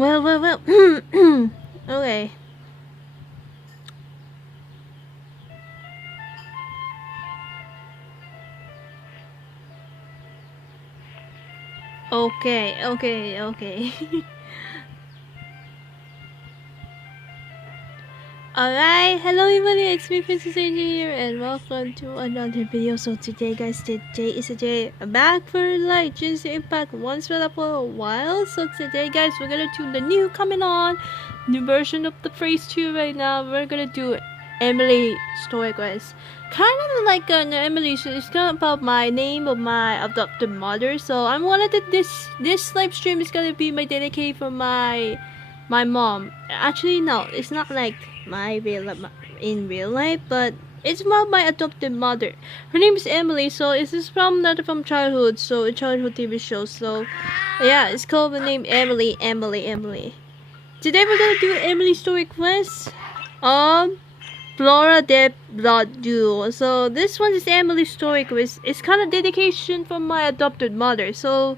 Well. Okay. Okay. Alright, hello everybody, it's me Princess AJ here and welcome to another video. So today is the day I'm back for like Genshin Impact once for a while. So today guys we're gonna do the new coming on, new version of the phrase 2 right now. We're gonna do Emilie story guys. Kind of like an Emilie, so it's not about my name of my adopted mother. So I wanted that this live stream is gonna be my dedicated for my mom. Actually, no, it's not like my in real life, but it's about my adopted mother. Her name is Emilie, so this is from not from childhood, so a childhood TV show. So yeah, it's called the name Emilie. Today we're gonna do Emilie story quest. Flora de Blood Duel. So this one is Emilie story quest. It's kind of dedication from my adopted mother. So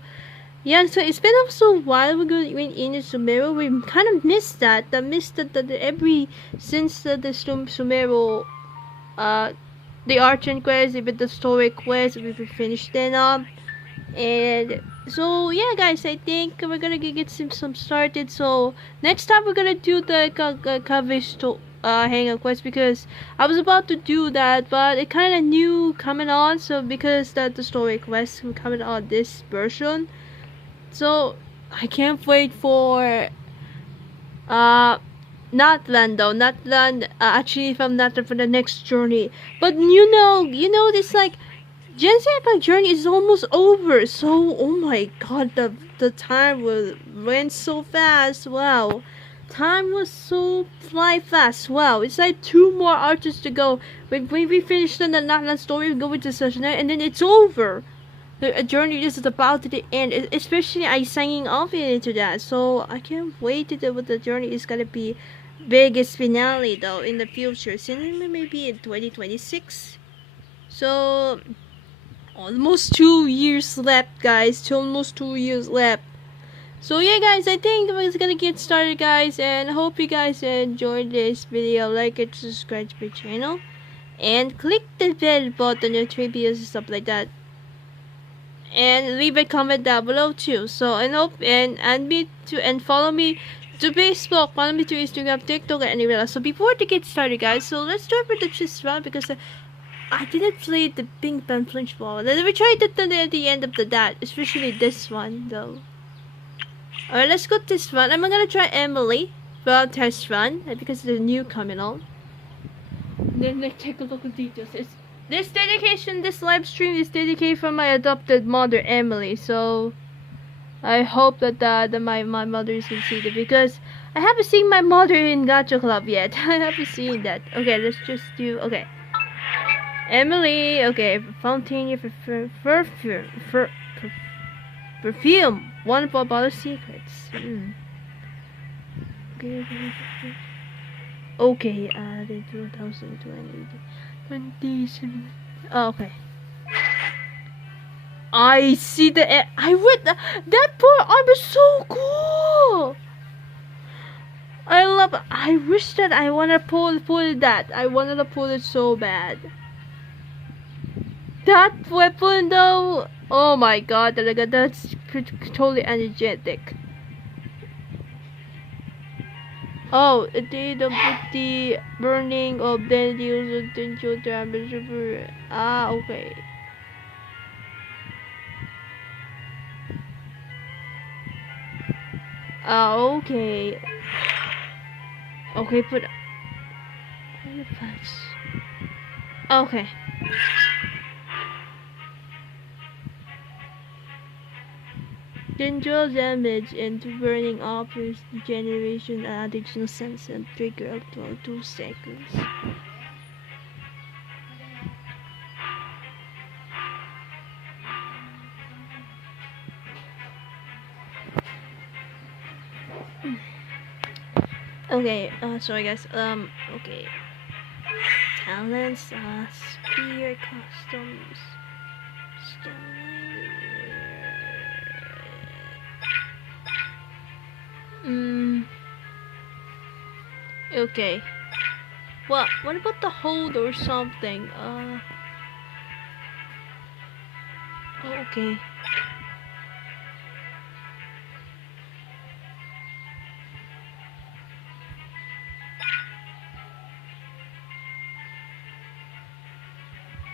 yeah, so it's been also a while we went in Sumero. We kind of missed that. I missed that every since the Sumero, the Archon quest, even the story quest, we finished then up. And so yeah, guys, I think we're gonna get some started. So next time we're gonna do the Kavish hangout quest because I was about to do that, but it kind of new coming on. So because that the story quest coming on this version. So I can't wait for uh Natlan though. Natlan actually from Natlan for the next journey. But you know this like Genshin Impact journey is almost over. So oh my god, the time went so fast. Wow. Time was so fly fast. Wow, it's like 2 more arches to go. When we finish the Natlan story, we go into session 9 and then it's over. The journey is about to the end, especially I signing off into that. So I can't wait to do what the journey is gonna be biggest finale though in the future. Cinema maybe in 2026. So almost 2 years left, guys. Almost 2 years left. So yeah, guys, I think we're gonna get started, guys, and I hope you guys enjoyed this video. Like it, subscribe to my channel, and click the bell button and videos and stuff like that. And leave a comment down below too. So and hope and follow me to Facebook, follow me to Instagram, TikTok, and anywhere else. So before to get started, guys, so let's start with the chess round because I didn't play the ping pong flinch ball. Then we tried it at the end of that, especially this one though. Alright, let's go this one. I'm gonna try Emilie for test run because the new coming on. Then let's take a look at details. This live stream is dedicated for my adopted mother, Emilie. So I hope that my mother can see it because I haven't seen my mother in Gacha Club yet. I haven't seen that. Okay, let's just do. Okay, Emilie. Okay, fountain for perfume. Wonderful bottle secrets. Okay, the 2020. 27. Oh, okay. I see the. I would. That poor arm is so cool. I love. I wish that I wanna pull that. I wanted to pull it so bad. That weapon though. Oh my god! That's totally energetic. Oh, the burning of then use potential damage. Okay. Okay. Okay, put. Okay. Danger damage and burning offers generation additional sense and trigger up to 2 seconds. Okay, sorry guys, okay. Talents, spear customs. Mm, okay. What about the hold or something? Oh, okay.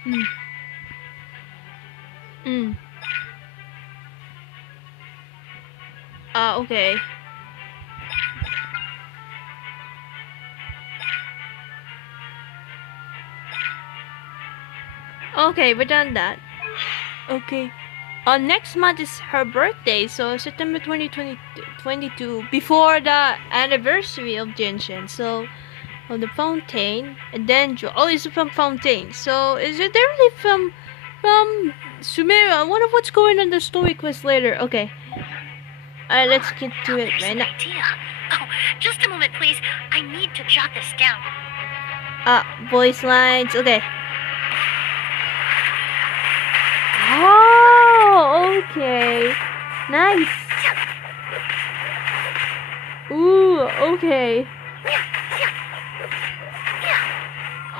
Mm. Mm. Okay. Okay, we're done that. Okay. Next month is her birthday, so September 2022, before the anniversary of Genshin. So, on the Fountain, and then oh, it's from Fountain. So, is it really from Sumera? I wonder what's going on in the story quest later. Okay. Let's get to it right now. Idea. Oh, just a moment, please. I need to jot this down. Voice lines. Okay. Oh, okay. Nice. Ooh, okay.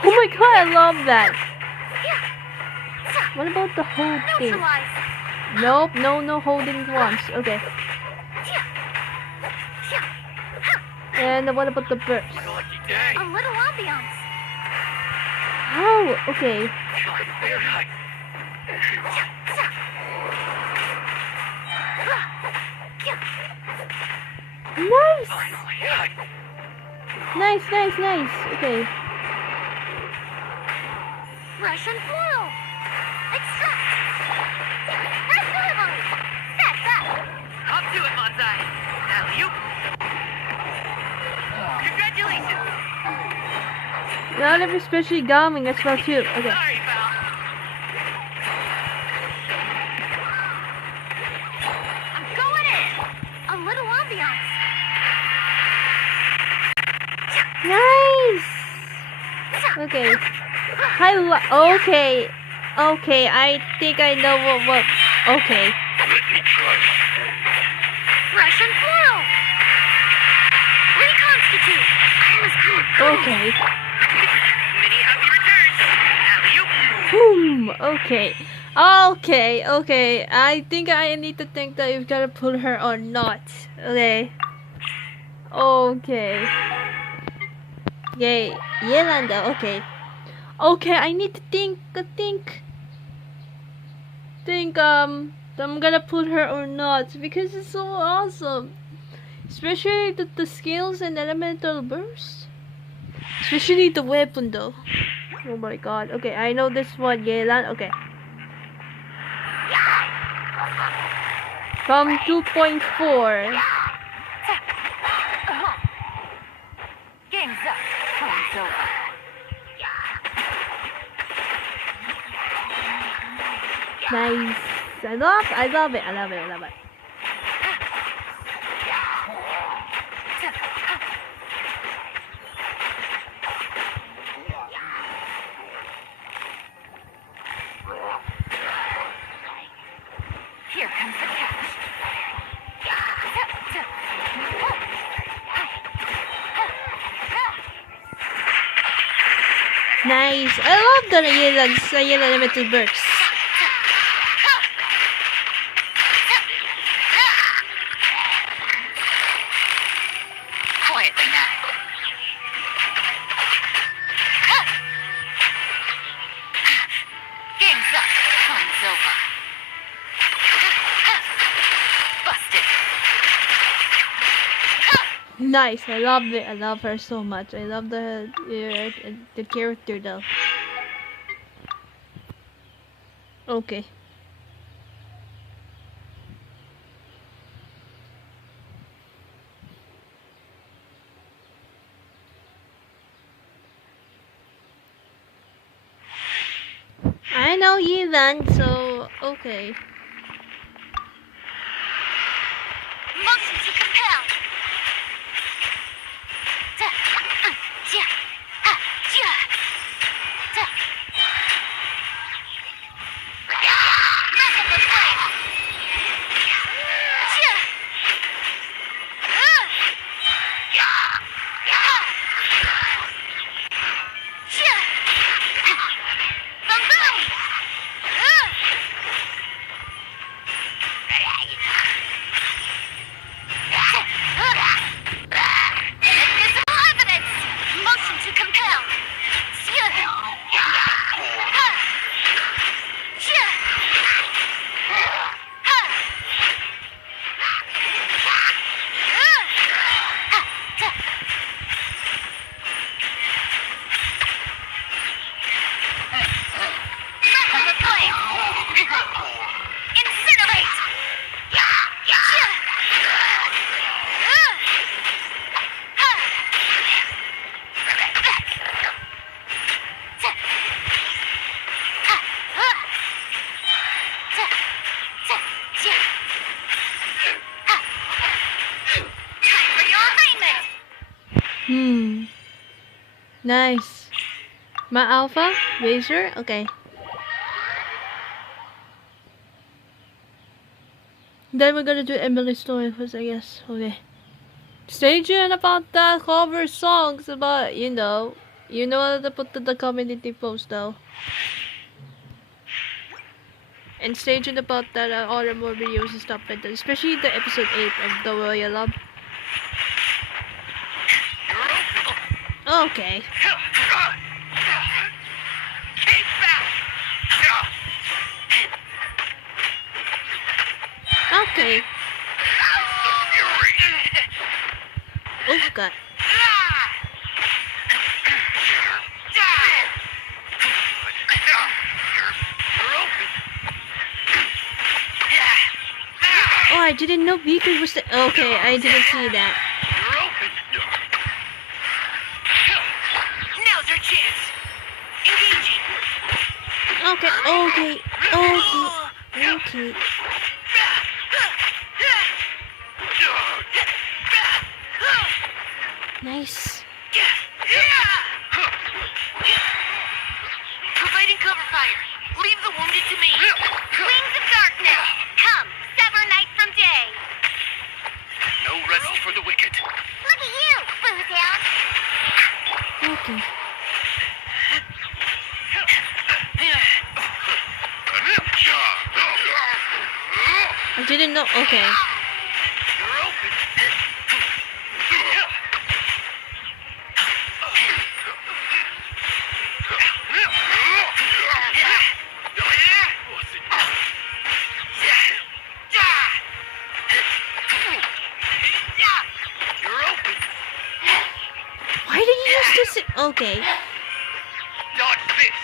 Oh my god, I love that. What about the whole thing? Nope, no holding once. Okay. And what about the burst? A little ambiance. Oh, okay. Nice! Nice. Okay. Russian floral. Extract. Raspberry. That. Up to it, Manzai. Now you. Congratulations. Not every especially gaming as well too. Okay. Sorry, pal. I'm going in. A little ambiance. Nice! Okay. Okay, I think I know what. Okay. Russian floral. Reconstitute. Okay. Many happy returns. Boom. Okay. I think I need to think that you've got to pull her or not. Okay. Yay. Yolanda. Okay. I need to think. I'm gonna pull her or not because it's so awesome. Especially the skills and elemental burst. Especially the weapon though. Oh my god. Okay, I know this one, Yelan. Okay. From 2.4. Game's up. Time's over. Nice. I love it. Here comes the catch. Nice. I love the yellow limited burst. Quietly now. Game's up. Time's over. Busted. Nice. I love it. I love her so much. I love the character though. Okay. I know you then, so okay. Motion to compel. Nice. My alpha? Razor? Okay. Then we're gonna do Emilie's story first, I guess. Okay. Stay tuned about that cover songs about, you know what to put to the community post though. And stay tuned about that other more videos and stuff like that, especially the episode 8 of the Royal Love. Okay. Okay. Oh god. Oh, I didn't know Beacon was the. Okay, I didn't see that. Now's our chance. Engaging. Okay. Nice. Providing cover fire. Leave the wounded to me. Wings of darkness. Come, sever night from day. No rest for the wicked. Look at you, Bootail. Okay. I didn't know. Okay. Why did you use this? Okay. Dodge this.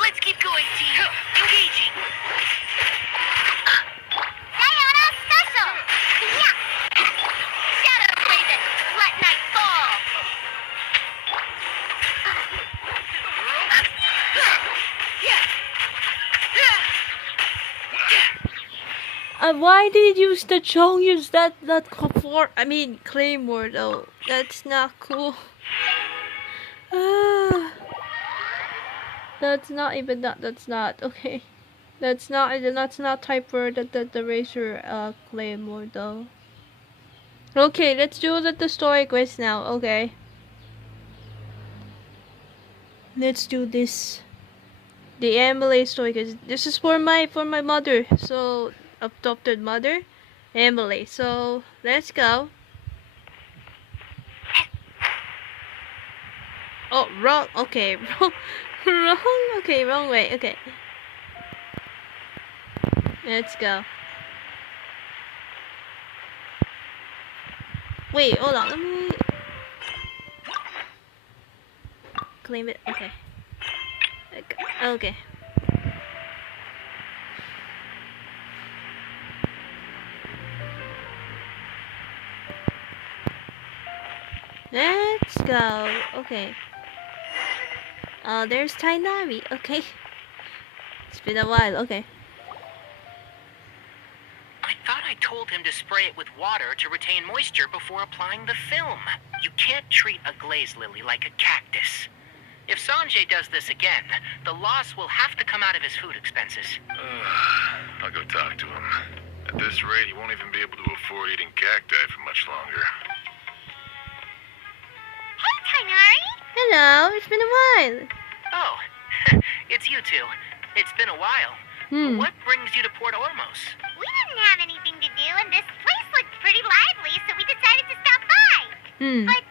Let's keep going, team. Engaging. Sayonara special. Yeah. Shadow Raven, let night fall. Why did you use the Chong use that Claymore though? That's not cool. That's not even that. That's not okay. That's not type for the Razor Claymore though. Okay, let's do the story quiz now. Okay. Let's do this. The Emilie story quiz. This is for my mother. So adopted mother, Emilie. So let's go. Oh, wrong. Okay, wrong. Okay, wrong way. Okay. Let's go. Wait, hold on. Let me claim it. Okay. Okay. Let's go. Okay. There's Tainari. Okay. It's been a while. Okay. I thought I told him to spray it with water to retain moisture before applying the film. You can't treat a glaze lily like a cactus. If Sanjay does this again, the loss will have to come out of his food expenses. I'll go talk to him. At this rate, he won't even be able to afford eating cacti for much longer. Hey, Tainari! Hello, it's been a while. Oh, it's you two. It's been a while. What brings you to Port Ormos? We didn't have anything to do, and this place looked pretty lively, so we decided to stop by. But,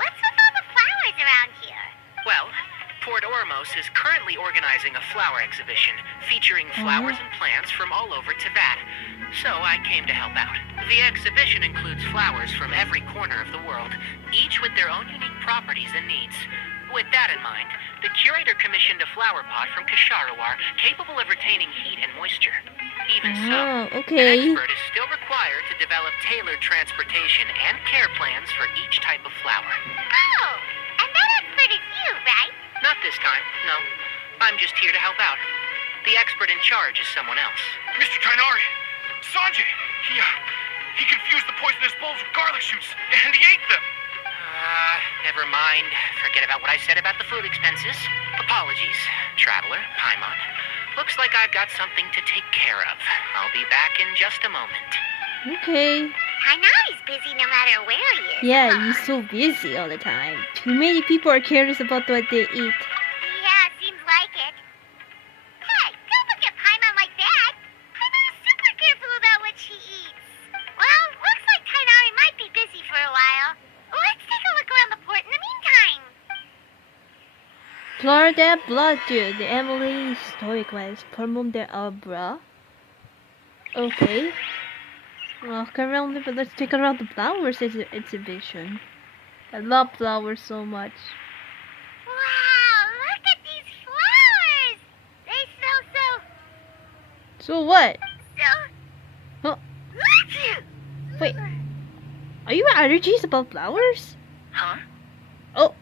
what's with all the flowers around here? Well, Port Ormos is currently organizing a flower exhibition featuring flowers and plants from all over Teyvat. So I came to help out. The exhibition includes flowers from every corner of the world, each with their own unique properties and needs. With that in mind, the curator commissioned a flower pot from Kasharawar capable of retaining heat and moisture. Even so, an expert is still required to develop tailored transportation and care plans for each type of flower. Oh, and that expert is you, right? Not this time, no. I'm just here to help out. The expert in charge is someone else. Mr. Tainari! Sanjay! He confused the poisonous bulbs with garlic shoots, and he ate them! Never mind. Forget about what I said about the food expenses. Apologies, Traveler, Paimon. Looks like I've got something to take care of. I'll be back in just a moment. Okay. Tainari's busy no matter where he is. Yeah, he's so busy all the time. Too many people are curious about what they eat. Yeah, seems like it. Hey, don't look at Paimon like that. Paimon is super careful about what she eats. Well, looks like Tainari might be busy for a while. Let's take a look around the port in the meantime. Florida Blood Dude, the Emilie Stoic Wise, Perfume de Abra. Okay. Walk around, but let's take around the flowers exhibition. I love flowers so much. Wow, look at these flowers! They smell So what? so... Huh? Wait. Are you allergies about flowers? Huh? Oh.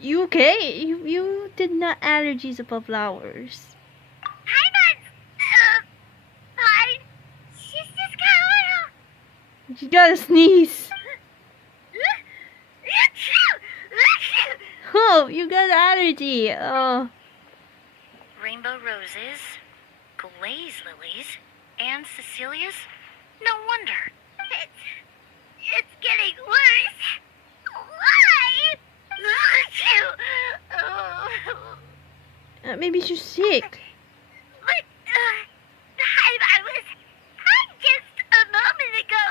You okay? You did not allergies about flowers. Paimon's, fine. She's just got You gotta sneeze. Oh, you got allergy. Oh. Rainbow roses, glaze lilies, and Cecilia's? No wonder. It's getting worse. Why? Maybe she's sick. But, I was fine just a moment ago.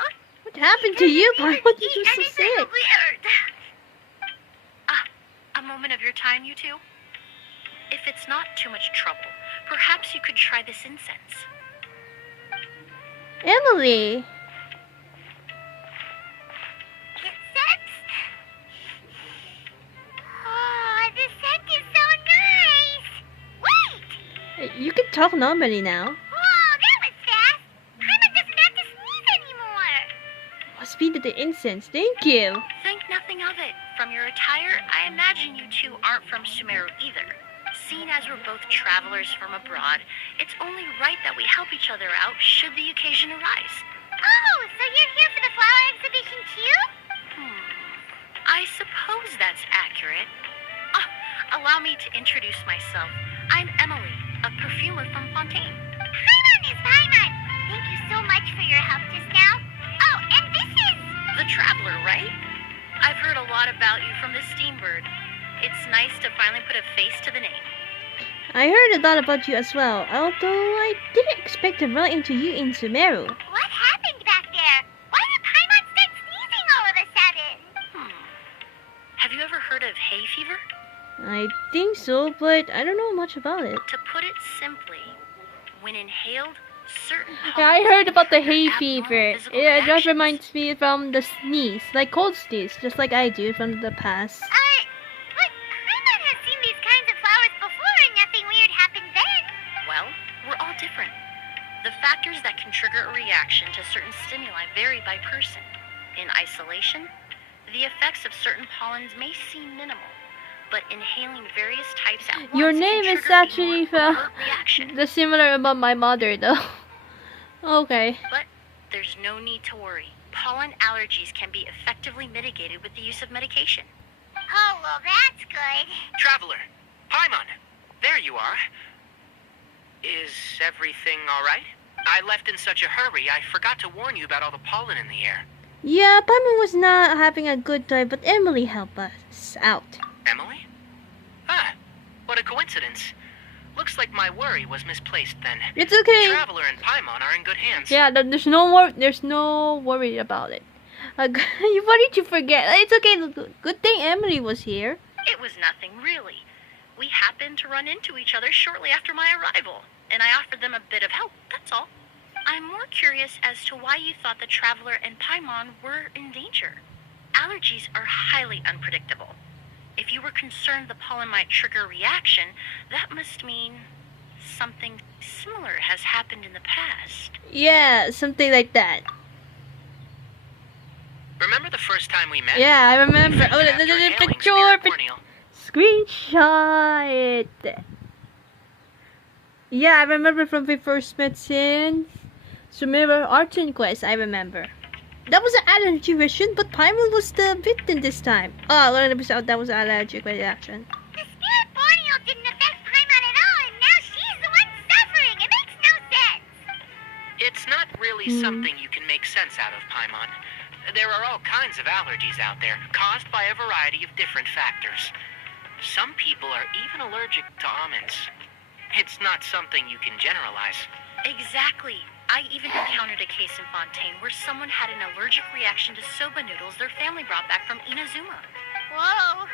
What happened to you? Why Didn't was you eat so anything sick? Weird. A moment of your time, you two? If it's not too much trouble, perhaps you could try this incense. Emily. Incense? Oh, the scent is so nice. Wait! You can talk normally now. Whoa, that was fast. Paimon doesn't have to sneeze anymore. Oh, speed of the incense. Thank you. Think nothing of it. From your attire, I imagine you two aren't from Sumeru either. Seeing as we're both travelers from abroad, it's only right that we help each other out should the occasion arise. Oh, so you're here for the flower exhibition too? I suppose that's accurate. Allow me to introduce myself. I'm Emilie, a perfumer from Fontaine. Paimon is Paimon. Thank you so much for your help just now. Oh, and this is... The Traveler, right? I've heard a lot about you from the Steambird. It's nice to finally put a face to the name. I heard a lot about you as well, although I didn't expect to run into you in Sumeru. What happened back there? Why did Paimon start sneezing all of a sudden? Have you ever heard of hay fever? I think so, but I don't know much about it. To put it simply, when inhaled, certain Yeah, I heard about the hay pollen fever. abnormal physical It just reactions. reminds me from the sneeze, like cold sneeze, just like I do from the past. But Paimon has seen these kinds of flowers before and nothing weird happened then. Well, we're all different. The factors that can trigger a reaction to certain stimuli vary by person. In isolation, the effects of certain pollens may seem minimal, but inhaling various types at once Your can name is trigger a actually more overt reaction. the similar about my mother, though. Okay. But there's no need to worry. Pollen allergies can be effectively mitigated with the use of medication. Oh, well, that's good. Traveler, Paimon, there you are. Is everything alright? I left in such a hurry, I forgot to warn you about all the pollen in the air. Yeah, Paimon was not having a good time, but Emilie helped us out. Emilie? Ah, what a coincidence. Looks like my worry was misplaced then. It's okay. Traveler and Paimon are in good hands. Yeah, there's no worry about it. What did you forget? It's okay. Good thing Emily was here. It was nothing, really. We happened to run into each other shortly after my arrival, and I offered them a bit of help, that's all. I'm more curious as to why you thought the Traveler and Paimon were in danger. Allergies are highly unpredictable. If you were concerned the pollen might trigger a reaction, that must mean something similar has happened in the past. Yeah, something like that. Remember the first time we met? Yeah, I remember. Oh, After the inhaling picture. spirit corneal. Screenshot. Yeah, I remember from we first met since Sumera Arts and Quest. I remember. That was an allergy reaction, but Paimon was the victim this time. Oh, 100% that was an allergic reaction. The spirit borneo didn't affect Paimon at all, and now she's the one suffering. It makes no sense. It's not really something you can make sense out of, Paimon. There are all kinds of allergies out there, caused by a variety of different factors. Some people are even allergic to almonds. It's not something you can generalize. Exactly. I even encountered a case in Fontaine where someone had an allergic reaction to soba noodles their family brought back from Inazuma. Whoa.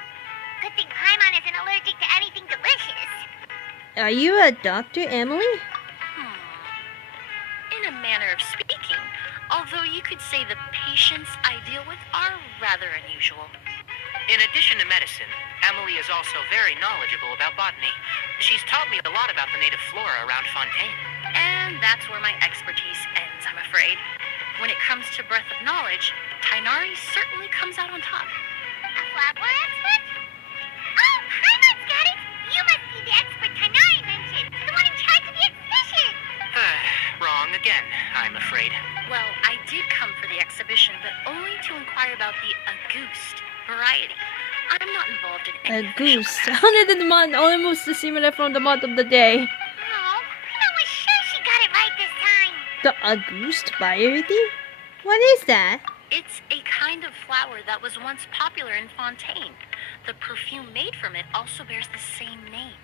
Good thing Paimon isn't allergic to anything delicious. Are you a doctor, Emily? In a manner of speaking, although you could say the patients I deal with are rather unusual. In addition to medicine, Emilie is also very knowledgeable about botany. She's taught me a lot about the native flora around Fontaine. And that's where my expertise ends, I'm afraid. When it comes to breadth of knowledge, Tainari certainly comes out on top. A flower expert? Oh, Paimon's got it! You must be the expert Tainari mentioned, the one in charge of the exhibition! Wrong again, I'm afraid. Well, I did come for the exhibition, but only to inquire about the Auguste variety. I'm not involved in any official Goose. capacity. Under the month, almost similar from the month of the day. Oh, Paimon was sure she got it right this time. The Auguste variety? What is that? It's a kind of flower that was once popular in Fontaine. The perfume made from it also bears the same name,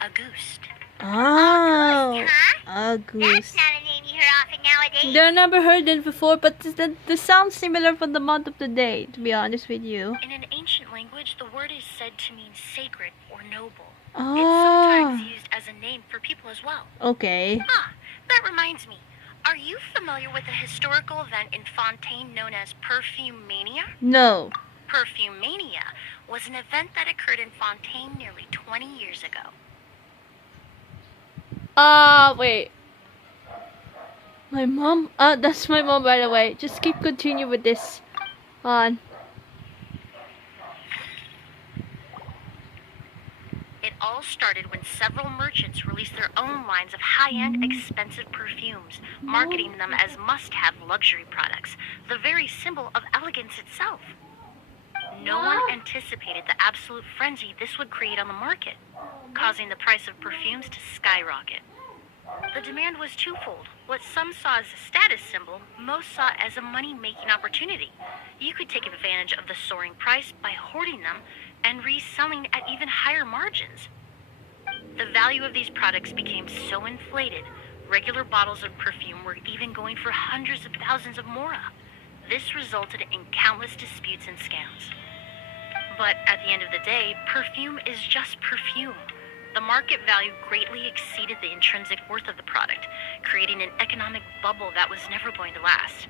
Auguste. Oh, Huh? That's Auguste. not a name you hear often nowadays. I never heard it before, but the sounds similar from the month of the day, to be honest with you. In an ancient language, the word is said to mean sacred or noble. It's Oh, sometimes used as a name for people as well. okay. That reminds me. Are you familiar with a historical event in Fontaine known as Perfume Mania? No. Perfume Mania was an event that occurred in Fontaine nearly 20 years ago. Wait. My mom? That's my mom, by the way. Just continue with this. On. It all started when several merchants released their own lines of high-end, expensive perfumes, marketing them as must-have luxury products, the very symbol of elegance itself. No one anticipated the absolute frenzy this would create on the market, causing the price of perfumes to skyrocket. The demand was twofold. What some saw as a status symbol, most saw as a money-making opportunity. You could take advantage of the soaring price by hoarding them and reselling at even higher margins. The value of these products became so inflated, regular bottles of perfume were even going for hundreds of thousands of mora. This resulted in countless disputes and scams. But at the end of the day, perfume is just perfume. The market value greatly exceeded the intrinsic worth of the product, creating an economic bubble that was never going to last.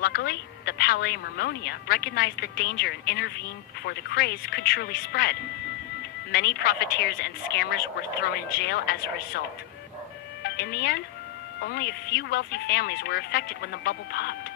Luckily, the Palais Mermonia recognized the danger and intervened before the craze could truly spread. Many profiteers and scammers were thrown in jail as a result. In the end, only a few wealthy families were affected when the bubble popped.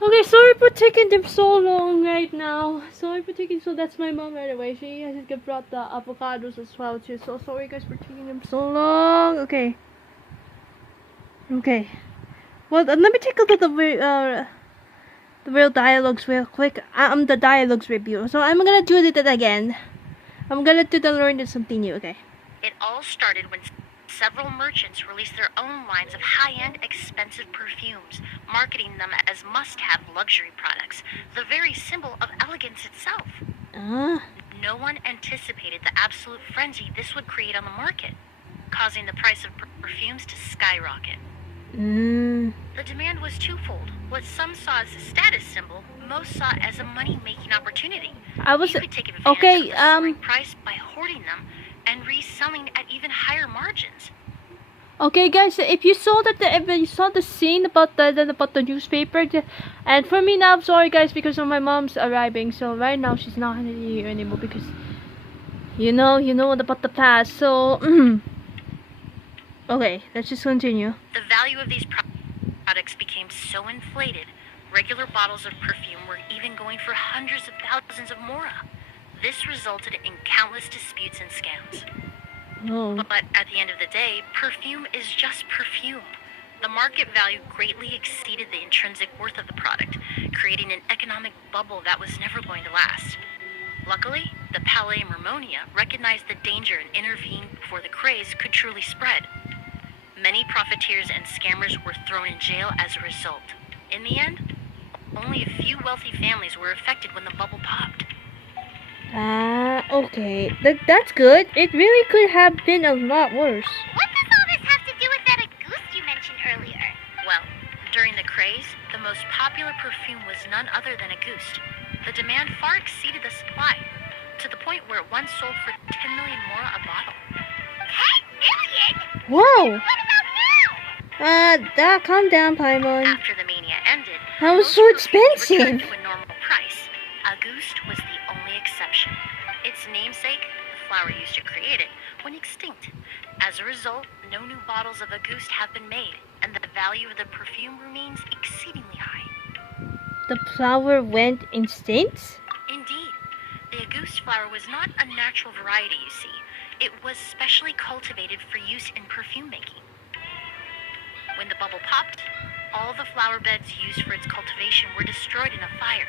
Okay, sorry for taking them so long right now. Sorry for taking so. That's my mom, by the way. She has brought the avocados as well too. So sorry guys for taking them so long. Okay. Okay. Well, let me take a look at the real dialogues real quick. The dialogues review. So I'm gonna do it again. I'm gonna do the learn something new. Okay. It all started when several merchants released their own lines of high-end, expensive perfumes, marketing them as must-have luxury products, the very symbol of elegance itself. No one anticipated the absolute frenzy this would create on the market, causing the price of perfumes to skyrocket. The demand was twofold. What some saw as a status symbol, most saw as a money-making opportunity. You could take advantage of the soaring price by hoarding them and reselling at even higher margins. Okay, guys, if you saw the scene about the newspaper, and for me now, I'm sorry guys because of my mom's arriving. So right now she's not here anymore because you know about the past. So okay, let's just continue. The value of these products became so inflated, regular bottles of perfume were even going for hundreds of thousands of mora. This resulted in countless disputes and scams. But at the end of the day, perfume is just perfume. The market value greatly exceeded the intrinsic worth of the product, creating an economic bubble that was never going to last. Luckily, the Palais Mermonia recognized the danger and intervened before the craze could truly spread. Many profiteers and scammers were thrown in jail as a result. In the end, only a few wealthy families were affected when the bubble popped. Okay. That's good. It really could have been a lot worse. What does all this have to do with that Auguste you mentioned earlier? Well, during the craze, the most popular perfume was none other than Auguste. The demand far exceeded the supply, to the point where it once sold for 10 million mora a bottle. 10 million? Whoa! What about now? Calm down, Paimon. After the mania ended, That was most so perfumes expensive. returned to a normal price. Auguste was the only exception. Its namesake, the flower used to create it, went extinct. As a result, no new bottles of Auguste have been made, and the value of the perfume remains exceedingly high. The flower went extinct? Indeed. The Auguste flower was not a natural variety, you see. It was specially cultivated for use in perfume making. When the bubble popped, all the flower beds used for its cultivation were destroyed in a fire.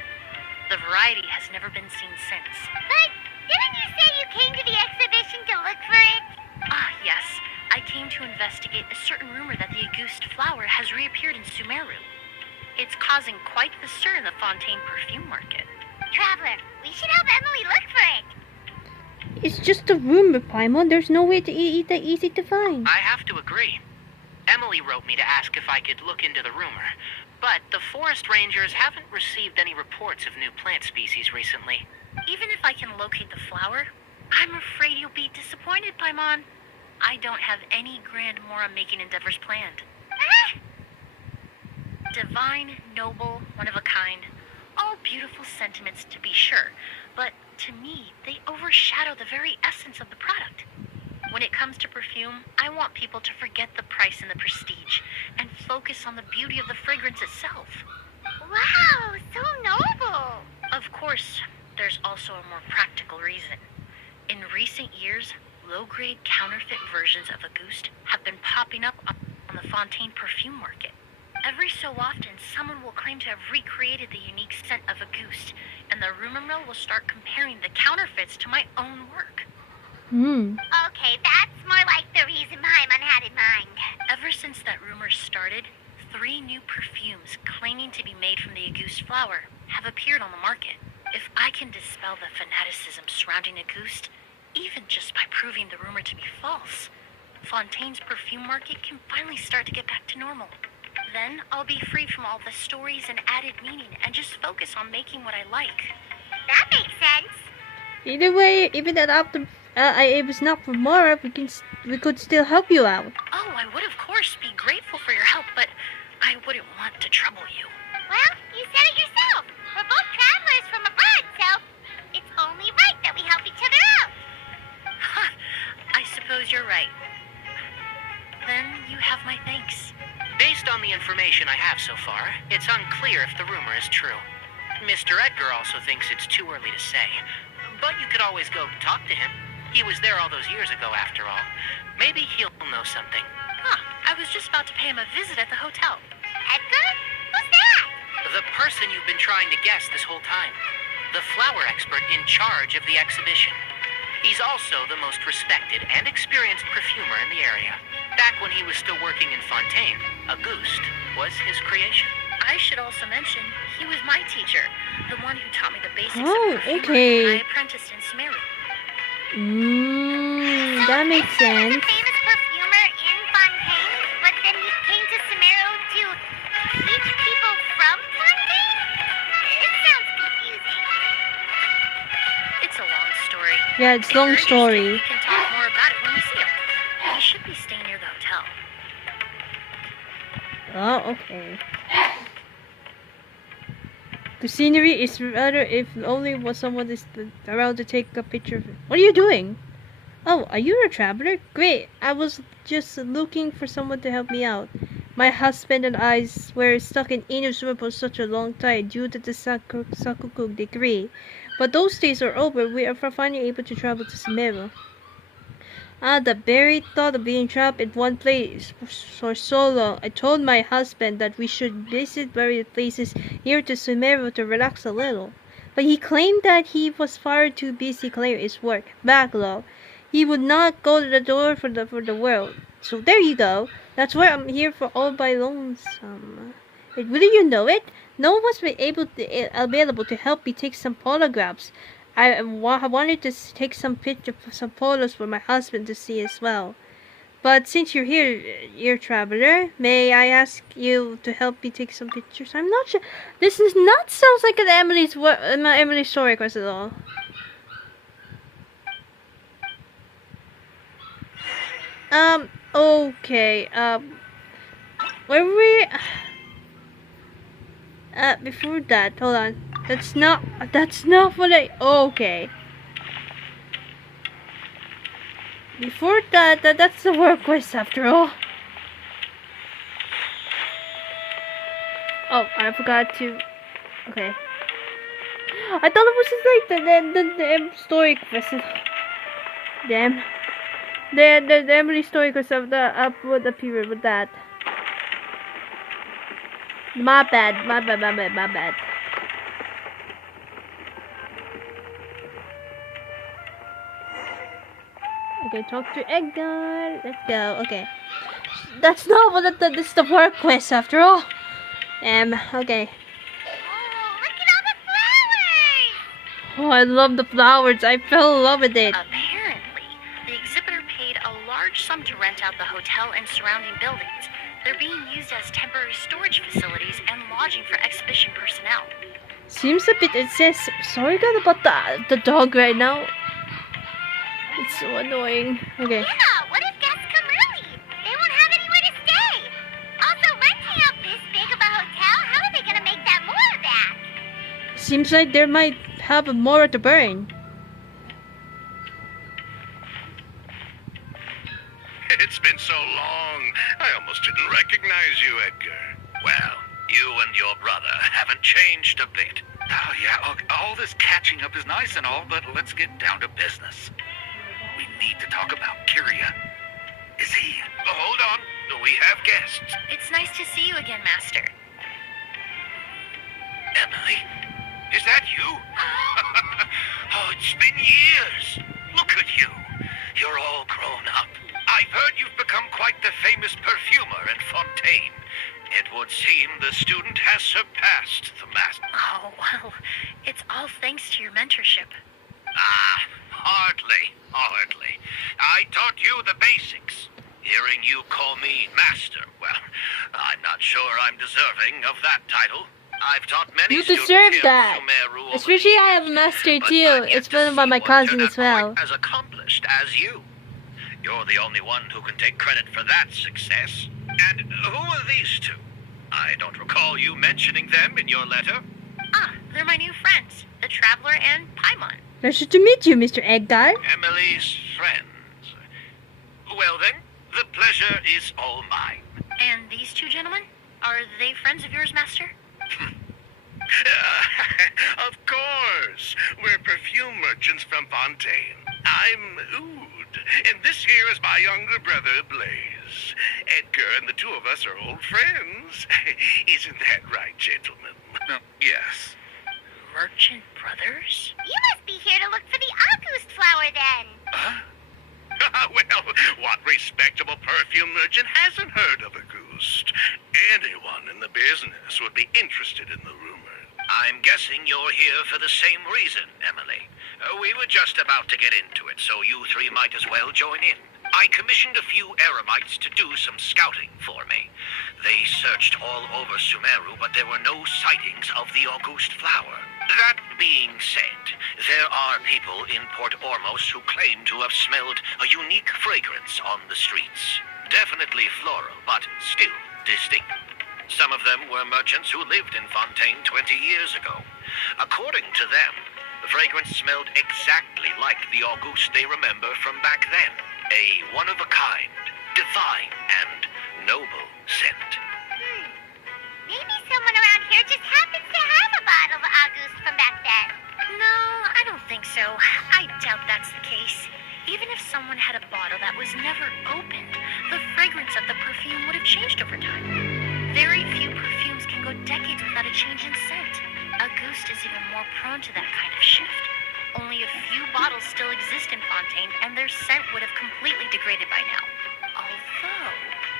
The variety has never been seen since. But didn't you say you came to the exhibition to look for it? Ah, yes. I came to investigate a certain rumor that the Auguste flower has reappeared in Sumeru. It's causing quite the stir in the Fontaine perfume market. Traveler, we should help Emilie look for it. It's just a rumor, Paimon. There's no way to eat that easy to find. I have to agree. Emilie wrote me to ask if I could look into the rumor, but the forest rangers haven't received any reports of new plant species recently. Even if I can locate the flower, I'm afraid you'll be disappointed, Paimon. I don't have any grand mora-making endeavors planned. Divine, noble, one of a kind. All beautiful sentiments to be sure, but to me, they overshadow the very essence of the product. When it comes to perfume, I want people to forget the price and the prestige, and focus on the beauty of the fragrance itself. Wow, so noble. Of course, there's also a more practical reason. In recent years, low-grade counterfeit versions of Auguste have been popping up on the Fontaine perfume market. Every so often, someone will claim to have recreated the unique scent of Auguste, and the rumor mill will start comparing the counterfeits to my own work. Okay, that's more like the reason Paimon had in mind. Ever since that rumor started, 3 new perfumes claiming to be made from the Auguste flower have appeared on the market. If I can dispel the fanaticism surrounding Auguste, even just by proving the rumor to be false, Fontaine's perfume market can finally start to get back to normal. Then I'll be free from all the stories and added meaning and just focus on making what I like. That makes sense. Either way, even that after it was not for Mora, we could still help you out. Oh, I would of course be grateful for your help, but I wouldn't want to trouble you. Well, you said it yourself. We're both travelers from abroad, so it's only right that we help each other out. I suppose you're right. Then you have my thanks. Based on the information I have so far, it's unclear if the rumor is true. Mr. Edgar also thinks it's too early to say. But you could always go talk to him. He was there all those years ago, after all. Maybe he'll know something. Huh, I was just about to pay him a visit at the hotel. Edgar? Who's that? The person you've been trying to guess this whole time. The flower expert in charge of the exhibition. He's also the most respected and experienced perfumer in the area. Back when he was still working in Fontaine, Auguste was his creation. I should also mention, he was my teacher, the one who taught me the basics Oh, of perfumery okay. when I apprenticed in Sumeru. That makes sense. Edgar was a famous perfumer in Fontaine, but then he came to Sumeru to teach people from Fontaine? It sounds confusing. It's a long story. Yeah, it's If long you're story. interested, we can talk more about it when we see him. He should be staying near the hotel. Oh, okay. The scenery is rather if only was someone is around to take a picture of it. What are you doing? Oh, are you a traveler? Great. I was just looking for someone to help me out. My husband and I were stuck in Inazuma for such a long time due to the Sakuku decree. But those days are over. We are finally able to travel to Sumeru. Ah, the very thought of being trapped in one place for so long. I told my husband that we should visit various places here to Sumeru to relax a little. But he claimed that he was far too busy clearing his work backlog. He would not go to the door for the world. So there you go. That's why I'm here for all by lonesome. Wouldn't you know it? No one was available to help me take some photographs. I wanted to take some photos for my husband to see as well. But since you're here, traveler, may I ask you to help me take some pictures? I'm not sure. This is not sounds like an Emily's story quest at all. Okay. Where were we? Before that, hold on. That's not what I. Okay. Before that's the work quest after all. Oh, I forgot to. Okay. I thought it was just like the story quest. Damn. The Emily story quest of the period with that. My bad. Okay, talk to Edgar. Let's go. Okay. That's not what this is the work quest after all. Okay. Oh, look at all the flowers! Oh, I love the flowers. I fell in love with it. Apparently, the exhibitor paid a large sum to rent out the hotel and surrounding buildings. They're being used as temporary storage facilities and lodging for exhibition personnel. Seems a bit. It says sorry God about the dog right now. It's so annoying. Okay. Yeah, what if guests come early? They won't have anywhere to stay. Also, renting out this big of a hotel, how are they gonna make that more of that? Seems like they might have more to burn. It's been so long, I almost didn't recognize you, Edgar. Well, you and your brother haven't changed a bit. Oh, yeah, all this catching up is nice and all, but let's get down to business. We need to talk about Kiria. Is he... Oh, hold on. We have guests. It's nice to see you again, Master. Emily? Is that you? Oh, it's been years. Look at you. You're all grown up. I've heard you've become quite the famous perfumer in Fontaine. It would seem the student has surpassed the master. Oh, well, it's all thanks to your mentorship. Ah, hardly. I taught you the basics. Hearing you call me master, well, I'm not sure I'm deserving of that title. I've taught many You students deserve here that. at Sumeru over Especially the I have a years, master but too. I've yet It's to done by see my one cousin turn as out well. quite as accomplished as you. You're the only one who can take credit for that success. And who are these two? I don't recall you mentioning them in your letter. Ah, they're my new friends, the Traveler and Paimon. Pleasure to meet you, Mr. Edgar. Emily's friends. Well then, the pleasure is all mine. And these two gentlemen? Are they friends of yours, Master? Of course. We're perfume merchants from Fontaine. I'm Oud, and this here is my younger brother, Blaze. Edgar and the two of us are old friends. Isn't that right, gentlemen? Yes. Merchant brothers? You must be here to look for the Auguste flower then. Huh? Well, what respectable perfume merchant hasn't heard of Auguste? Anyone in the business would be interested in the rumor. I'm guessing you're here for the same reason, Emilie. We were just about to get into it, so you three might as well join in. I commissioned a few eremites to do some scouting for me. They searched all over Sumeru, but there were no sightings of the Auguste flower. That being said, there are people in Port Ormos who claim to have smelled a unique fragrance on the streets. Definitely floral, but still distinct. Some of them were merchants who lived in Fontaine 20 years ago. According to them, the fragrance smelled exactly like the Auguste they remember from back then. A one-of-a-kind, divine, and noble scent. Maybe someone around here just happens to have a bottle of Auguste from back then. No, I don't think so. I doubt that's the case. Even if someone had a bottle that was never opened, the fragrance of the perfume would have changed over time. Very few perfumes can go decades without a change in scent. Auguste is even more prone to that kind of shift. Only a few bottles still exist in Fontaine, and their scent would have completely degraded by now. Although,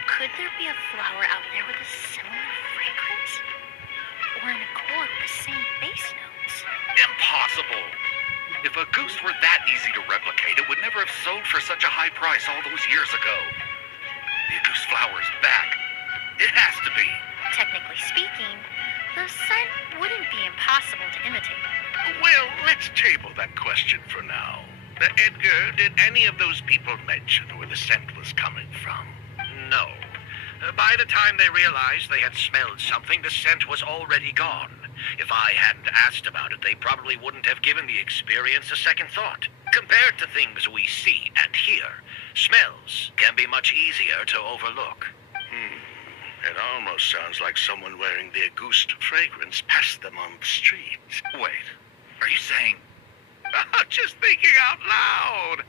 could there be a flower out there with a similar fragrance? Or in accord with the same base notes? Impossible! If Auguste were that easy to replicate, it would never have sold for such a high price all those years ago. The Auguste flower is back. It has to be. Technically speaking, the scent wouldn't be impossible to imitate. Well, let's table that question for now. Edgar, did any of those people mention where the scent was coming from? No. By the time they realized they had smelled something, the scent was already gone. If I hadn't asked about it, they probably wouldn't have given the experience a second thought. Compared to things we see and hear, smells can be much easier to overlook. It almost sounds like someone wearing the Auguste fragrance passed them on the street. Wait, are you saying... Just thinking out loud.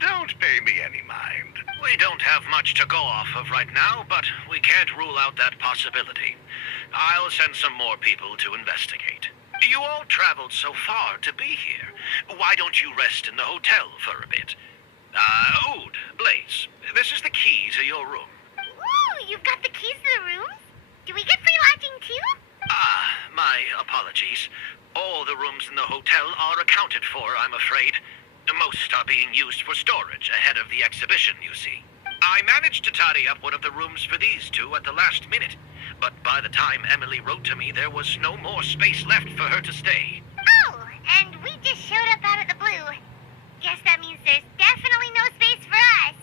Don't pay me any mind. We don't have much to go off of right now, but we can't rule out that possibility. I'll send some more people to investigate. You all traveled so far to be here. Why don't you rest in the hotel for a bit? Oud, Blaze, this is the key to your room. Ooh, you've got the keys to the rooms? Do we get free lodging too? My apologies. All the rooms in the hotel are accounted for, I'm afraid. Most are being used for storage ahead of the exhibition, you see. I managed to tidy up one of the rooms for these two at the last minute, but by the time Emilie wrote to me, there was no more space left for her to stay. Oh, and we just showed up out of the blue. Guess that means there's definitely no space for us.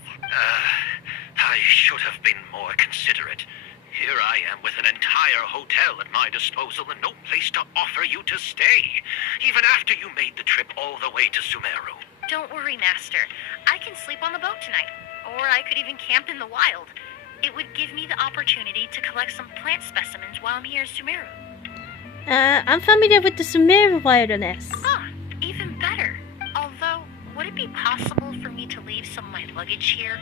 I should have been more considerate. Here I am with an entire hotel at my disposal and no place to offer you to stay, even after you made the trip all the way to Sumeru. Don't worry, Master. I can sleep on the boat tonight, or I could even camp in the wild. It would give me the opportunity to collect some plant specimens while I'm here in Sumeru. I'm familiar with the Sumeru wilderness. Ah, even better. Although, would it be possible for me to leave some of my luggage here?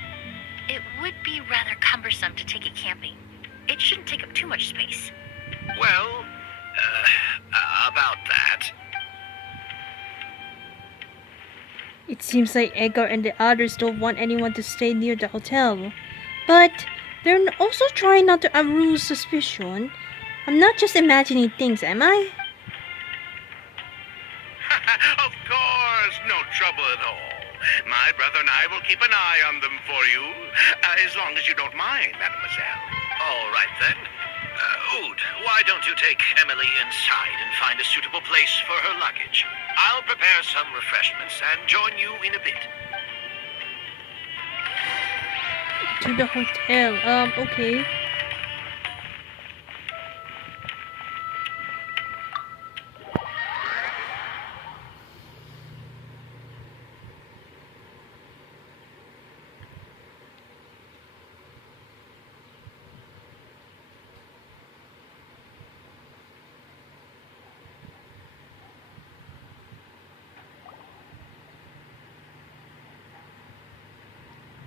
It would be rather cumbersome to take it camping. It shouldn't take up too much space. Well, about that. It seems like Edgar and the others don't want anyone to stay near the hotel. But they're also trying not to arouse suspicion. I'm not just imagining things, am I? Of course, no trouble at all. My brother and I will keep an eye on them for you, as long as you don't mind, mademoiselle. All right, then. Oud, why don't you take Emilie inside and find a suitable place for her luggage? I'll prepare some refreshments and join you in a bit. To the hotel. Okay.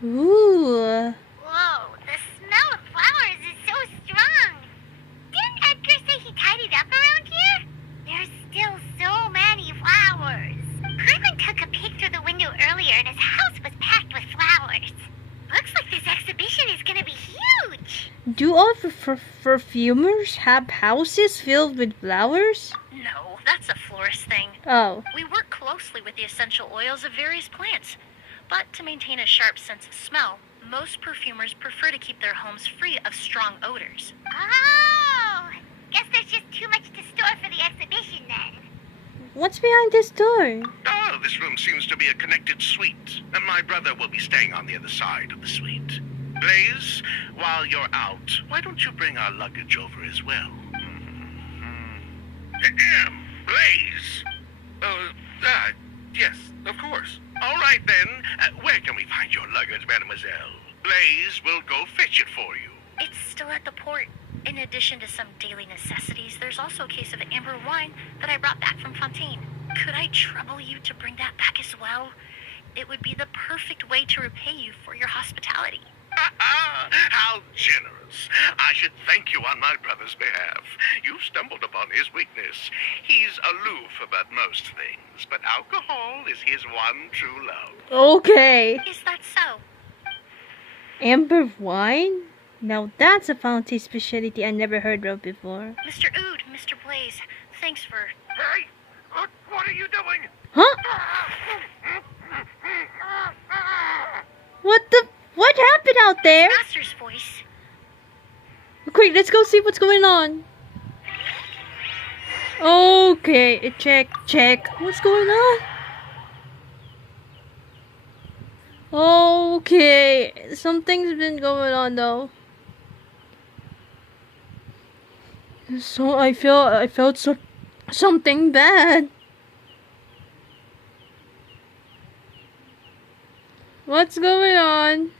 Ooh. Whoa, the smell of flowers is so strong. Didn't Edgar say he tidied up around here? There's still so many flowers. Cleveland took a peek through the window earlier and his house was packed with flowers. Looks like this exhibition is gonna be huge. Do all perfumers have houses filled with flowers? No, that's a florist thing. Oh. We work closely with the essential oils of various plants. But to maintain a sharp sense of smell, most perfumers prefer to keep their homes free of strong odors. Oh, guess there's just too much to store for the exhibition then. What's behind this door? Oh, this room seems to be a connected suite, and my brother will be staying on the other side of the suite. Blaze, while you're out, why don't you bring our luggage over as well? Blaze! Yes, of course. All right, then. Where can we find your luggage, mademoiselle? Blaze will go fetch it for you. It's still at the port. In addition to some daily necessities, there's also a case of amber wine that I brought back from Fontaine. Could I trouble you to bring that back as well? It would be the perfect way to repay you for your hospitality. How generous. I should thank you on my brother's behalf. You stumbled upon his weakness. He's aloof about most things, but alcohol is his one true love. Okay. Is that so? Amber wine? Now that's a Fountain specialty I never heard of before. Mr. Oud, Mr. Blaze, thanks for... Hey, what are you doing? Huh? What happened out there? Master's voice. Quick, let's go see what's going on. Okay, check. What's going on? Okay, something's been going on though. So I felt something bad. What's going on?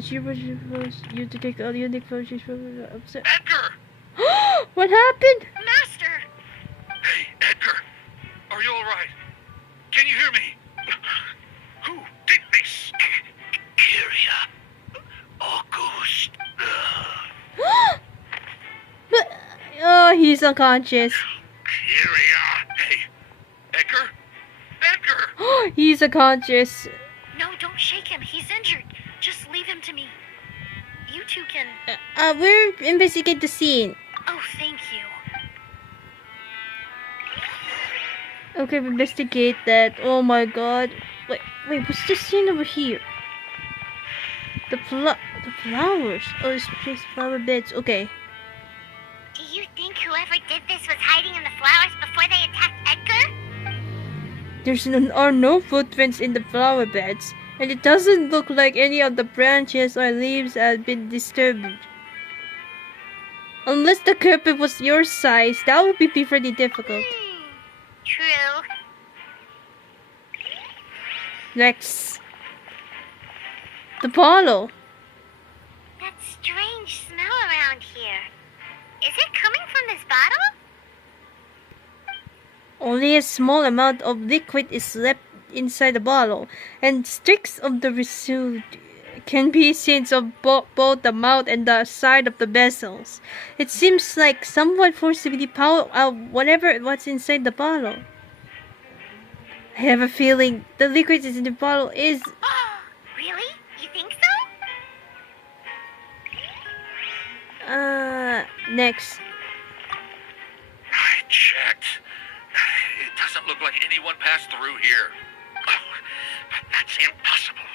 She was you to take all unique photos from upset. Edgar! What happened? Master! Hey, Edgar! Are you all right? Can you hear me? Who did this? Kyria. Auguste. But oh, he's unconscious. Kyria. Hey, Edgar? Edgar! He's unconscious. No, don't shake him. He's injured. Just leave him to me. You two can... We're investigate the scene. Oh, thank you. Okay, we investigate that. Oh my god. Wait, what's the scene over here? The flowers. Oh, it's just flower beds. Okay. Do you think whoever did this was hiding in the flowers before they attacked Edgar? Are no footprints in the flower beds, and it doesn't look like any of the branches or leaves have been disturbed. Unless the carpet was your size, that would be pretty difficult. True. Next. The bottle. That strange smell around here. Is it coming from this bottle? Only a small amount of liquid is left inside the bottle, and streaks of the residue can be seen on both the mouth and the side of the vessels. It seems like someone forcibly poured out whatever was inside the bottle. I have a feeling the liquid in the bottle is... Really? You think so? Next. I checked. It doesn't look like anyone passed through here. Oh, but that's impossible.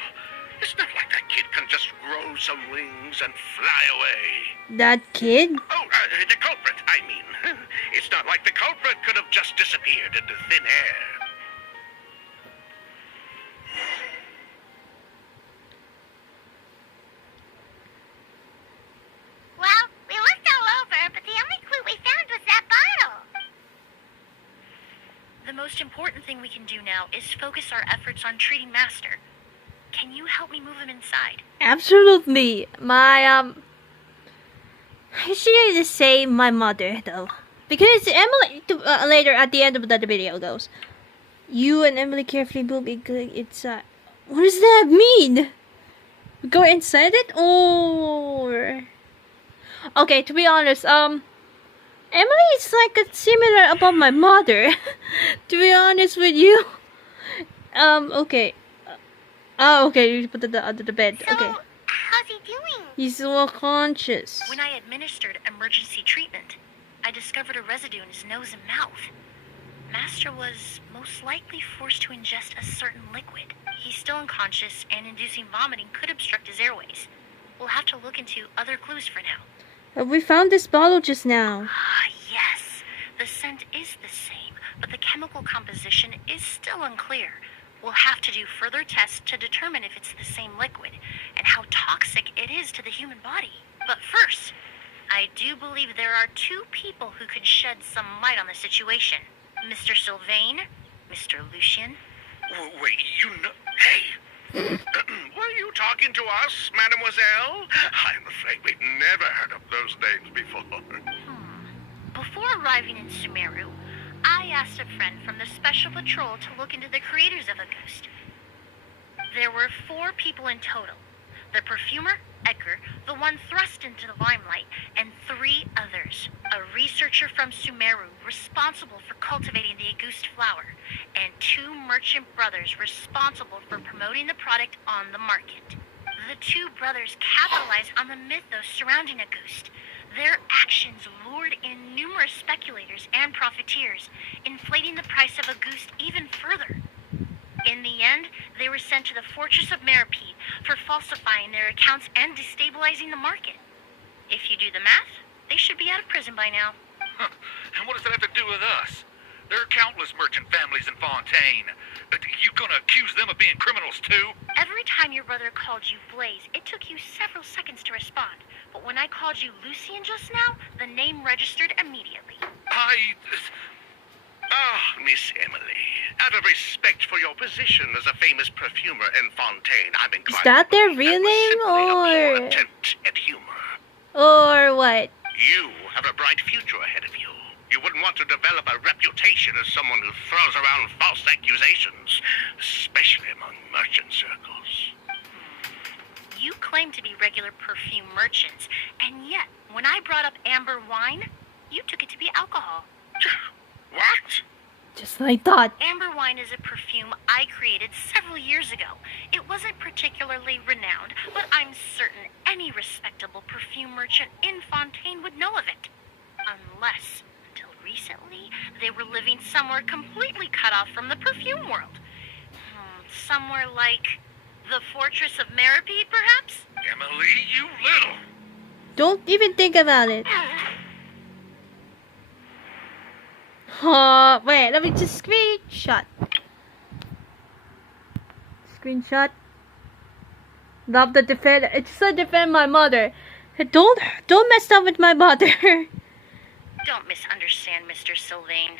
It's not like that kid can just grow some wings and fly away. That kid? Oh, the culprit, I mean. It's not like the culprit could have just disappeared into thin air. Well, we looked all over, but the only clue we found was that bottle. The most important thing we can do now is focus our efforts on treating Master. Can you help me move him inside? Absolutely. I should just say my mother though, because Emily later at the end of the video goes. You and Emily carefully move inside. What does that mean? Go inside it, or okay? To be honest, Emily is like a similar about my mother. To be honest with you, okay. Oh, okay. You put it under the bed. So, Okay. how's he doing? He's still conscious. When I administered emergency treatment, I discovered a residue in his nose and mouth. Master was most likely forced to ingest a certain liquid. He's still unconscious, and inducing vomiting could obstruct his airways. We'll have to look into other clues for now. We found this bottle just now. Ah, yes. The scent is the same, but the chemical composition is still unclear. We'll have to do further tests to determine if it's the same liquid and how toxic it is to the human body. But first, I do believe there are two people who could shed some light on the situation. Mr. Sylvain, Mr. Lucien. Wait, you know... Hey! Were you talking to us, mademoiselle? I'm afraid we've never heard of those names before. Before arriving in Sumeru, I asked a friend from the Special Patrol to look into the creators of Auguste. There were 4 people in total. The perfumer, Edgar, the one thrust into the limelight, and 3 others. A researcher from Sumeru responsible for cultivating the Auguste flower, and 2 merchant brothers responsible for promoting the product on the market. The 2 brothers capitalized on the mythos surrounding Auguste. Their actions lured in numerous speculators and profiteers, inflating the price of Auguste even further. In the end, they were sent to the Fortress of Meripede for falsifying their accounts and destabilizing the market. If you do the math, they should be out of prison by now. Huh. And what does that have to do with us? There are countless merchant families in Fontaine. You gonna accuse them of being criminals too? Every time your brother called you Blaze, it took you several seconds to respond. But when I called you Lucien just now, the name registered immediately. Miss Emily, out of respect for your position as a famous perfumer in Fontaine, I'm inclined... Is that their to real believe name, that was simply a poor or attempt at humor. what? You have a bright future ahead of you. You wouldn't want to develop a reputation as someone who throws around false accusations, especially among merchant circles. You claim to be regular perfume merchants, and yet, when I brought up amber wine, you took it to be alcohol. What? Just like that. Amber wine is a perfume I created several years ago. It wasn't particularly renowned, but I'm certain any respectable perfume merchant in Fontaine would know of it. Unless, until recently, they were living somewhere completely cut off from the perfume world. Somewhere like the Fortress of Meripede, perhaps? Emily, you little... Don't even think about it. Wait, let me just screenshot. Screenshot. Love the defend. It's to defend my mother. Don't mess up with my mother. Don't misunderstand, Mr. Sylvain.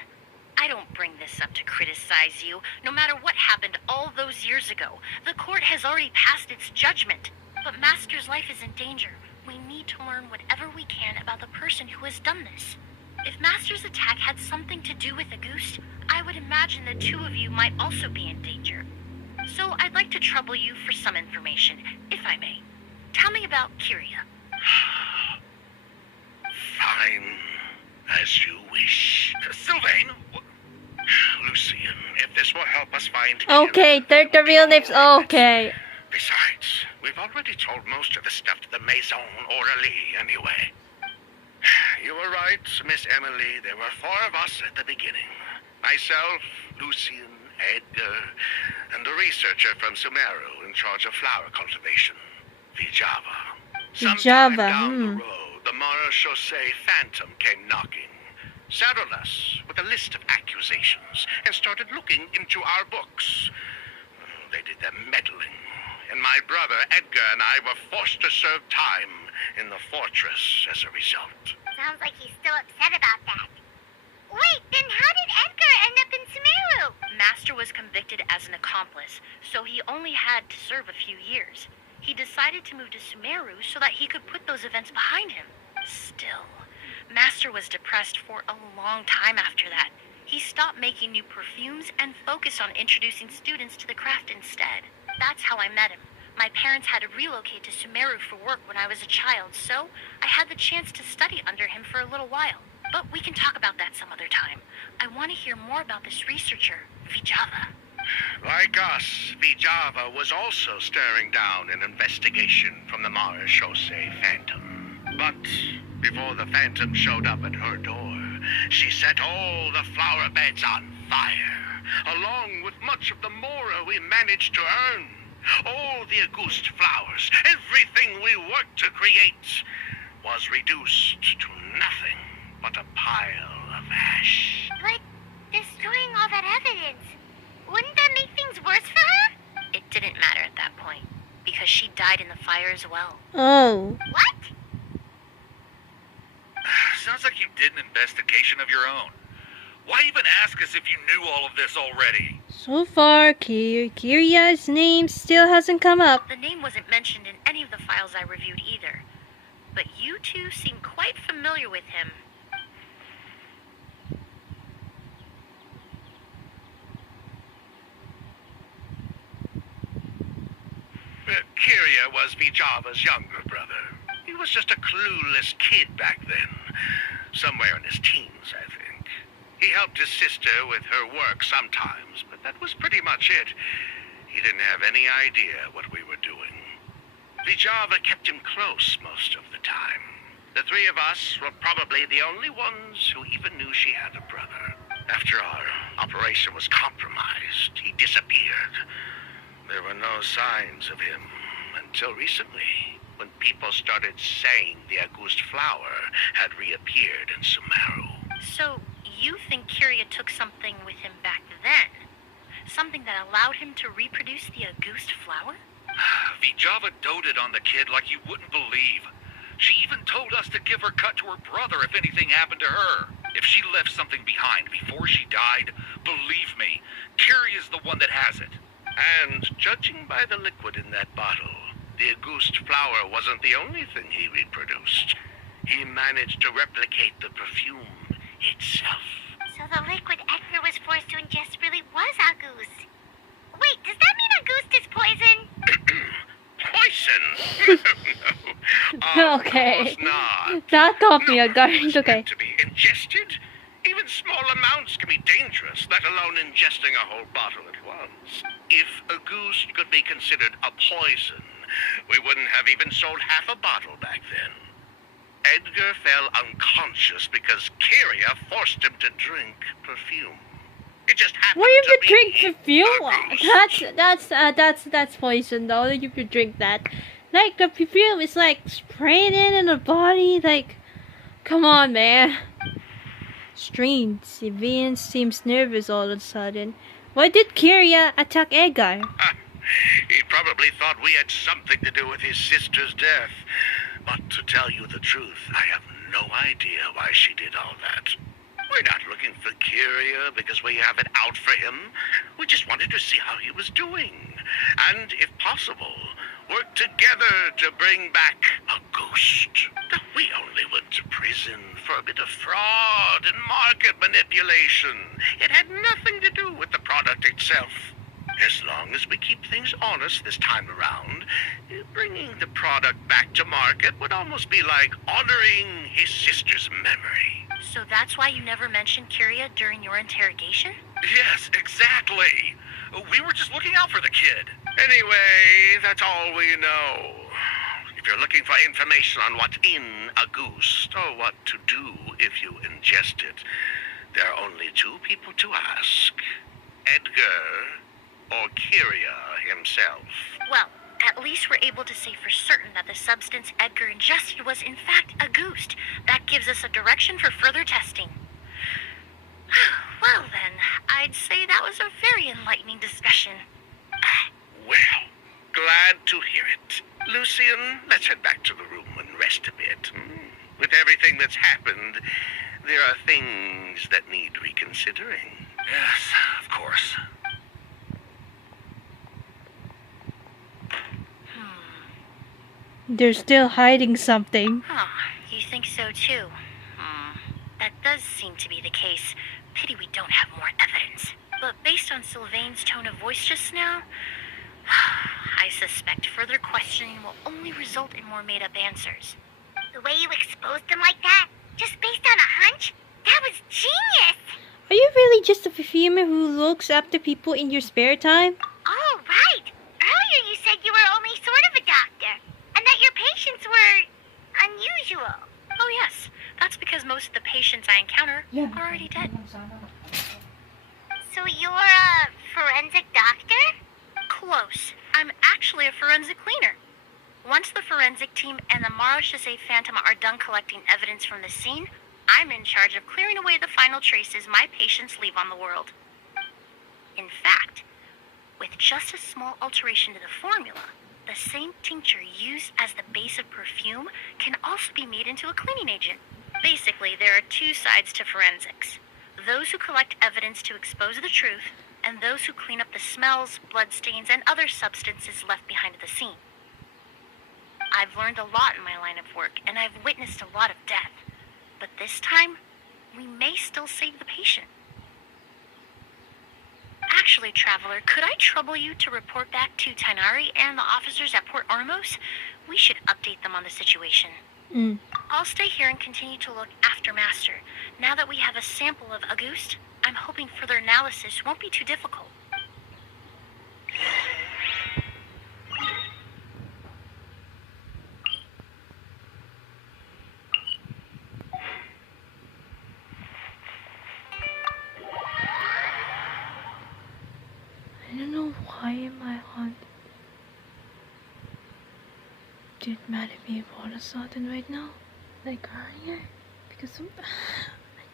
I don't bring this up to criticize you. No matter what happened all those years ago, the court has already passed its judgment. But Master's life is in danger. We need to learn whatever we can about the person who has done this. If Master's attack had something to do with Auguste, I would imagine the 2 of you might also be in danger. So I'd like to trouble you for some information, if I may. Tell me about Kyria. Fine. As you wish. Sylvain! Lucien, if this will help us find... Okay, the real names. Okay. Besides, we've already told most of the stuff to the Maison orally, anyway. You were right, Miss Emily. There were 4 of us at the beginning. Myself, Lucien, Edgar, and the researcher from Sumeru in charge of flower cultivation, Vijava. Sometime down the road, the Marechaussee Phantom came knocking, saddled us with a list of accusations, and started looking into our books. They did their meddling, and my brother Edgar and I were forced to serve time in the fortress as a result. Sounds like he's still upset about that. Wait, then how did Edgar end up in Sumeru? Master was convicted as an accomplice, so he only had to serve a few years. He decided to move to Sumeru so that he could put those events behind him. Still, Master was depressed for a long time after that. He stopped making new perfumes and focused on introducing students to the craft instead. That's how I met him. My parents had to relocate to Sumeru for work when I was a child, so I had the chance to study under him for a little while. But we can talk about that some other time. I want to hear more about this researcher, Vijava. Like us, Vijava was also staring down an investigation from the Marechaussee Phantom. But before the Phantom showed up at her door, she set all the flower beds on fire, along with much of the mora we managed to earn. All the Auguste flowers, everything we worked to create, was reduced to nothing but a pile of ash. But destroying all that evidence, wouldn't that make things worse for her? It didn't matter at that point, because she died in the fire as well. Oh. What? Sounds like you did an investigation of your own. Why even ask us if you knew all of this already? So far, Kiria's name still hasn't come up. The name wasn't mentioned in any of the files I reviewed either. But you two seem quite familiar with him. Kiria was Vijava's younger brother. He was just a clueless kid back then. Somewhere in his teens, I think. He helped his sister with her work sometimes, but that was pretty much it. He didn't have any idea what we were doing. Vijava kept him close most of the time. The three of us were probably the only ones who even knew she had a brother. After our operation was compromised, he disappeared. There were no signs of him until recently, when people started saying the Auguste flower had reappeared in Sumeru. So, you think Kiria took something with him back then? Something that allowed him to reproduce the Auguste flower? Vijava doted on the kid like you wouldn't believe. She even told us to give her cut to her brother if anything happened to her. If she left something behind before she died, believe me, Kiria's the one that has it. And judging by the liquid in that bottle, the Auguste flower wasn't the only thing he reproduced. He managed to replicate the perfume itself. So the liquid Edgar was forced to ingest really was Auguste. Wait, does that mean Auguste is poison? Poison? No. Okay. Of course not. That caught me No off guard. fruit is Okay. meant to be ingested. Even small amounts can be dangerous, let alone ingesting a whole bottle at once. If Auguste could be considered a poison, we wouldn't have even sold half a bottle back then. Edgar fell unconscious because Kiria forced him to drink perfume. It just happened What if to you be drink perfume? Auguste. That's poison though. If you drink that, like the perfume is like spraying in the body. Like, come on, man. Strange. Vivian seems nervous all of a sudden. Why did Kiria attack Edgar? He probably thought we had something to do with his sister's death. But to tell you the truth, I have no idea why she did all that. We're not looking for Kiria because we have it out for him. We just wanted to see how he was doing. And, if possible, work together to bring back Auguste. We only went to prison for a bit of fraud and market manipulation. It had nothing to do with the product itself. As long as we keep things honest this time around, bringing the product back to market would almost be like honoring his sister's memory. So that's why you never mentioned Kiria during your interrogation? Yes, exactly. We were just looking out for the kid. Anyway, that's all we know. If you're looking for information on what's in Auguste, or what to do if you ingest it, there are only two people to ask. Edgar or Kiria himself. Well, at least we're able to say for certain that the substance Edgar ingested was in fact Auguste. That gives us a direction for further testing. Well then, I'd say that was a very enlightening discussion. Well, glad to hear it. Lucian, let's head back to the room and rest a bit. With everything that's happened, there are things that need reconsidering. Yes, of course. They're still hiding something. Oh, you think so too? That does seem to be the case. Pity we don't have more evidence. But based on Sylvain's tone of voice just now, I suspect further questioning will only result in more made-up answers. The way you exposed them like that, just based on a hunch, that was genius! Are you really just a perfumer who looks after people in your spare time? Oh, right! Earlier you said you were only sort of a doctor, and that your patients were unusual. Oh yes, that's because most of the patients I encounter are already dead. So you're a forensic doctor? Close. I'm actually a forensic cleaner. Once the forensic team and the Marechaussee Phantom are done collecting evidence from the scene, I'm in charge of clearing away the final traces my patients leave on the world. In fact, with just a small alteration to the formula, the same tincture used as the base of perfume can also be made into a cleaning agent. Basically, there are two sides to forensics. Those who collect evidence to expose the truth, and those who clean up the smells, bloodstains, and other substances left behind at the scene. I've learned a lot in my line of work, and I've witnessed a lot of death. But this time, we may still save the patient. Actually, Traveler, could I trouble you to report back to Tainari and the officers at Port Ormos? We should update them on the situation. I'll stay here and continue to look after Master. Now that we have a sample of Auguste, I'm hoping further analysis won't be too difficult. I don't know why am I on. Did mad at me about a sudden right now? Like earlier? Because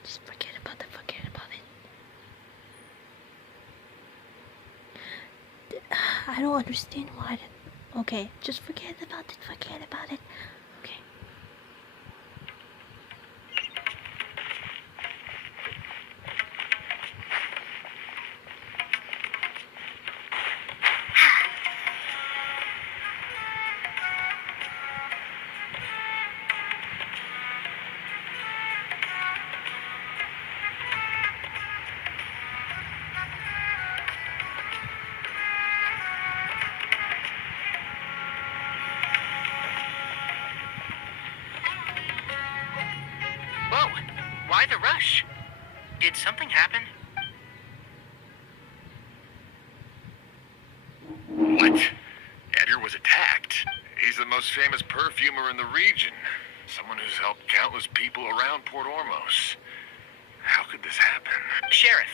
just forget about it. I don't understand why. Okay, just forget about it. Okay. Whoa, why the rush? Did something happen? What? Edgar was attacked. He's the most famous perfumer in the region. Someone who's helped countless people around Port Ormos. How could this happen? Sheriff,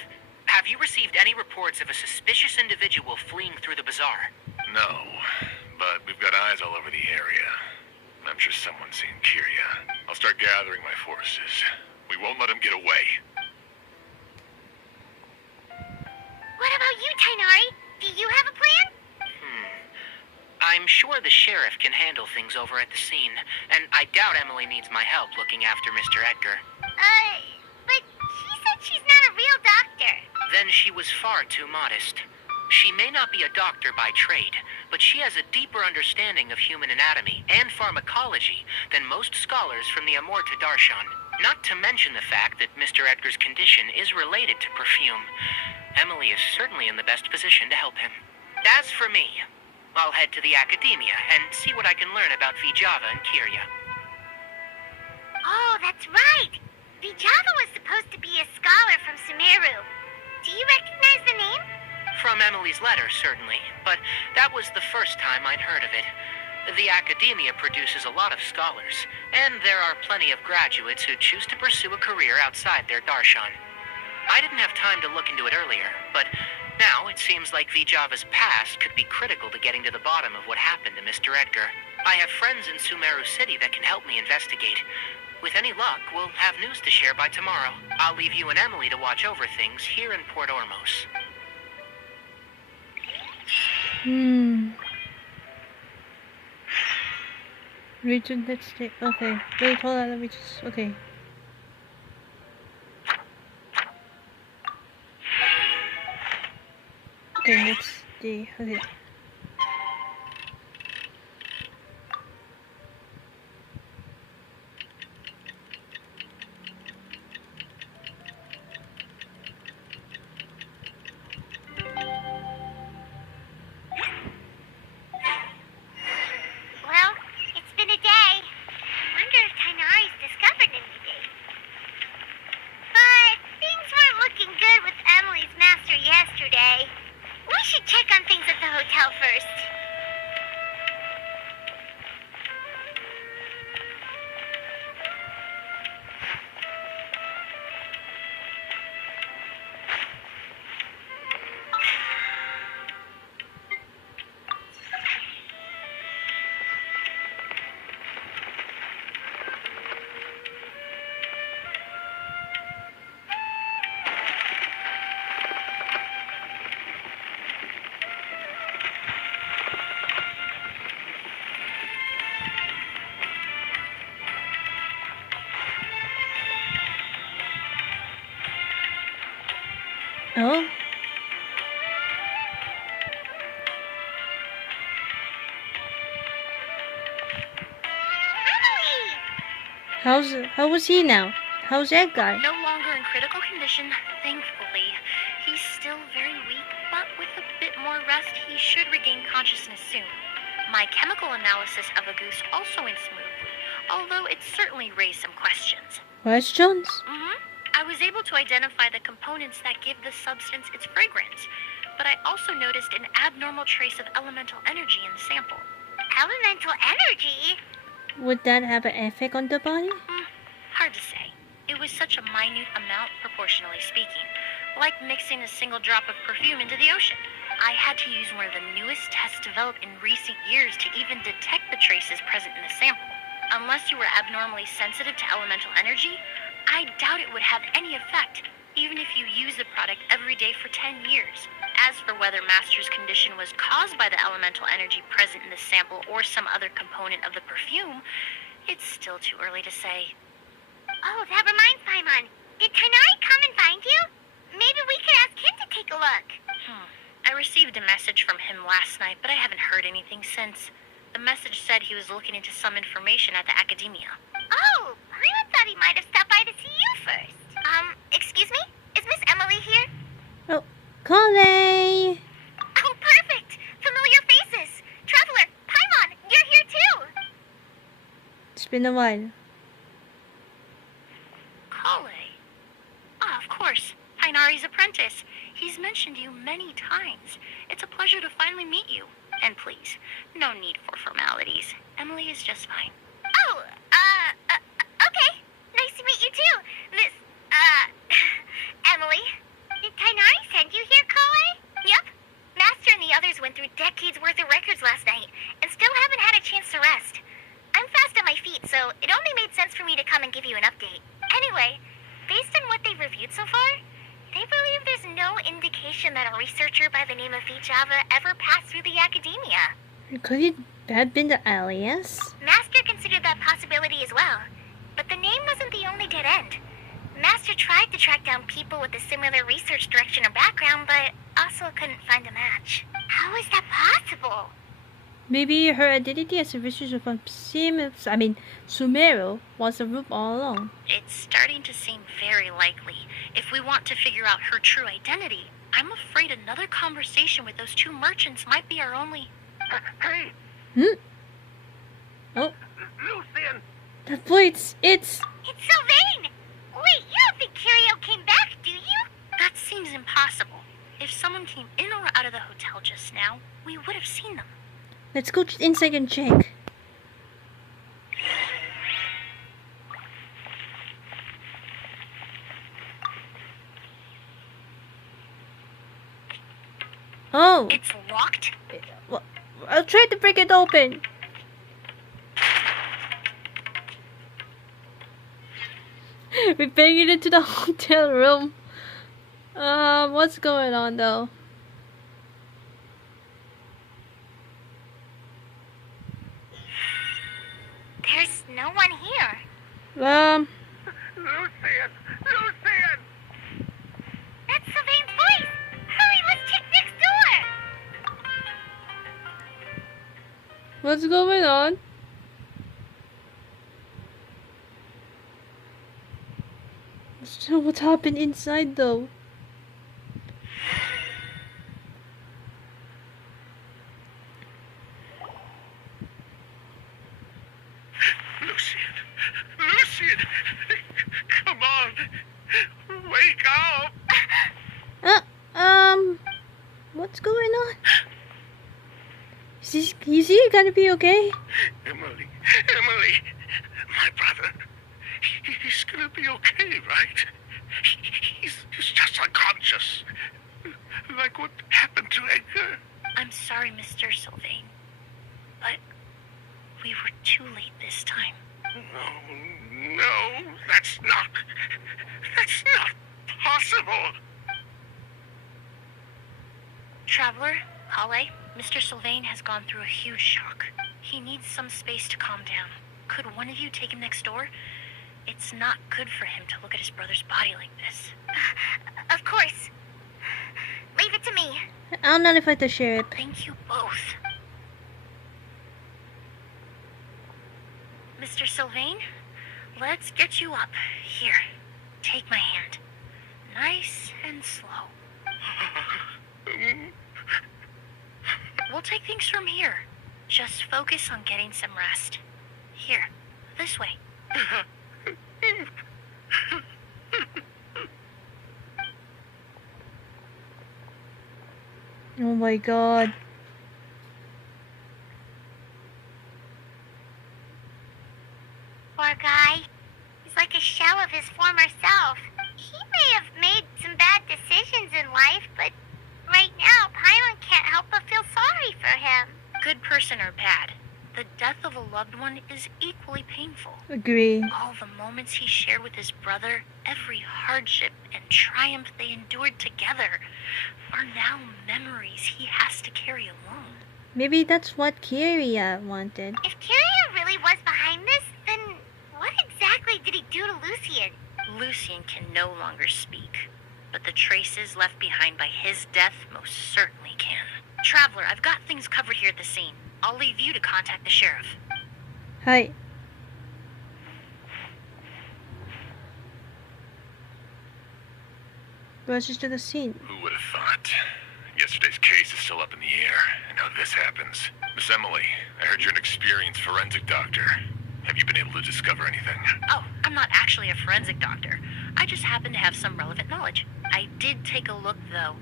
have you received any reports of a suspicious individual fleeing through the bazaar? No, but we've got eyes all over the area. I'm sure someone's seen Kyria. I'll start gathering my forces. We won't let him get away. What about you, Tainari? Do you have a plan? I'm sure the sheriff can handle things over at the scene, and I doubt Emilie needs my help looking after Mr. Edgar. But she said she's not a real doctor. Then she was far too modest. She may not be a doctor by trade, but she has a deeper understanding of human anatomy and pharmacology than most scholars from the Amorta Darshan. Not to mention the fact that Mr. Edgar's condition is related to perfume. Emilie is certainly in the best position to help him. As for me, I'll head to the academia and see what I can learn about Vijava and Kyria. Oh, that's right. Vijava was supposed to be a scholar from Sumeru. Do you recognize the name? From Emilie's letter, certainly, but that was the first time I'd heard of it. The academia produces a lot of scholars, and there are plenty of graduates who choose to pursue a career outside their darshan. I didn't have time to look into it earlier, but now it seems like Vijava's past could be critical to getting to the bottom of what happened to Mr. Edgar. I have friends in Sumeru City that can help me investigate. With any luck, we'll have news to share by tomorrow. I'll leave you and Emilie to watch over things here in Port Ormos. Region, let's stay. Okay. Wait, hold on, let me just. Okay. Okay, let's stay. Okay. How was he now? How's that guy? No longer in critical condition, thankfully. He's still very weak, but with a bit more rest, he should regain consciousness soon. My chemical analysis of Auguste also went smoothly, although it certainly raised some questions. Questions? I was able to identify the components that give the substance its fragrance, but I also noticed an abnormal trace of elemental energy in the sample. Elemental energy? Would that have an effect on the body? Hard to say. It was such a minute amount, proportionally speaking, like mixing a single drop of perfume into the ocean. I had to use one of the newest tests developed in recent years to even detect the traces present in the sample. Unless you were abnormally sensitive to elemental energy, I doubt it would have any effect, even if you use the product every day for 10 years. As for whether Master's condition was caused by the elemental energy present in the sample or some other component of the perfume, it's still too early to say. Oh, that reminds Paimon. Did Tainari come and find you? Maybe we could ask him to take a look. I received a message from him last night, but I haven't heard anything since. The message said he was looking into some information at the academia. Oh, Paimon thought he might have stopped by to see you first. Excuse me? Is Miss Emilie here? Oh, Kale! Oh, perfect! Familiar faces! Traveler, Paimon, you're here too! It's been a while. Kale? Ah, of course. Tainari's apprentice. He's mentioned you many times. It's a pleasure to finally meet you. And please, no need for formalities. Emilie is just fine. Oh, okay. Nice to meet you too, Miss, Emilie. Did Tainari send you here, Kale? Yep. Master and the others went through decades worth of records last night, and still haven't had a chance to rest. I'm fast on my feet, so it only made sense for me to come and give you an update. Anyway, based on what they've reviewed so far, they believe there's no indication that a researcher by the name of Java ever passed through the academia. Could it have been the alias? Master considered that possibility as well, but the name wasn't the only dead end. Master tried to track down people with a similar research direction or background, but also couldn't find a match. How is that possible? Maybe her identity as a researcher from Sumeru was a rube all along. It's starting to seem very likely. If we want to figure out her true identity, I'm afraid another conversation with those two merchants might be our only... Hey, Oh, Lucian! that voice, it's... It's Sylvain! Wait, you don't think Kirio came back, do you? That seems impossible. If someone came in or out of the hotel just now, we would have seen them. Let's go inside and check. Oh, It's locked? well, I'll try to break it open. We bang it into the hotel room. What's going on though? There's no one here. Lucian! That's Sylvain's voice! Hurry, let's check next door! What's going on? So what happened inside though? Lucian! Come on! Wake up! What's going on? Is he gonna be okay? Emilie, my brother, he's gonna be okay, right? He's just unconscious. Like what happened to Edgar. I'm sorry, Mr. Sylvain, but we were too late this time. No, that's not possible. Traveler, Kale, Mr. Sylvain has gone through a huge shock. He needs some space to calm down. Could one of you take him next door? It's not good for him to look at his brother's body like this. Of course. Leave it to me. I'll notify the sheriff. Thank you both. Mr. Sylvain, Let's get you up. Here, take my hand. Nice and slow. We'll take things from here. Just focus on getting some rest. Here, this way. Oh my god. Poor guy. He's like a shell of his former self. He may have made some bad decisions in life, but right now, Paimon can't help but feel sorry for him. Good person or bad, the death of a loved one is equally painful. Agree. All the moments he shared with his brother, every hardship and triumph they endured together, are now memories he has to carry alone. Maybe that's what Kiria wanted. If Kiria really was behind this, then what exactly did he do to Lucien? Lucien can no longer speak, but the traces left behind by his death most certainly can. Traveler, I've got things covered here at the scene. I'll leave you to contact the sheriff. Hi. Rushes to the scene. Who would have thought? Yesterday's case is still up in the air, and now this happens. Miss Emily, I heard you're an experienced forensic doctor. Have you been able to discover anything? Oh, I'm not actually a forensic doctor. I just happen to have some relevant knowledge. I did take a look, though.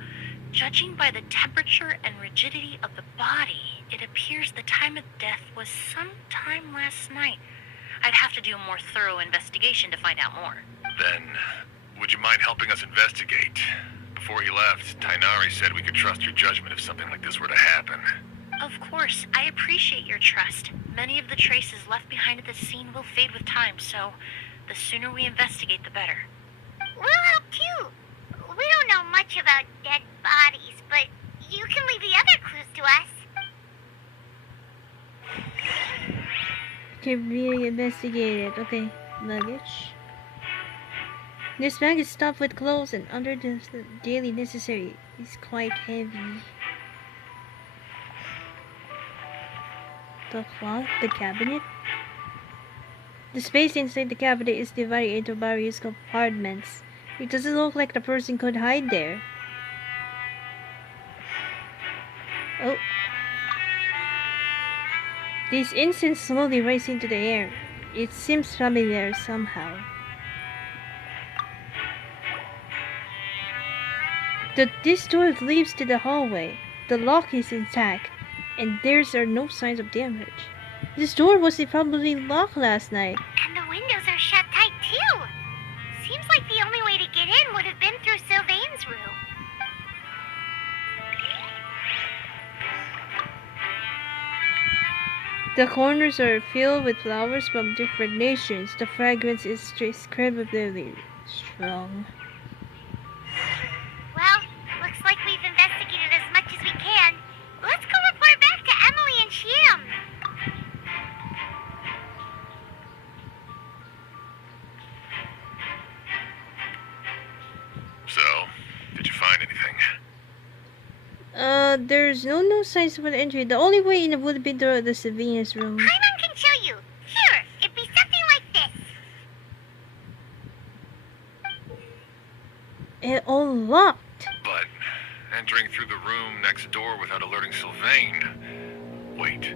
Judging by the temperature and rigidity of the body, it appears the time of death was sometime last night. I'd have to do a more thorough investigation to find out more. Then, would you mind helping us investigate? Before he left, Tainari said we could trust your judgment if something like this were to happen. Of course, I appreciate your trust. Many of the traces left behind at the scene will fade with time, so the sooner we investigate, the better. We'll help too. We don't know much about dead bodies, but you can leave the other clues to us. Okay, being investigated. Okay, luggage. This bag is stuffed with clothes and under the daily necessary is quite heavy. The cloth, the cabinet. The space inside the cabinet is divided into various compartments. It doesn't look like the person could hide there. Oh. This incense slowly rises into the air. It seems familiar somehow. This door leads to the hallway. The lock is intact, and there are no signs of damage. This door was probably locked last night. And the windows are shut tight too. Seems like the only way to get in would have been through Sylvain's room. The corners are filled with flowers from different nations. The fragrance is indescribably strong. Well, looks like we've investigated as much as we can. Let's go report back to Emily and Shim. So, did you find anything? There's no signs of an entry. The only way in would be through the Sylvia's room. Paimon can show you. Here, it'd be something like this. It all locked. But entering through the room next door without alerting Sylvain. Wait,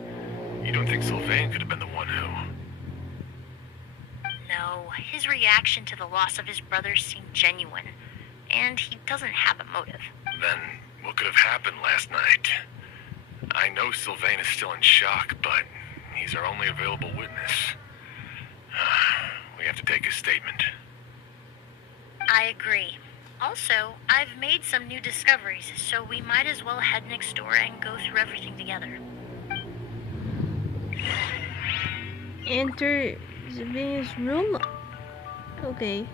you don't think Sylvain could have been the one who... No, his reaction to the loss of his brother seemed genuine, and he doesn't have a motive. Then what could have happened last night? I know Sylvain is still in shock, but he's our only available witness. We have to take his statement. I agree. Also, I've made some new discoveries, so we might as well head next door and go through everything together. Enter Sylvia's room? Okay.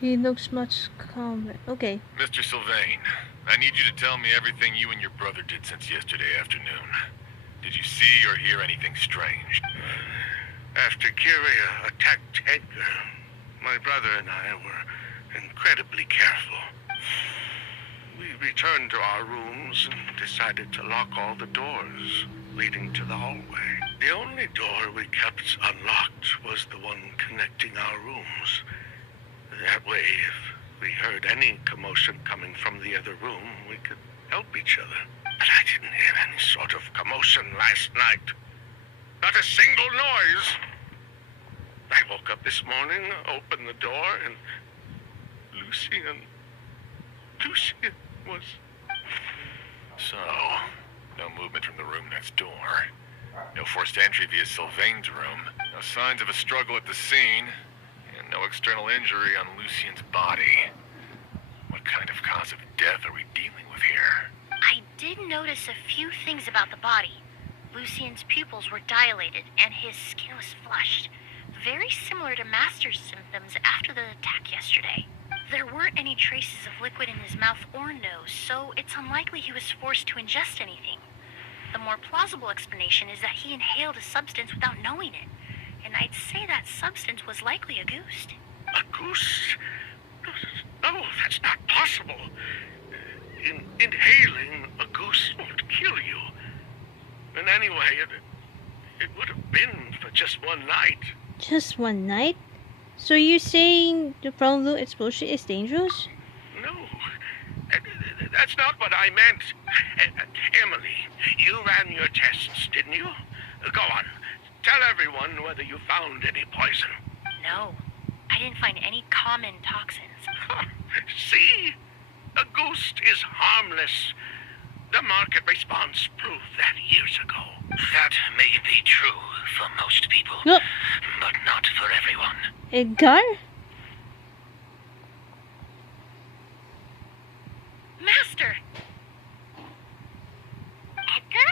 He looks much calmer. Okay. Mr. Sylvain, I need you to tell me everything you and your brother did since yesterday afternoon. Did you see or hear anything strange? After Kyria attacked Edgar, my brother and I were incredibly careful. We returned to our rooms and decided to lock all the doors leading to the hallway. The only door we kept unlocked was the one connecting our rooms. That way, if we heard any commotion coming from the other room, we could help each other. But I didn't hear any sort of commotion last night. Not a single noise. I woke up this morning, opened the door, and Lucian was... So, no movement from the room next door. No forced entry via Sylvain's room. No signs of a struggle at the scene. And no external injury on Lucian's body. What kind of cause of death are we dealing with here? I did notice a few things about the body. Lucian's pupils were dilated, and his skin was flushed. Very similar to Master's symptoms after the attack yesterday. There weren't any traces of liquid in his mouth or nose, so it's unlikely he was forced to ingest anything. The more plausible explanation is that he inhaled a substance without knowing it, and I'd say that substance was likely Auguste. Auguste? No, that's not possible. Inhaling Auguste won't kill you. And anyway, it would have been for just one night. Just one night? So you're saying the prolonged exposure is dangerous? No, that's not what I meant. Emilie, you ran your tests, didn't you? Go on. Tell everyone whether you found any poison. No, I didn't find any common toxins. See? Auguste is harmless. The market response proved that years ago. That may be true for most people, No. but not for everyone. Edgar? Master! Edgar?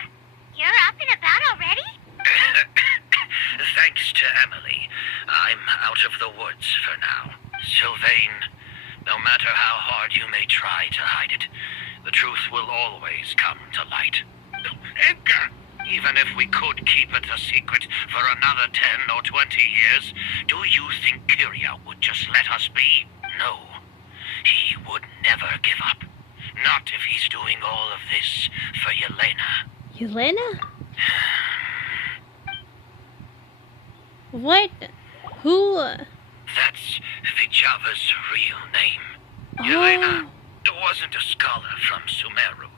You're up and about already? Thanks to Emilie, I'm out of the woods for now. Sylvain, no matter how hard you may try to hide it, the truth will always come to light. Edgar! Even if we could keep it a secret for another 10 or 20 years, do you think Kyria would just let us be? No. He would never give up. Not if he's doing all of this for Yelena. Yelena? What? Who? That's Vijava's real name. Oh. Yelena wasn't a scholar from Sumeru.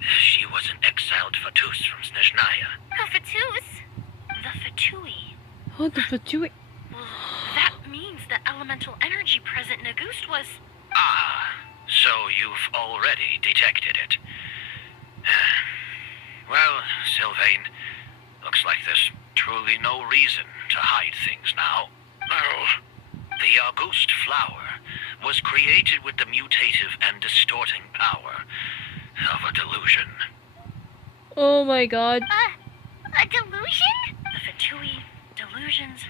She was an exiled Fatus from Snezhnaya. Oh, Fatus? The Fatui. Oh, the Fatui. Well, that means the elemental energy present in Auguste was... Ah, so you've already detected it. Well, Sylvain, looks like there's truly no reason to hide things now. Oh, The Auguste flower was created with the mutative and distorting power of a delusion. Oh my god. A delusion? The Fatui, delusions...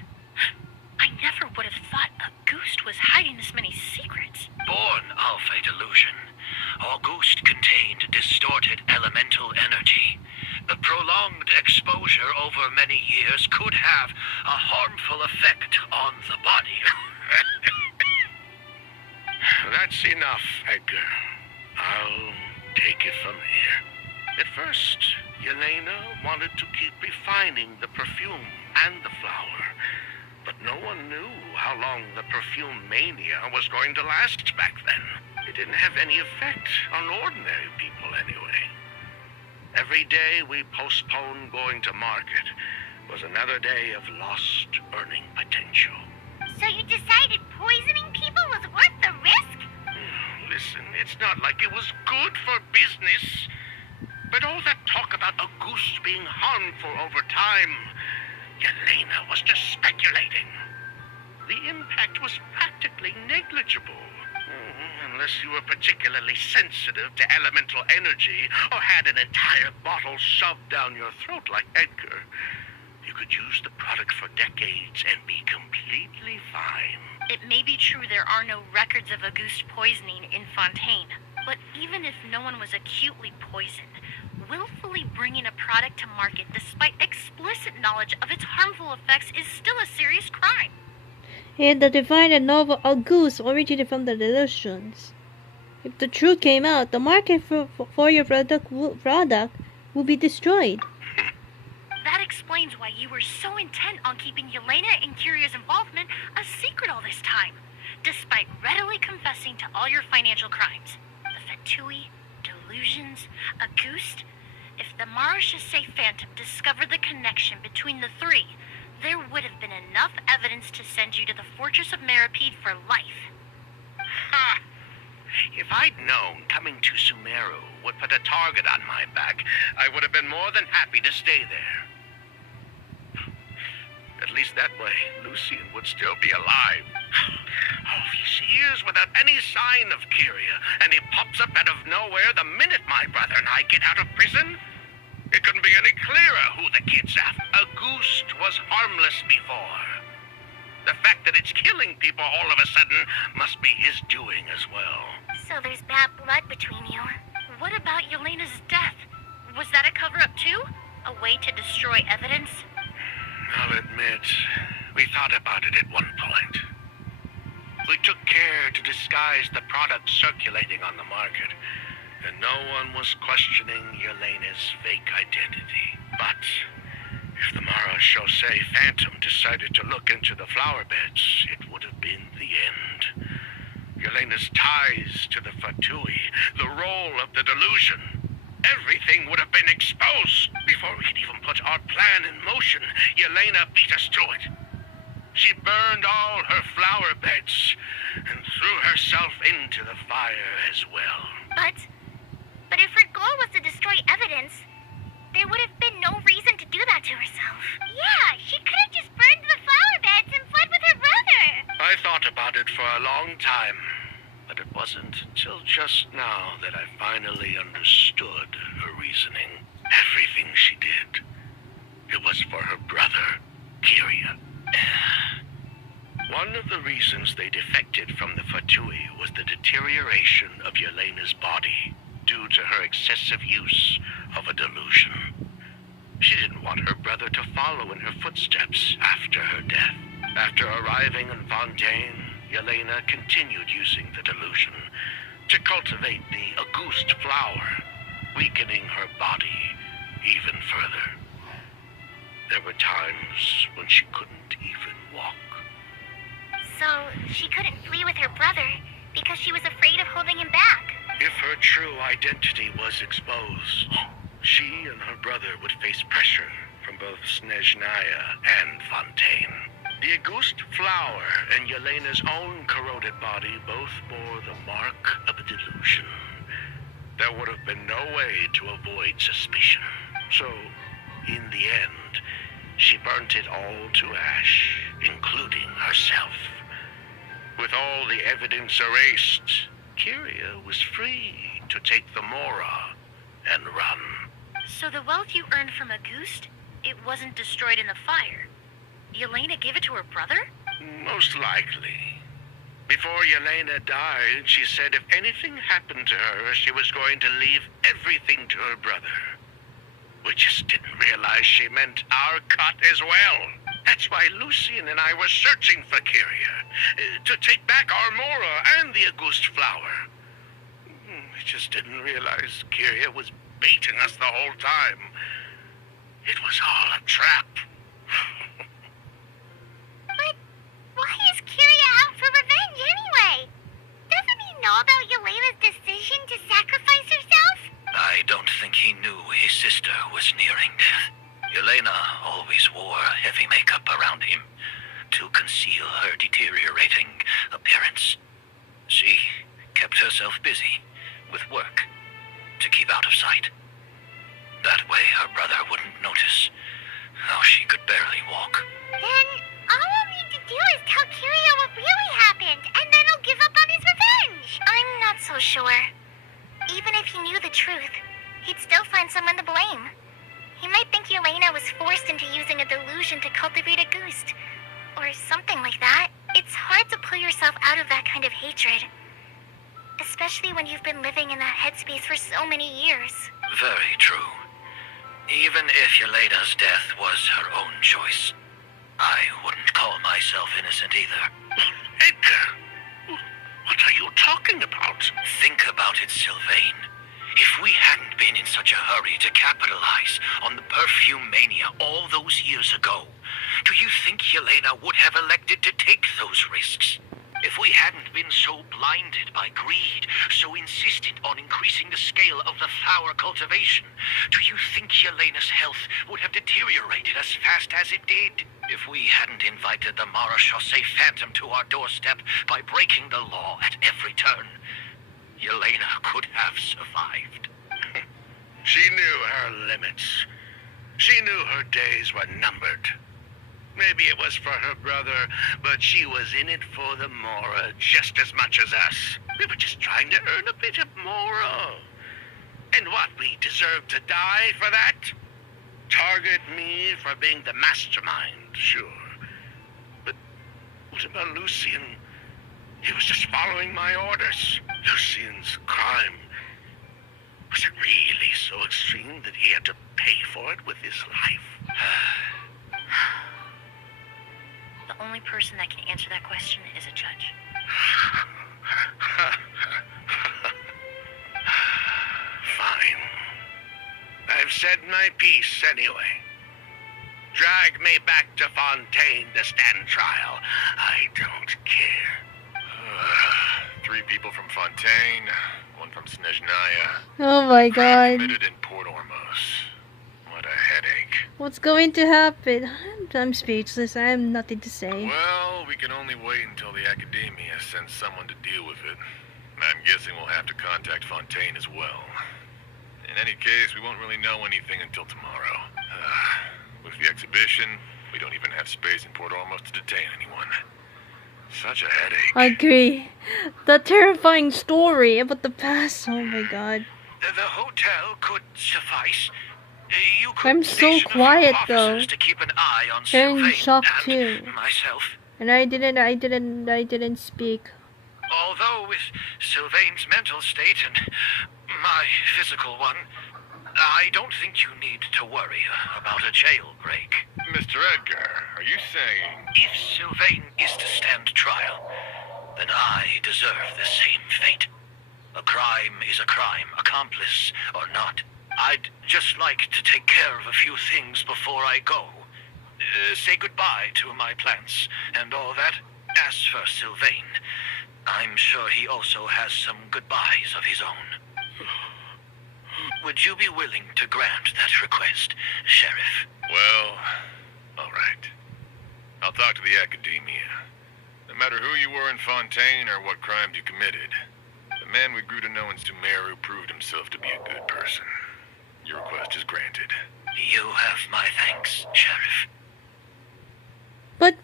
I never would have thought Auguste was hiding this many secrets. Born of a delusion, Auguste contained distorted elemental energy. The prolonged exposure over many years could have a harmful effect on the body. that's enough, Edgar. I'll take it from here. At first, Yelena wanted to keep refining the perfume and the flower. But no one knew how long the perfume mania was going to last back then. It didn't have any effect on ordinary people anyway. Every day we postponed going to market was another day of lost earning potential. So you decided poisoning people was worth the risk? Listen, it's not like it was good for business. But all that talk about Auguste being harmful over time, Yelena was just speculating. The impact was practically negligible. Unless you were particularly sensitive to elemental energy or had an entire bottle shoved down your throat like Edgar, you could use the product for decades and be completely fine. It may be true there are no records of Auguste poisoning in Fontaine, but even if no one was acutely poisoned, Willfully bringing a product to market despite explicit knowledge of its harmful effects is still a serious crime. And the divine novel Auguste originated from the delusions. If the truth came out, the market for your product would be destroyed. That explains why you were so intent on keeping Yelena and Kiria's involvement a secret all this time, despite readily confessing to all your financial crimes. The Fatui, delusions, Auguste. If the Marechaussee Phantom discovered the connection between the three, there would have been enough evidence to send you to the Fortress of Meripede for life. Ha! If I'd known coming to Sumeru would put a target on my back, I would have been more than happy to stay there. At least that way, Lucien would still be alive. All these years without any sign of Kyria, and he pops up out of nowhere the minute my brother and I get out of prison? It couldn't be any clearer who the kid's after. Auguste was harmless before. The fact that it's killing people all of a sudden must be his doing as well. So there's bad blood between you. What about Yelena's death? Was that a cover-up too? A way to destroy evidence? I'll admit, we thought about it at one point. We took care to disguise the product circulating on the market, and no one was questioning Yelena's fake identity. But if the Marechaussee Phantom decided to look into the flower beds, it would have been the end. Yelena's ties to the Fatui, the role of the delusion, everything would have been exposed. Before we could even put our plan in motion, Yelena beat us to it. She burned all her flower beds and threw herself into the fire as well. But if her goal was to destroy evidence, there would have been no reason to do that to herself. Yeah, she could have just burned the flower beds and fled with her brother. I thought about it for a long time, but it wasn't until just now that I finally understood her reasoning. Everything she did, it was for her brother, Kyria. One of the reasons they defected from the Fatui was the deterioration of Yelena's body due to her excessive use of a delusion. She didn't want her brother to follow in her footsteps after her death. After arriving in Fontaine, Yelena continued using the delusion to cultivate the Auguste flower, weakening her body even further. There were times when she couldn't even walk. So she couldn't flee with her brother because she was afraid of holding him back. If her true identity was exposed, she and her brother would face pressure from both Snezhnaya and Fontaine. The Auguste flower and Yelena's own corroded body both bore the mark of a delusion. There would have been no way to avoid suspicion. So, in the end, she burnt it all to ash, including herself. With all the evidence erased, Kyria was free to take the Mora and run. So the wealth you earned from Auguste, it wasn't destroyed in the fire. Yelena gave it to her brother? Most likely. Before Yelena died, she said if anything happened to her, she was going to leave everything to her brother. We just didn't realize she meant our cut as well. That's why Lucien and I were searching for Kyria, to take back our Mora and the Auguste flower. We just didn't realize Kyria was baiting us the whole time. It was all a trap. But why is Kyria out for revenge anyway? Doesn't he know about Yelena's decision to sacrifice herself? I don't think he knew his sister was nearing death. Yelena always wore heavy makeup around him to conceal her deteriorating appearance. She kept herself busy with work to keep out of sight. That way her brother wouldn't notice how she could barely walk. Then all we'll need to do is tell Kyria what really happened, and then he'll give up on his revenge. I'm not so sure. Even if he knew the truth, he'd still find someone to blame. He might think Yelena was forced into using a delusion to cultivate Auguste, or something like that. It's hard to pull yourself out of that kind of hatred. Especially when you've been living in that headspace for so many years. Very true. Even if Yelena's death was her own choice, I wouldn't call myself innocent either. Edgar, what are you talking about? Think about it, Sylvain. If we hadn't been in such a hurry to capitalize on the perfume mania all those years ago, do you think Yelena would have elected to take those risks? If we hadn't been so blinded by greed, so insistent on increasing the scale of the flower cultivation, do you think Yelena's health would have deteriorated as fast as it did? If we hadn't invited the Marechaussee Phantom to our doorstep by breaking the law at every turn, Yelena could have survived. She knew her limits. She knew her days were numbered. Maybe it was for her brother, but she was in it for the Mora just as much as us. We were just trying to earn a bit of Mora. And what, we deserve to die for that? Target me for being the mastermind, sure. But what about Lucien? He was just following my orders. Lucien's crime. Was it really so extreme that he had to pay for it with his life? The only person that can answer that question is a judge. Fine. I've said my piece anyway. Drag me back to Fontaine to stand trial. I don't care. 3 people from Fontaine, 1 from Snezhnaya. Oh my god. Committed in Port Ormos. What a headache. What's going to happen? I'm speechless. I have nothing to say. Well, we can only wait until the Academia sends someone to deal with it. I'm guessing we'll have to contact Fontaine as well. In any case, we won't really know anything until tomorrow. With the exhibition, we don't even have space in Port Ormos to detain anyone. Such a headache. I agree. The terrifying story about the past. Oh my god. The hotel could suffice. You could I'm so station a few quiet, officers though. to keep an eye on I'm Sylvain shocked and too. myself. And I didn't speak. Although with Sylvain's mental state and my physical one, I don't think you need to worry about a jailbreak. Mr. Edgar, are you saying... If Sylvain is to stand trial, then I deserve the same fate. A crime is a crime, accomplice or not. I'd just like to take care of a few things before I go. Say goodbye to my plants and all that. As for Sylvain, I'm sure he also has some goodbyes of his own. Would you be willing to grant that request, Sheriff? Well, all right. I'll talk to the Academia. No matter who you were in Fontaine or what crimes you committed, the man we grew to know in Sumeru proved himself to be a good person. Your request is granted. You have my thanks, Sheriff. But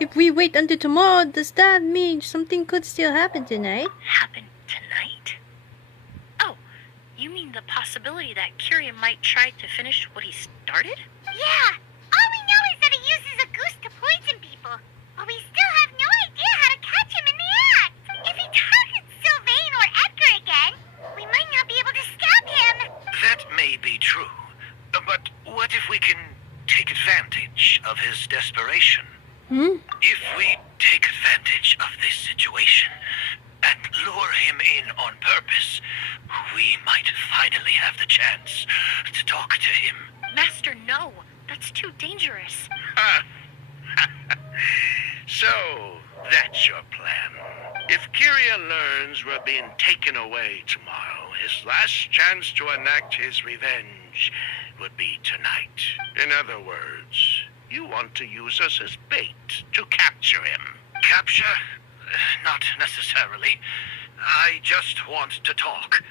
if we wait until tomorrow, does that mean something could still happen tonight? Happen tonight? Oh, you mean the possibility that Kyrian might try to finish what he started? Yeah, all we know is that he uses Auguste to poison people. But we still have no idea how to catch him in the act. If he targets Sylvain or Edgar again, we might not be able to stop him. That may be true. But what if we can take advantage of his desperation? If we take advantage of this situation and lure him in on purpose, we might finally have the chance to talk to him. Master, no. That's too dangerous. So, that's your plan. If Kyrian learns we're being taken away tomorrow, his last chance to enact his revenge would be tonight. In other words, you want to use us as bait to capture him. Capture? Not necessarily. I just want to talk.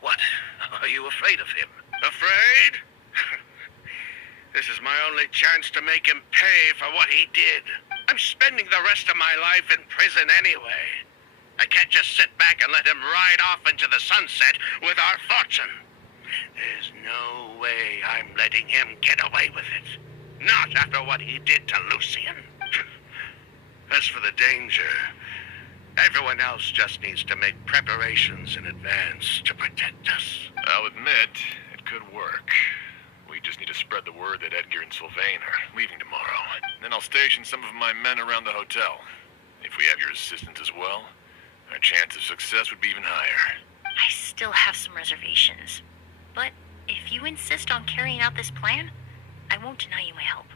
What? Are you afraid of him? Afraid? This is my only chance to make him pay for what he did. I'm spending the rest of my life in prison anyway. I can't just sit back and let him ride off into the sunset with our fortune. There's no way I'm letting him get away with it. Not after what he did to Lucien. As for the danger, Everyone else just needs to make preparations in advance to protect us. I'll admit, it could work. We just need to spread the word that Edgar and Sylvain are leaving tomorrow. Then I'll station some of my men around the hotel. If we have your assistance as well, our chance of success would be even higher. I still have some reservations. But if you insist on carrying out this plan, I won't deny you my help.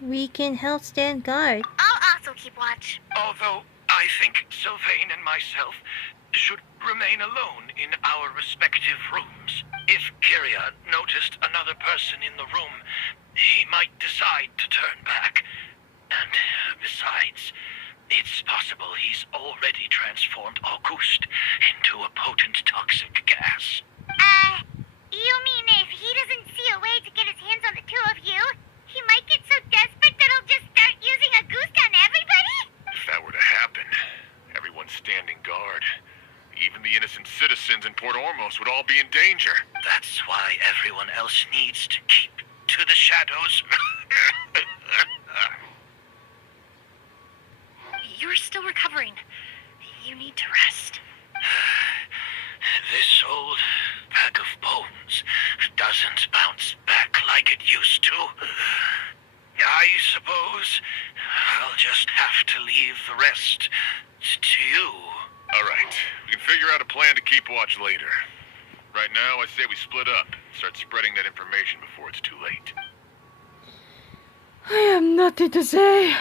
We can help stand guard. I'll also keep watch. Although I think Sylvain and myself should remain alone in our respective rooms. If Kyria noticed another person in the room, he might decide to turn back. And besides, it's possible he's already transformed Auguste into a potent toxic gas. You mean if he doesn't see a way to get his hands on the two of you, he might get so desperate that he'll just start using Auguste on everybody? If that were to happen, everyone standing guard, even the innocent citizens in Port Ormos would all be in danger. That's why everyone else needs to keep to the shadows. You're still recovering. You need to rest. This old bag of bones doesn't bounce back like it used to. I suppose I'll just have to leave the rest to you. All right, we can figure out a plan to keep watch later. Right now, I say we split up, start spreading that information before it's too late. I have nothing to say.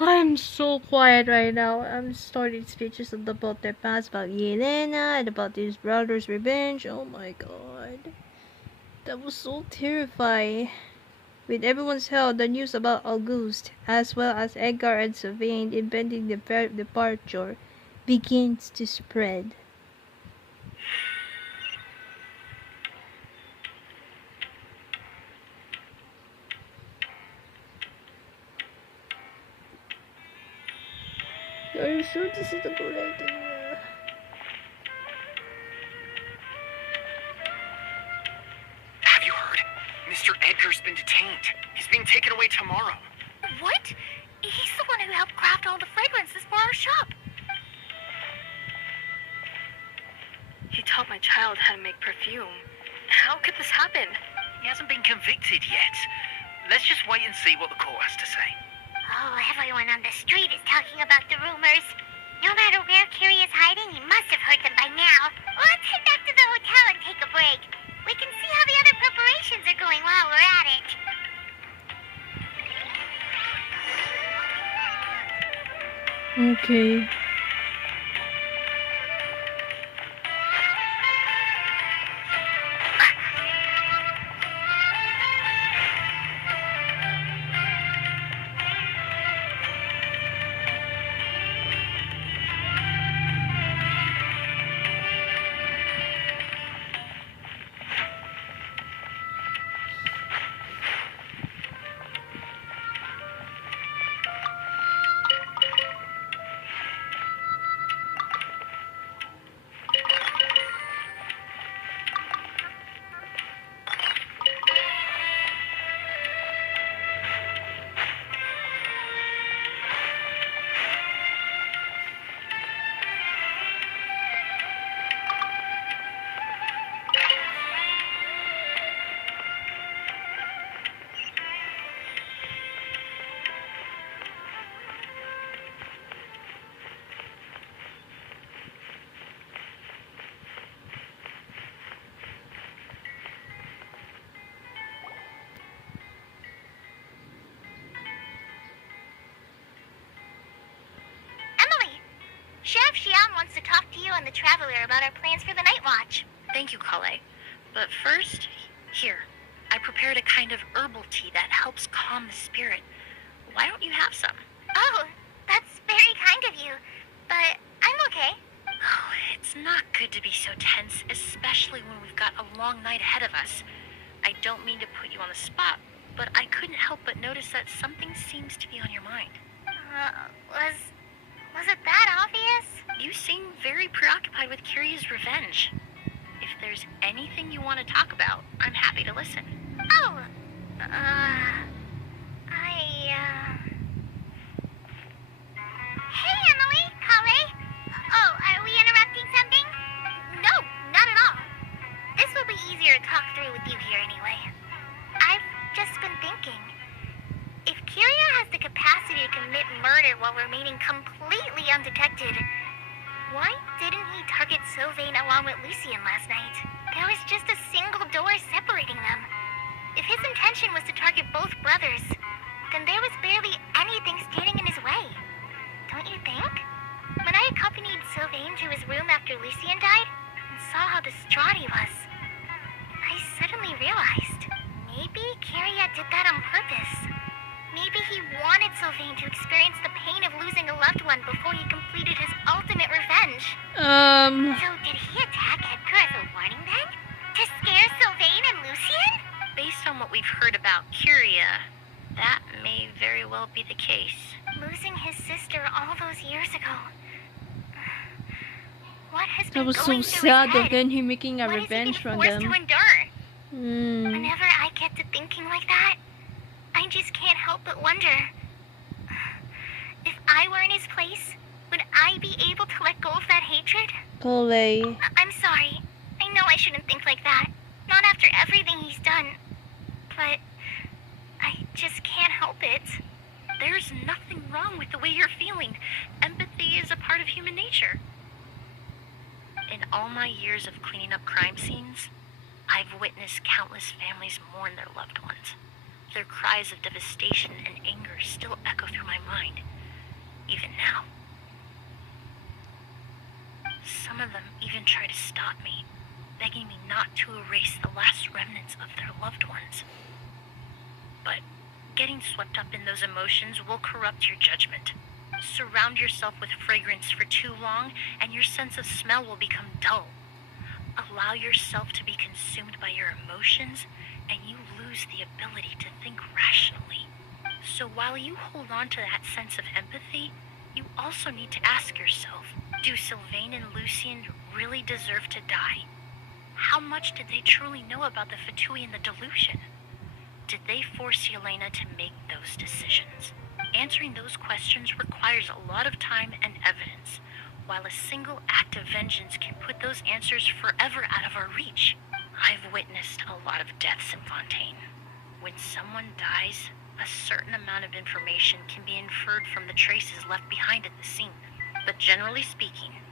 I'm so quiet right now. I'm starting speeches about their past, about Yelena, and about his brother's revenge. Oh my god. That was so terrifying. With everyone's help, the news about Auguste, as well as Edgar and Sylvain impending departure, begins to spread. Are you sure this is the correct thing? Have you heard? Mr. Edgar's been detained. He's being taken away tomorrow. What? He's the one who helped craft all the fragrances for our shop. He taught my child how to make perfume. How could this happen? He hasn't been convicted yet. Let's just wait and see what the court has to say. Oh, everyone on the street is talking about the rumors. No matter where Kyrie is hiding, he must have heard them by now. Let's head back to the hotel and take a break. We can see how the other preparations are going while we're at it. Okay. Chef Xian wants to talk to you and the Traveler about our plans for the night watch. Thank you, Kale. But first, here. I prepared a kind of herbal tea that helps calm the spirit. Why don't you have some? Oh, that's very kind of you. But I'm okay. Oh, it's not good to be so tense, especially when we've got a long night ahead of us. I don't mean to put you on the spot, but I couldn't help but notice that something seems to be on your mind. Was it that obvious? You seem very preoccupied with Kyria's revenge. If there's anything you want to talk about, I'm happy to listen. Oh, Hey, Emilie, Kale. thinking. If Kyria has the capacity to commit murder while remaining completely undetected, why didn't he target Sylvain along with Lucien last night? There was just a single door separating them. If his intention was to target both brothers, then there was barely anything standing in his way. Don't you think? When I accompanied Sylvain to his room after Lucien died, and saw how distraught he was, I suddenly realized, maybe Kyria did that on purpose. Maybe he wanted Sylvain to experience the pain of losing a loved one before he completed his ultimate revenge. So did he attack Edgar as a warning then? To scare Sylvain and Lucien? Based on what we've heard about Kyria, that may very well be the case. Losing his sister all those years ago. What has That been was so going through sad his head? of then him making a What revenge has he been from forced them. to endure? Hmm. Whenever I get to thinking like that, I just can't help but wonder. If I were in his place, would I be able to let go of that hatred? Golly. I'm sorry. I know I shouldn't think like that. Not after everything he's done. But I just can't help it. There's nothing wrong with the way you're feeling. Empathy is a part of human nature. In all my years of cleaning up crime scenes, I've witnessed countless families mourn their loved ones. Their cries of devastation and anger still echo through my mind, even now. Some of them even try to stop me, begging me not to erase the last remnants of their loved ones. But getting swept up in those emotions will corrupt your judgment. Surround yourself with fragrance for too long, and your sense of smell will become dull. Allow yourself to be consumed by your emotions, and you lose the ability to think rationally. So while you hold on to that sense of empathy, you also need to ask yourself, do Sylvain and Lucien really deserve to die? How much did they truly know about the Fatui and the delusion? Did they force Yelena to make those decisions? Answering those questions requires a lot of time and evidence, while a single act of vengeance can put those answers forever out of our reach. I've witnessed a lot of deaths in Fontaine. When someone dies, a certain amount of information can be inferred from the traces left behind at the scene. But generally speaking,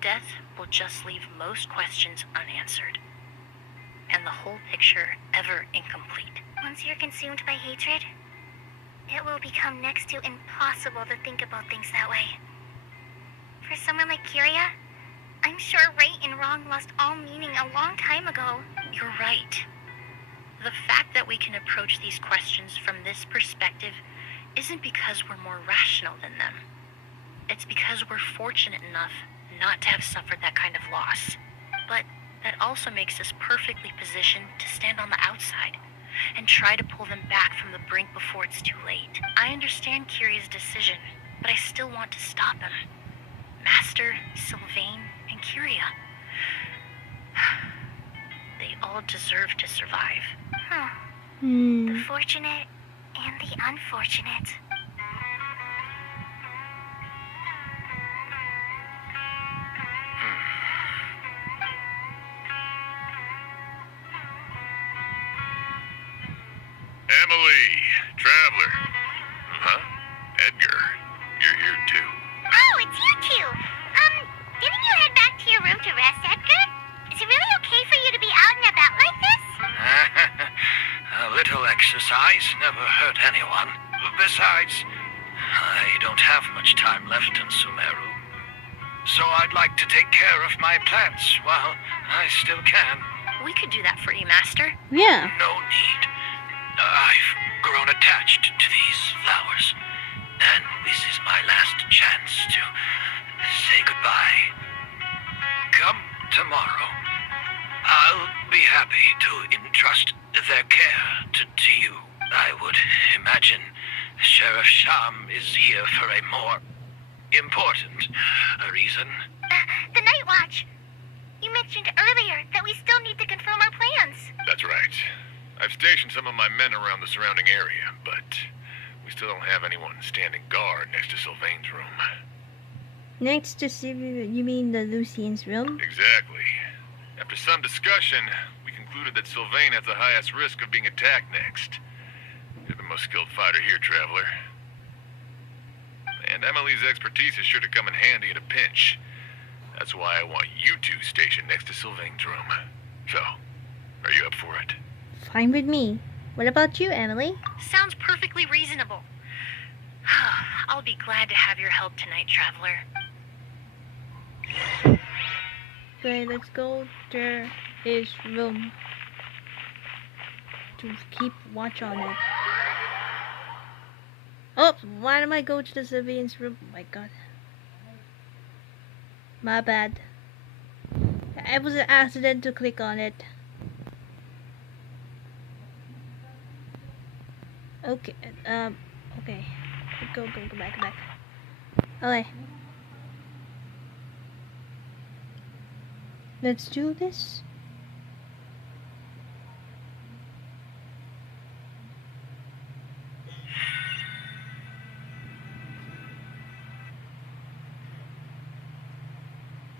death will just leave most questions unanswered, and the whole picture ever incomplete. Once you're consumed by hatred, it will become next to impossible to think about things that way. For someone like Kyria, I'm sure right and wrong lost all meaning a long time ago. You're right. The fact that we can approach these questions from this perspective isn't because we're more rational than them. It's because we're fortunate enough not to have suffered that kind of loss. But that also makes us perfectly positioned to stand on the outside and try to pull them back from the brink before it's too late. I understand Kyria's decision, but I still want to stop him. Master, Sylvain, and Kyria. They all deserve to survive. The fortunate and the unfortunate. Emilie, Traveler. Huh? Edgar, you're here too. Oh, it's you two. Didn't you head back to your room to rest, Edgar? Is it really okay for you to be out and about like this? A little exercise never hurt anyone. Besides, I don't have much time left in Sumeru. So I'd like to take care of my plants while I still can. We could do that for you, Master. Yeah. No need. I've grown attached to these flowers, and this is my last chance to say goodbye. Come tomorrow. I'll be happy to entrust their care to you. I would imagine Sheriff Sham is here for a more important reason. The Night Watch. You mentioned earlier that we still need to confirm our plans. That's right. I've stationed some of my men around the surrounding area, but we still don't have anyone standing guard next to Sylvain's room. Next to you mean the Lucien's room? Exactly. After some discussion, we concluded that Sylvain has the highest risk of being attacked next. matter here, traveler. And Emilie's expertise is sure to come in handy in a pinch. That's why I want you two stationed next to Sylvain's room. So, are you up for it? Fine with me. What about you, Emilie? Sounds perfectly reasonable. I'll be glad to have your help tonight, traveler. Okay, let's go to his room to keep watch on it. Oh, why am I go to the civilian's room? Oh my god. My bad. It was an accident to click on it. Okay, okay. Go back. Okay. Let's do this.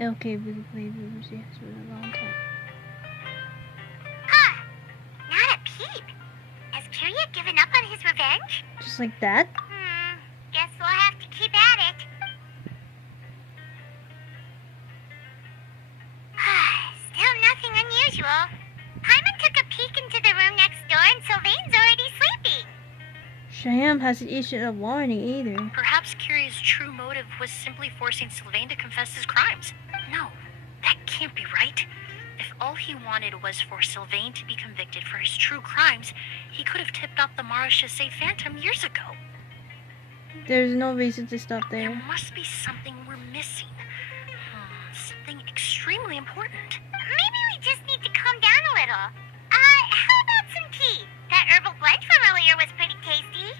Okay, we played Rivers yes for a long time. Huh. Not a peep. Has Kirya given up on his revenge? Just like that? Guess we'll have to keep at it. Still nothing unusual. Paimon took a peek into the room next door and Sylvain's already sleeping. Shyam hasn't issued a warning either. Perhaps Kiria's true motive was simply forcing Sylvain to confess his crimes. No, that can't be right. If all he wanted was for Sylvain to be convicted for his true crimes, he could have tipped off the Marechaussee Phantom years ago. There's no reason to stop There there. must be something we're missing. Something extremely important. Maybe we just need to calm down a little. How about some tea? That herbal blend from earlier was pretty tasty.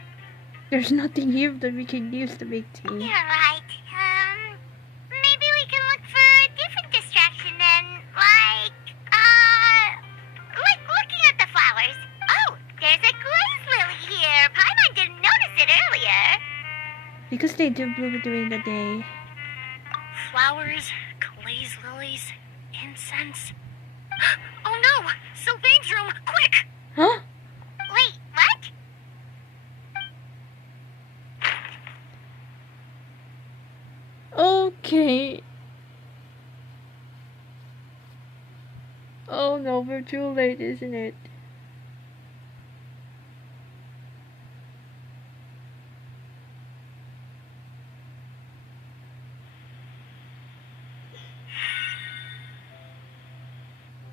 There's nothing here that we can use to make tea. You're right. Maybe we can look for a different distraction then, like looking at the flowers. Oh, there's a glaze lily here. Paimon didn't notice it earlier. Because they do bloom during the day. Flowers, glaze lilies, incense. Oh no! Sylvain's room! Quick! Huh? Wait, what? Okay. Oh no, we're too late, isn't it?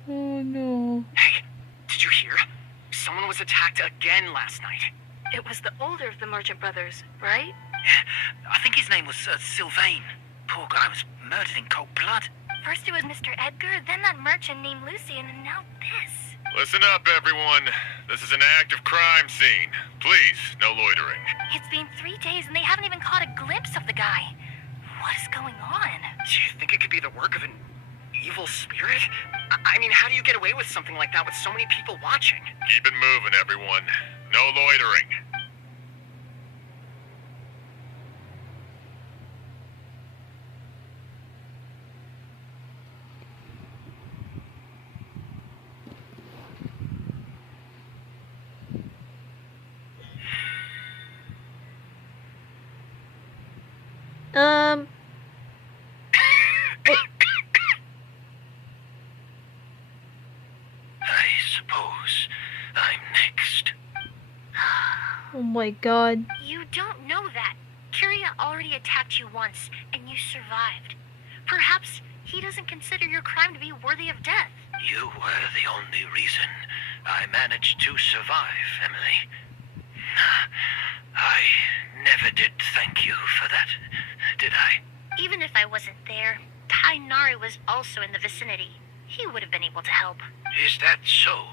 Oh no. Hey, did you hear? Someone was attacked again last night. It was the older of the merchant brothers, right? I think his name was Sylvain. Poor guy was murdered in cold blood. First it was Mr. Edgar, then that merchant named Lucian, and now this. Listen up, everyone. This is an active crime scene. Please, no loitering. It's been 3 days and they haven't even caught a glimpse of the guy. What is going on? Do you think it could be the work of an evil spirit? I mean, how do you get away with something like that with so many people watching? Keep it moving, everyone. No loitering. I suppose I'm next. Oh my god. You don't know that. Kiria already attacked you once, and you survived. Perhaps he doesn't consider your crime to be worthy of death. You were the only reason I managed to survive, Emilie. I never did thank you for that, did I? Even if I wasn't there, Tainari was also in the vicinity. He would have been able to help. Is that so?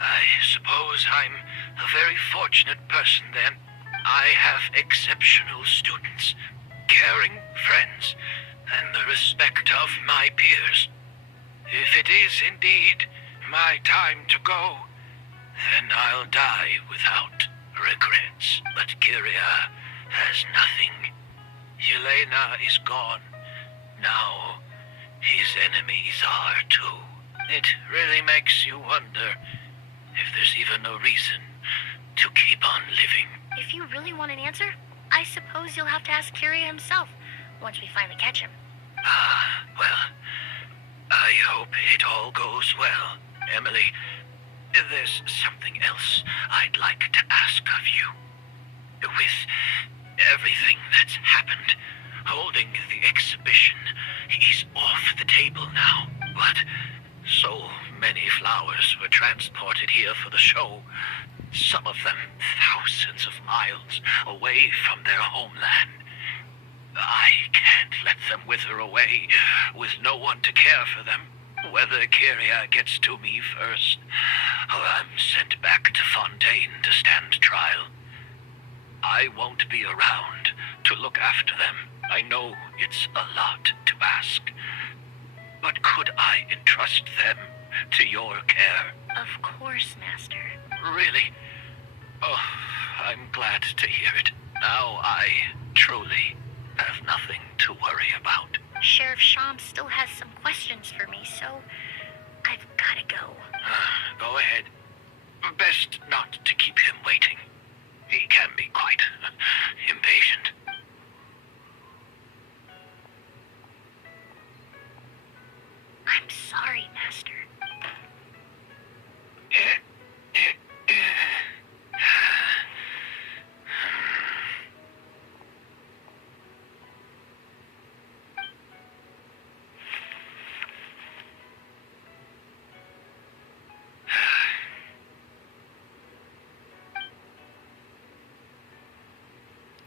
I suppose I'm a very fortunate person then. I have exceptional students, caring friends, and the respect of my peers. If it is indeed my time to go, then I'll die without regrets. But Kiria has nothing. Yelena is gone. Now his enemies are too. It really makes you wonder if there's even a reason to keep on living. want an answer, I suppose you'll have to ask Kyria himself once we finally catch him. Well, I hope it all goes well. Emilie, there's something else I'd like to ask of you. With everything that's happened, holding the exhibition is off the table now, but so many flowers were transported here for the show, some of them thousands of miles away from their homeland. I can't let them wither away with no one to care for them. Whether Kyria gets to me first, or I'm sent back to Fontaine to stand trial, I won't be around to look after them. I know it's a lot to ask, but could I entrust them to your care? Of course, Master. Really? Oh, I'm glad to hear it. Now I truly have nothing to worry about. Sheriff Sham still has some questions for me, so I've gotta go. Go ahead. Best not to keep him waiting. He can be quite impatient. I'm sorry, Master.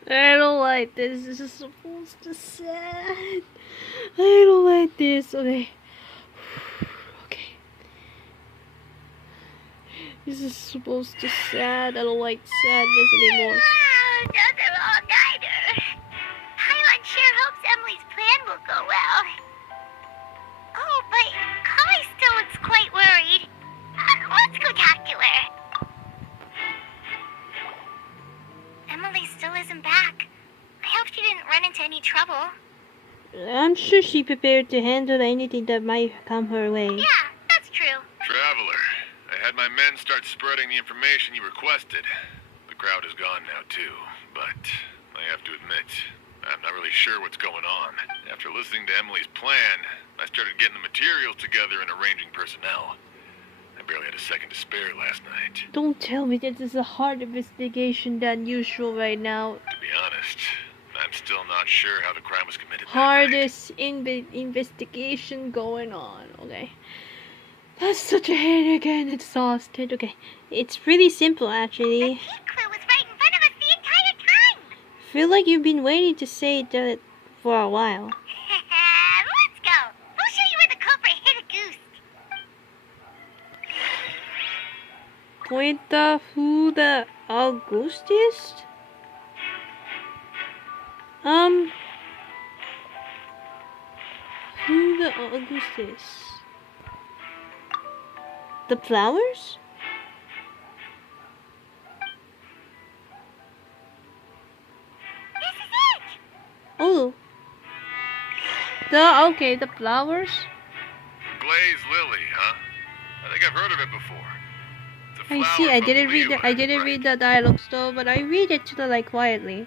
I don't like this. This is supposed to sad. I don't like this. Okay. Okay. This is supposed to sad. I don't like sadness anymore. Another all-nighter. Paimon sure hopes Emily's plan will go well. Oh, but Kai still looks quite worried. Let's go talk to her. Emily still isn't back. I hope she didn't run into any trouble. I'm sure she's prepared to handle anything that might come her way. Yeah, that's true. Traveler, I had my men start spreading the information you requested. The crowd is gone now, too. But I have to admit, I'm not really sure what's going on. After listening to Emily's plan, I started getting the materials together and arranging personnel. I barely had a second to spare last night. Don't tell me that this is a hard investigation than usual right now. To be honest, I'm still not sure how the crime was committed. Hardest investigation going on. Okay. That's such a headache and exhausted. Okay. It's really simple actually. The pink clue was right in front of us the entire time. Feel like you've been waiting to say that for a while. Let's go. We'll show you where the culprit hit Auguste. Cuenta who the Auguste is? Who the Auguste is? The flowers? This is it. Oh. Okay, the flowers? Blaze Lily, huh? I think I've heard of it before. It's a I flower see. I from didn't read Leland, I didn't right? read the dialogue though, but I read it to the like quietly.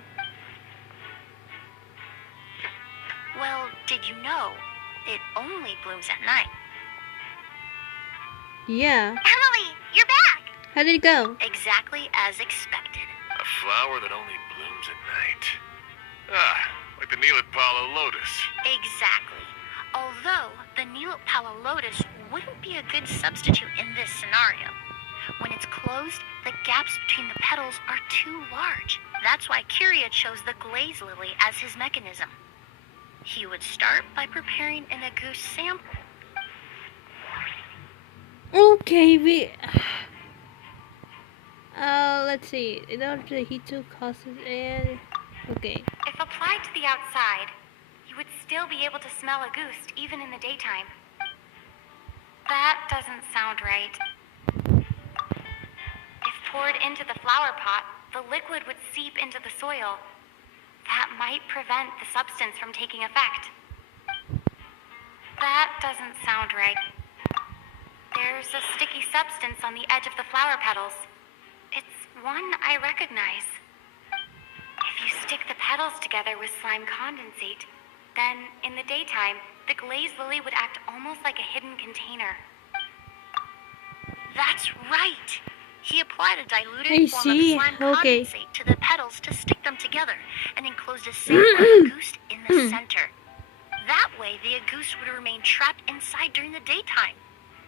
Well, did you know it only blooms at night? Yeah. Emily, you're back. How did it go? Exactly as expected. A flower that only blooms at night. Ah, like the Neelitpala lotus. Exactly. Although the Neelitpala lotus wouldn't be a good substitute in this scenario. When it's closed, the gaps between the petals are too large. That's why Kyria chose the glaze lily as his mechanism. He would start by preparing an Auguste sample. Okay, let's see. In order to heat two causes and okay. If applied to the outside, you would still be able to smell Auguste even in the daytime. That doesn't sound right. If poured into the flower pot, the liquid would seep into the soil. That might prevent the substance from taking effect. That doesn't sound right. There's a sticky substance on the edge of the flower petals. It's one I recognize. petals together with slime condensate. Then, in the daytime, the glazed lily would act almost like a hidden container. That's right! He applied a I diluted form of see. slime Okay. condensate to the petals to stick them together and enclosed a sample of Auguste in the center. That way, the Auguste would remain trapped inside during the daytime,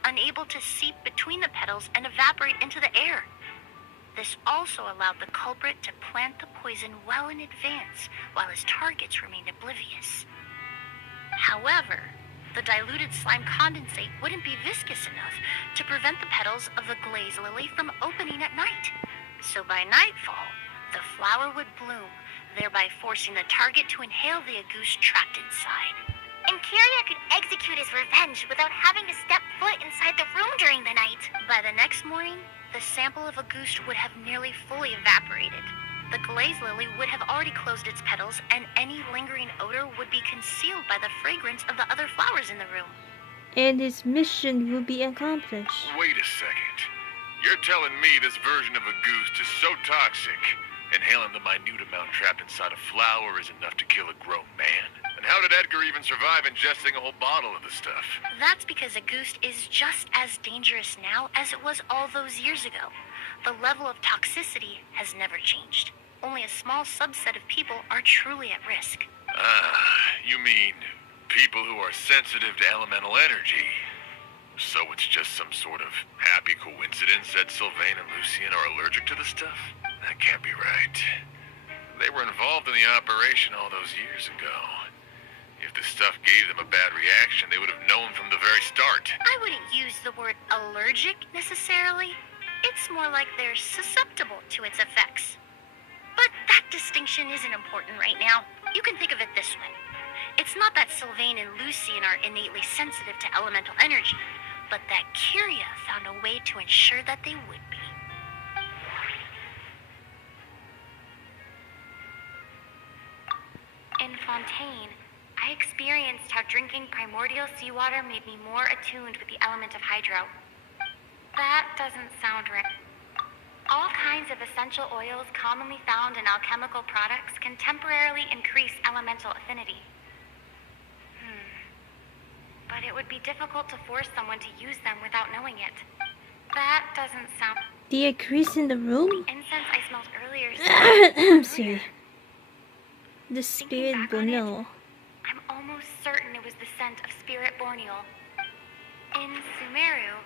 unable to seep between the petals and evaporate into the air. This also allowed the culprit to plant the poison well in advance, while his targets remained oblivious. However, the diluted slime condensate wouldn't be viscous enough to prevent the petals of the glaze lily from opening at night. So by nightfall, the flower would bloom, thereby forcing the target to inhale the Auguste trapped inside. And Kyria could execute his revenge without having to step foot inside the room during the night. By the next morning, the sample of Auguste would have nearly fully evaporated. The glaze lily would have already closed its petals, and any lingering odor would be concealed by the fragrance of the other flowers in the room. And his mission will be accomplished. Wait a second. You're telling me this version of Auguste is so toxic, inhaling the minute amount trapped inside a flower is enough to kill a grown man? And how did Edgar even survive ingesting a whole bottle of the stuff? That's because Auguste is just as dangerous now as it was all those years ago. The level of toxicity has never changed. Only a small subset of people are truly at risk. You mean people who are sensitive to elemental energy? So it's just some sort of happy coincidence that Sylvain and Lucien are allergic to the stuff? That can't be right. They were involved in the operation all those years ago. If the stuff gave them a bad reaction, they would have known from the very start. I wouldn't use the word allergic necessarily. It's more like they're susceptible to its effects. But that distinction isn't important right now. You can think of it this way. It's not that Sylvain and Lucien are innately sensitive to elemental energy, but that Kyria found a way to ensure that they would be. In Fontaine, I experienced how drinking primordial seawater made me more attuned with the element of hydro. That doesn't sound right. All kinds of essential oils commonly found in alchemical products can temporarily increase elemental affinity. But it would be difficult to force someone to use them without knowing it. That doesn't sound... The increase in the room? Incense I smelled earlier... I'm sorry. The spirit bonneau. I'm almost certain it was the scent of spirit borneal. In Sumeru,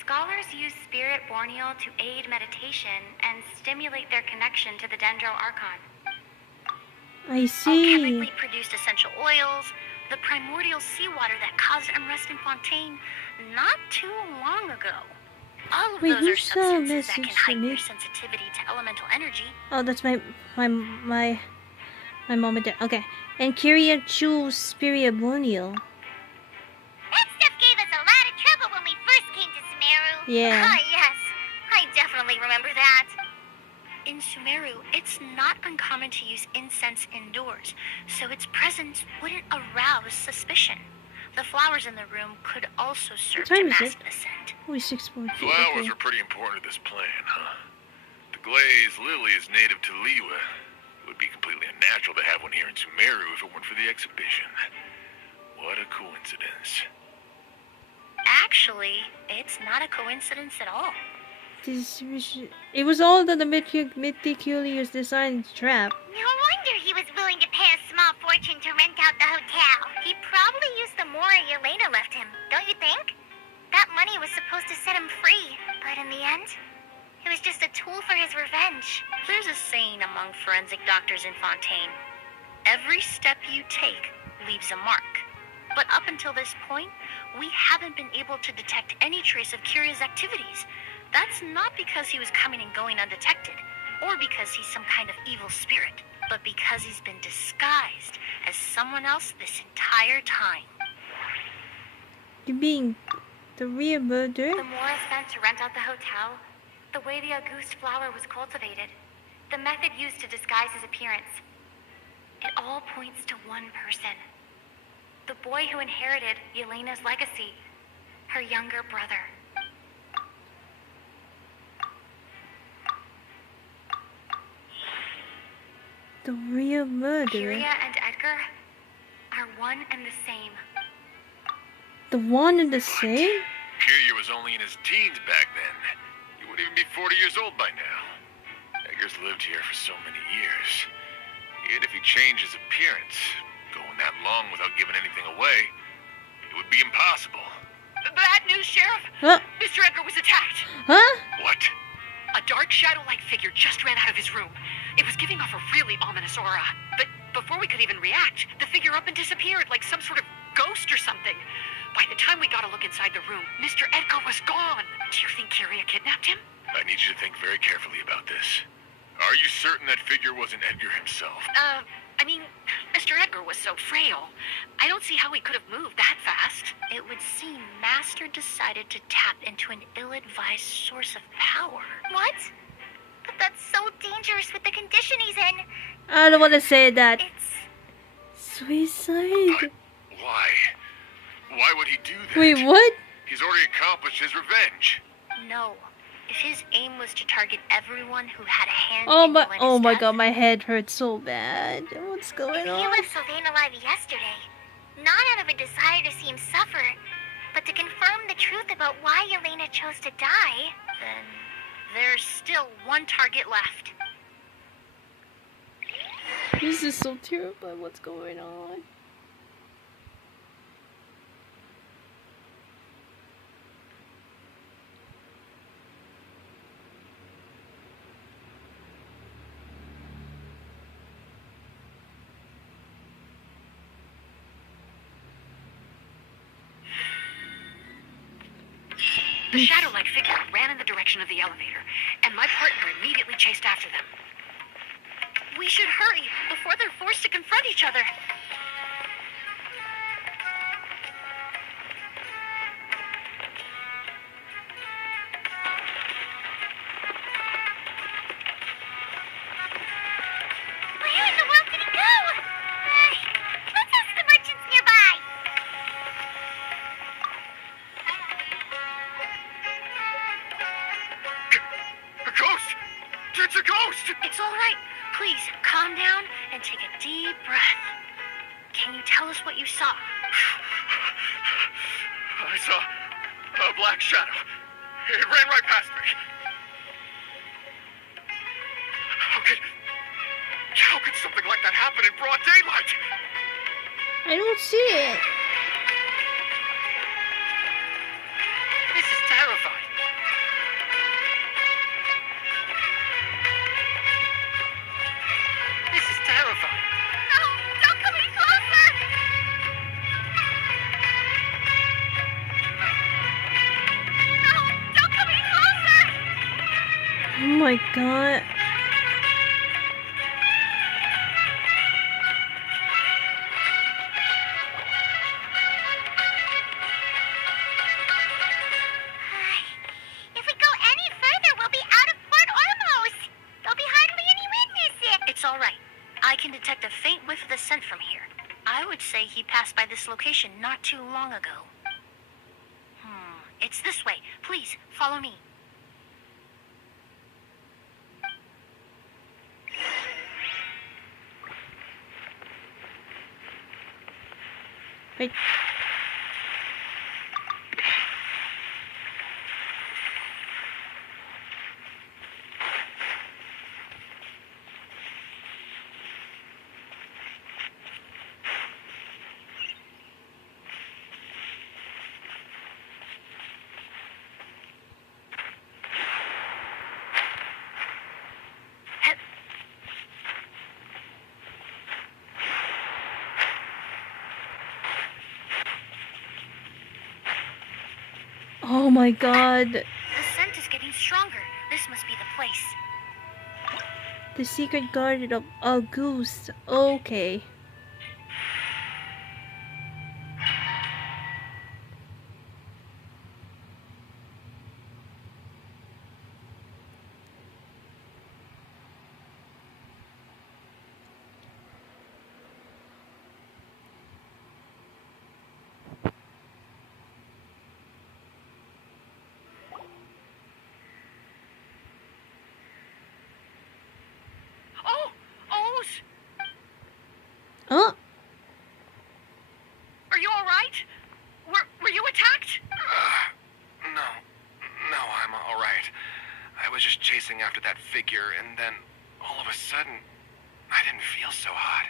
scholars use spirit borneal to aid meditation and stimulate their connection to the Dendro Archon. I see. Alchemically produced essential oils, the primordial seawater that caused unrest in Fontaine not too long ago. All of Wait, those are who saw a substances that can message to heighten me? your sensitivity to elemental energy. Oh, that's my moment there. Okay. And Kyria chose spirit bonneau. That stuff gave us a lot of trouble when we first came to Sumeru. Yeah. Ah, yes. I definitely remember that. In Sumeru, it's not uncommon to use incense indoors, so its presence wouldn't arouse suspicion. The flowers in the room could also serve What time to is mask it? the scent. Only 6.2. Flowers Okay. are pretty important to this plan, huh? The glazed lily is native to Liwa. It would be completely unnatural to have one here in Sumeru if it weren't for the exhibition. What a coincidence. Actually, it's not a coincidence at all. It was all the meticulous design trap. No wonder he was willing to pay a small fortune to rent out the hotel. He probably used the mora Yelena left him, don't you think? That money was supposed to set him free, but in the end, it was just a tool for his revenge. There's a saying among forensic doctors in Fontaine. Every step you take leaves a mark. But up until this point, we haven't been able to detect any trace of Kyria's activities. That's not because he was coming and going undetected, or because he's some kind of evil spirit, but because he's been disguised as someone else this entire time. You mean the real murder? The Mora spent to rent out the hotel, the way the Auguste flower was cultivated, the method used to disguise his appearance. It all points to one person. The boy who inherited Yelena's legacy, her younger brother. The real murderer. Kyria and Edgar are one and the same. The one and the same? Kiryu was only in his teens back then. He wouldn't even be 40 years old by now. Edgar's lived here for so many years. Yet if he changed his appearance, going that long without giving anything away, it would be impossible. Bad news, Sheriff. Huh? Mr. Edgar was attacked. Huh? What? A dark shadow-like figure just ran out of his room. It was giving off a really ominous aura. But before we could even react, the figure up and disappeared like some sort of ghost or something. By the time we got a look inside the room, Mr. Edgar was gone. Do you think Kyria kidnapped him? I need you to think very carefully about this. Are you certain that figure wasn't Edgar himself? I mean, Mr. Edgar was so frail. I don't see how he could have moved that fast. It would seem Master decided to tap into an ill-advised source of power. What? But that's so dangerous with the condition he's in. I don't want to say that. It's... Suicide. Why? Why would he do that? Wait, what? He's already accomplished his revenge. No. If his aim was to target everyone who had a hand Oh in my, Yelena's oh my death, god, my head hurts so bad. What's If going he on? left Sylvain alive yesterday, not out of a desire to see him suffer, but to confirm the truth about why Yelena chose to die, then there's still one target left. This is so terrible. What's going on? The shadow-like figure ran in the direction of the elevator, and my partner immediately chased after them. We should hurry before they're forced to confront each other. where in the world did he go? Let's ask the merchants nearby. A ghost! It's a ghost! It's all right. Please, calm down and take a deep breath. Can you tell us what you saw? I saw a black shadow. It ran right past me. How could something like that happen in broad daylight? I don't see it. This is terrifying. This is terrifying. No, don't come any closer. No, don't come any closer. Oh my god. If we go any further, we'll be out of Port Ormos. There'll be hardly any witnesses. It's all right. I can detect a faint whiff of the scent from here. I would say he passed by this location not too long ago. It's this way. Please, follow me. Wait. Oh my god. The scent is getting stronger. This must be the place. The secret garden of Auguste. Okay. Oh, Oh, Are you alright? Were you attacked? No. No, I'm alright. I was just chasing after that figure, and then, all of a sudden, I didn't feel so hot.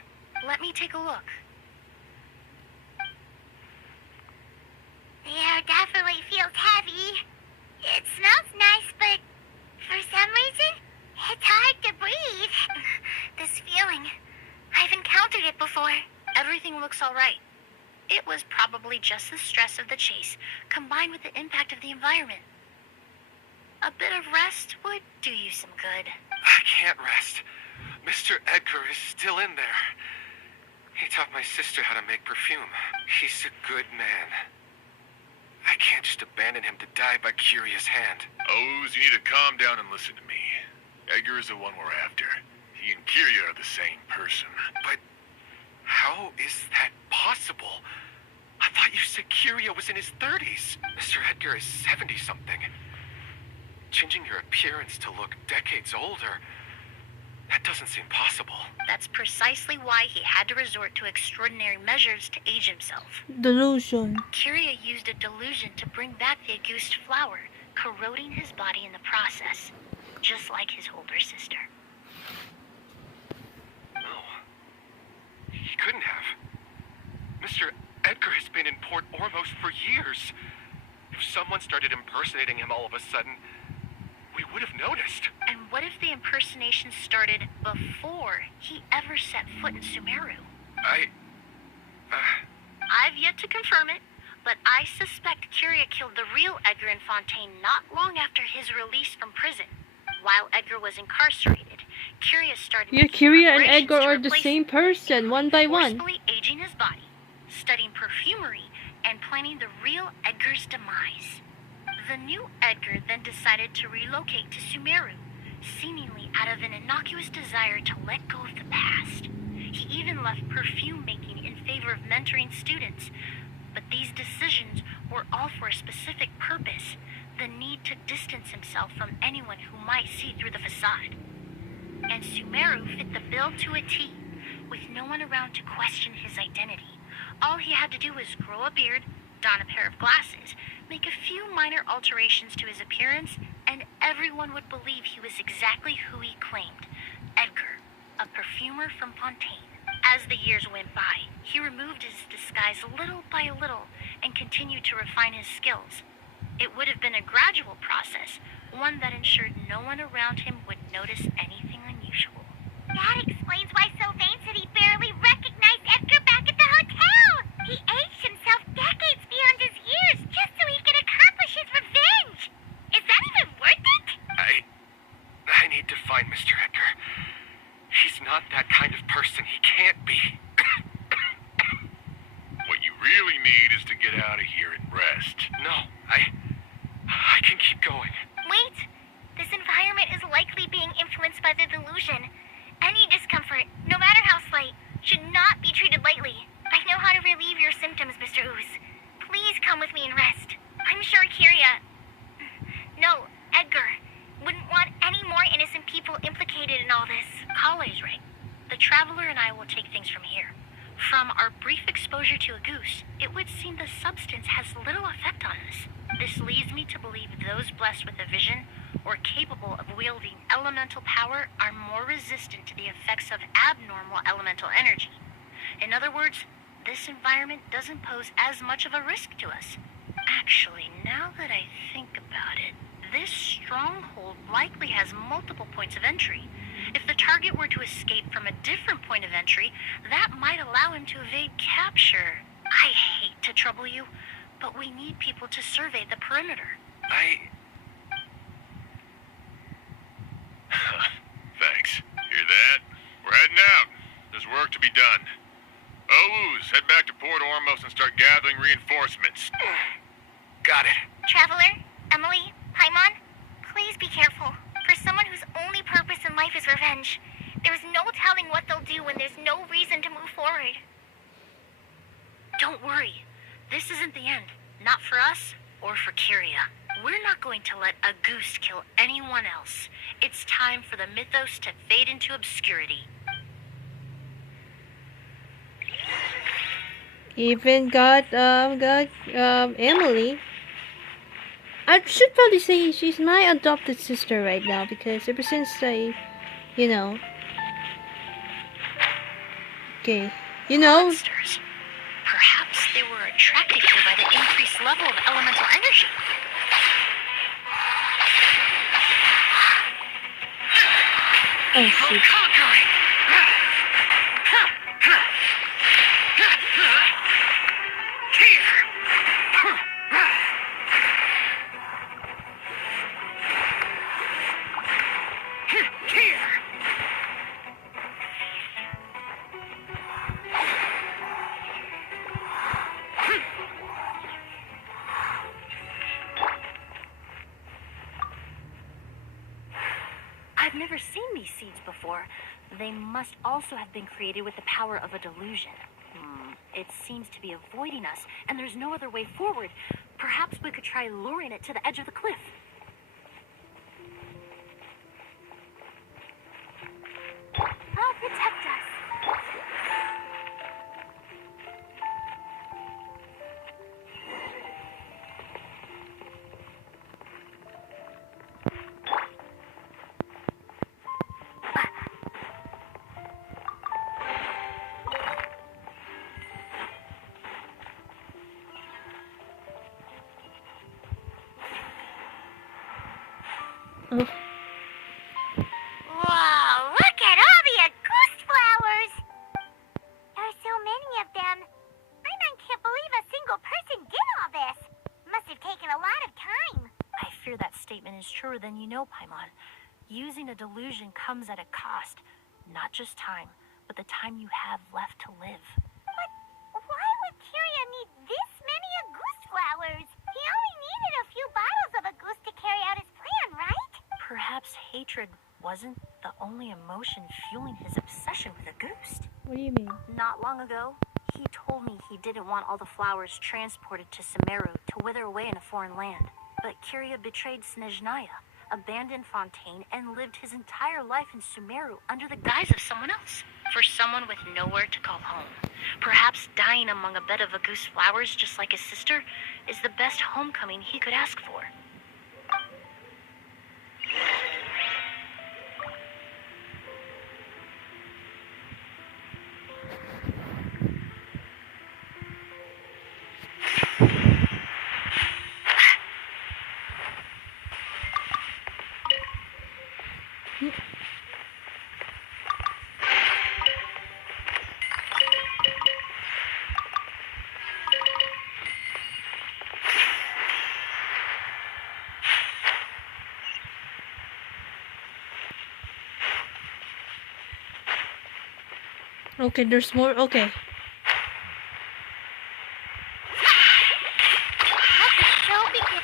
Let me take a look. The air definitely feels heavy. It smells nice, but for some reason, it's hard to breathe. This feeling, I've encountered it before. Everything looks all right. It was probably just the stress of the chase, combined with the impact of the environment. A bit of rest would do you some good. I can't rest. Mr. Edgar is still in there. He taught my sister how to make perfume. He's a good man. I can't just abandon him to die by Curia's hand. Oz, you need to calm down and listen to me. Edgar is the one we're after. He and Kiria are the same person. But how is that possible? I thought you said Kiria was in his 30s. Mr. Edgar is 70-something. Changing your appearance to look decades older, that doesn't seem possible. That's precisely why he had to resort to extraordinary measures to age himself. delusion. Kiria used a delusion to bring back the Auguste flower, corroding his body in the process, just like his older sister. No. He couldn't have. Mr. Edgar has been in Port Ormos for years. If someone started impersonating him all of a sudden, we would have noticed. And what if the impersonation started before he ever set foot in Sumeru? I've yet to confirm it, but I suspect Kiria killed the real Edgar in Fontaine not long after his release from prison. While Edgar was incarcerated, Kiria started... Yeah, making Kiria and preparations Edgar to are the replace same him, person, one by one. forcefully aging his body, studying perfumery, and planning the real Edgar's demise. The new Edgar then decided to relocate to Sumeru, seemingly out of an innocuous desire to let go of the past. He even left perfume making in favor of mentoring students, but these decisions were all for a specific purpose: the need to distance himself from anyone who might see through the facade. And Sumeru fit the bill to a T, with no one around to question his identity. All he had to do was grow a beard, don a pair of glasses, make a few minor alterations to his appearance, and everyone would believe he was exactly who he claimed: Edgar, a perfumer from Fontaine. As the years went by, he removed his disguise little by little and continued to refine his skills. It would have been a gradual process, one that ensured no one around him would notice anything unusual. That explains why Sylvain said he barely recognized Edgar back at the hotel. He aged himself decades beyond his years just so he could accomplish his revenge. Is that even worth it? I need to find Mr. Edgar. He's not that kind of person. He can't be. What you really need is to get out of here and rest. No, I can keep going. Wait. This environment is likely being influenced by the delusion. Any discomfort, no matter how slight, should not be treated lightly. I know how to relieve your symptoms, Mr. Ooze. Please come with me and rest. I'm sure Kiria... No, Edgar wouldn't want any more innocent people implicated in all this. Kale's right. The Traveler and I will take things from here. From our brief exposure to Auguste, it would seem the substance has little effect on us. This leads me to believe those blessed with a vision or capable of wielding elemental power are more resistant to the effects of abnormal elemental energy. In other words, this environment doesn't pose as much of a risk to us. Actually, now that I think about it, this stronghold likely has multiple points of entry. If the target were to escape from a different point of entry, that might allow him to evade capture. I hate to trouble you, but we need people to survey the perimeter. Thanks. Hear that? We're heading out. There's work to be done. Oz, head back to Port Ormos and start gathering reinforcements. Got it. Traveler, Emilie, Paimon, please be careful. For someone whose only purpose in life is revenge, there's no telling what they'll do when there's no reason to move forward. Don't worry. This isn't the end. Not for us or for Kiria. We're not going to let Auguste kill anyone else. It's time for the mythos to fade into obscurity. even got Emily. I should probably say she's my adopted sister right now because ever since you know, okay, Monsters. Perhaps they were attracted here by the increased level of elemental energy. Oh shoot. I've never seen these seeds before. They must also have been created with the power of a delusion. It seems to be avoiding us, and there's no other way forward. Perhaps we could try luring it to the edge of the cliff. I'll protect us. Oh. Whoa, look at all the Auguste flowers! There are so many of them. I can't believe a single person did all this. Must have taken a lot of time. I fear that statement is truer than you know, Paimon. Using a delusion comes at a cost. Not just time, but the time you have left to live. But why would Kiria need this many Auguste flowers? He only needed a few bottles of Auguste to carry out his plan, right? Perhaps hatred wasn't the only emotion fueling his obsession with Auguste. What do you mean? Not long ago, he told me he didn't want all the flowers transported to Sumeru to wither away in a foreign land. But Kiria betrayed Snezhnaya, abandoned Fontaine, and lived his entire life in Sumeru under the guise of someone else. For someone with nowhere to call home. Perhaps dying among a bed of Auguste flowers just like his sister is the best homecoming he could ask for. Okay, there's more. Okay. So begin.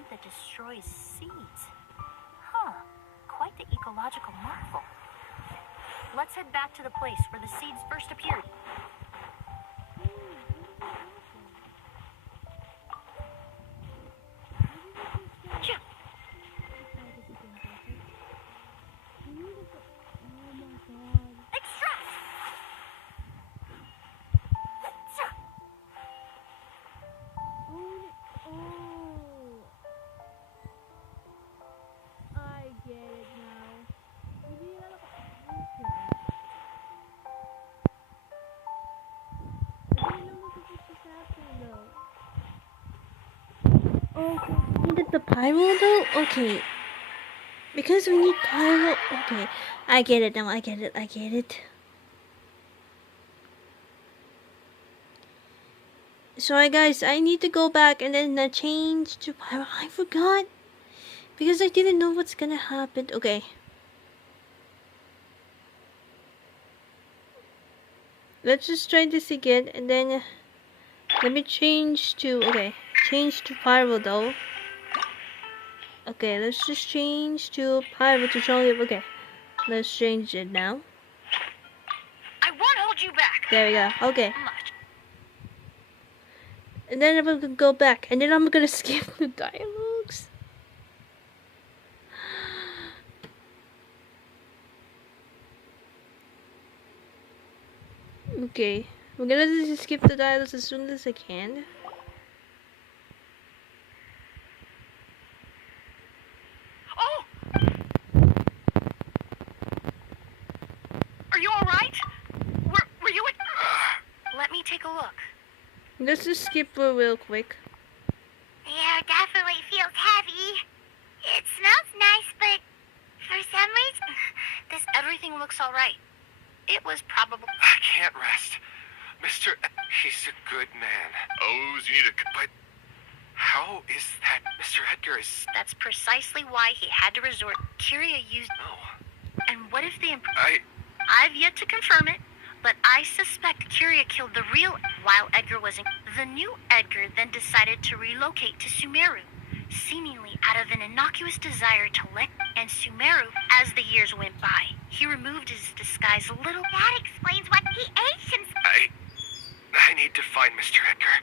plant that destroys seeds. Huh, quite the ecological marvel. Let's head back to the place where the seeds first appeared. I get it now. I didn't know what was happening though. Okay, we needed the pyro though? Okay. Because we need pyro. Okay, I get it now. I get it. Sorry guys, I need to go back and then change to pyro. I forgot. Because I didn't know what's gonna happen. Okay. Let's just try this again and then let me change to change to pyro though. Okay, let's just change to pyro to show you. Okay, let's change it now. I won't hold you back. There we go. Okay. Much. And then I'm gonna go back and then I'm gonna skip the dialogues. Okay, we're gonna just skip the dialogues as soon as I can. Oh! Are you alright? Were you at... Let me take a look. Let's just skip it real quick. The air definitely feels heavy. It smells nice, but for some reason, Everything looks alright. It was probably... I can't rest. Mr. He's a good man. Oh, you need a... But how is that? Mr. Edgar is... That's precisely why he had to resort. Kyria used... No. And what if the... I... I've yet to confirm it, but I suspect Kyria killed the real while Edgar was in... The new Edgar then decided to relocate to Sumeru, seemingly out of an innocuous desire to let... And Sumeru, as the years went by, he removed his disguise a little... that explains why he ate himself. I need to find Mr. Edgar.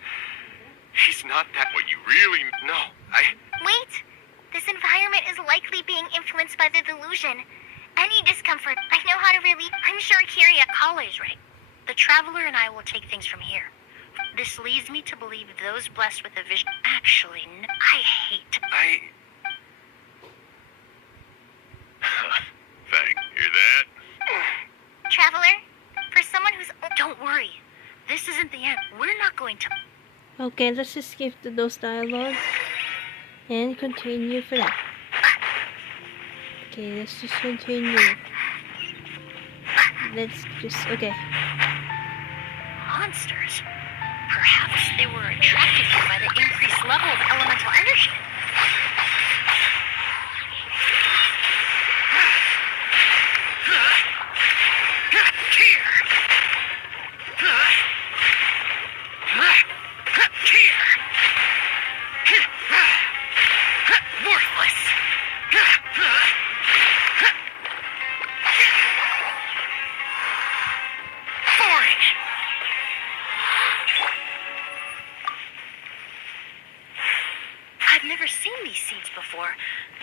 He's not that... What you really... No, Wait, this environment is likely being influenced by the delusion. Any discomfort, I know how to relieve. I'm sure Kyria. Kala is right. The Traveler and I will take things from here. This leads me to believe those blessed with a vision... Actually, I hate... Hear that? Traveler, for someone who's... Don't worry. This isn't the end. We're not going to... Okay, let's just skip to those dialogues and continue for that. Okay, let's just continue. Let's just... Okay. Monsters. Perhaps they were attracted here by the increased level of elemental energy.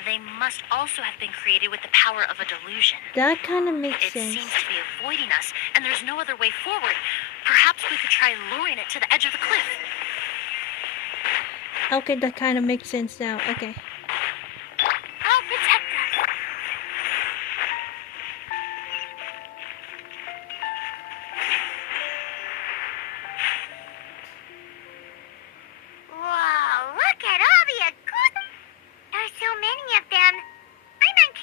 They must also have been created with the power of a delusion. That kind of makes It sense. seems to be avoiding us, and there's no other way forward. Perhaps we could try luring it to the edge of the cliff. Okay, that kind of makes sense now. Okay. I'll protect us. Whoa, look at all the Auguste. There's so many of them.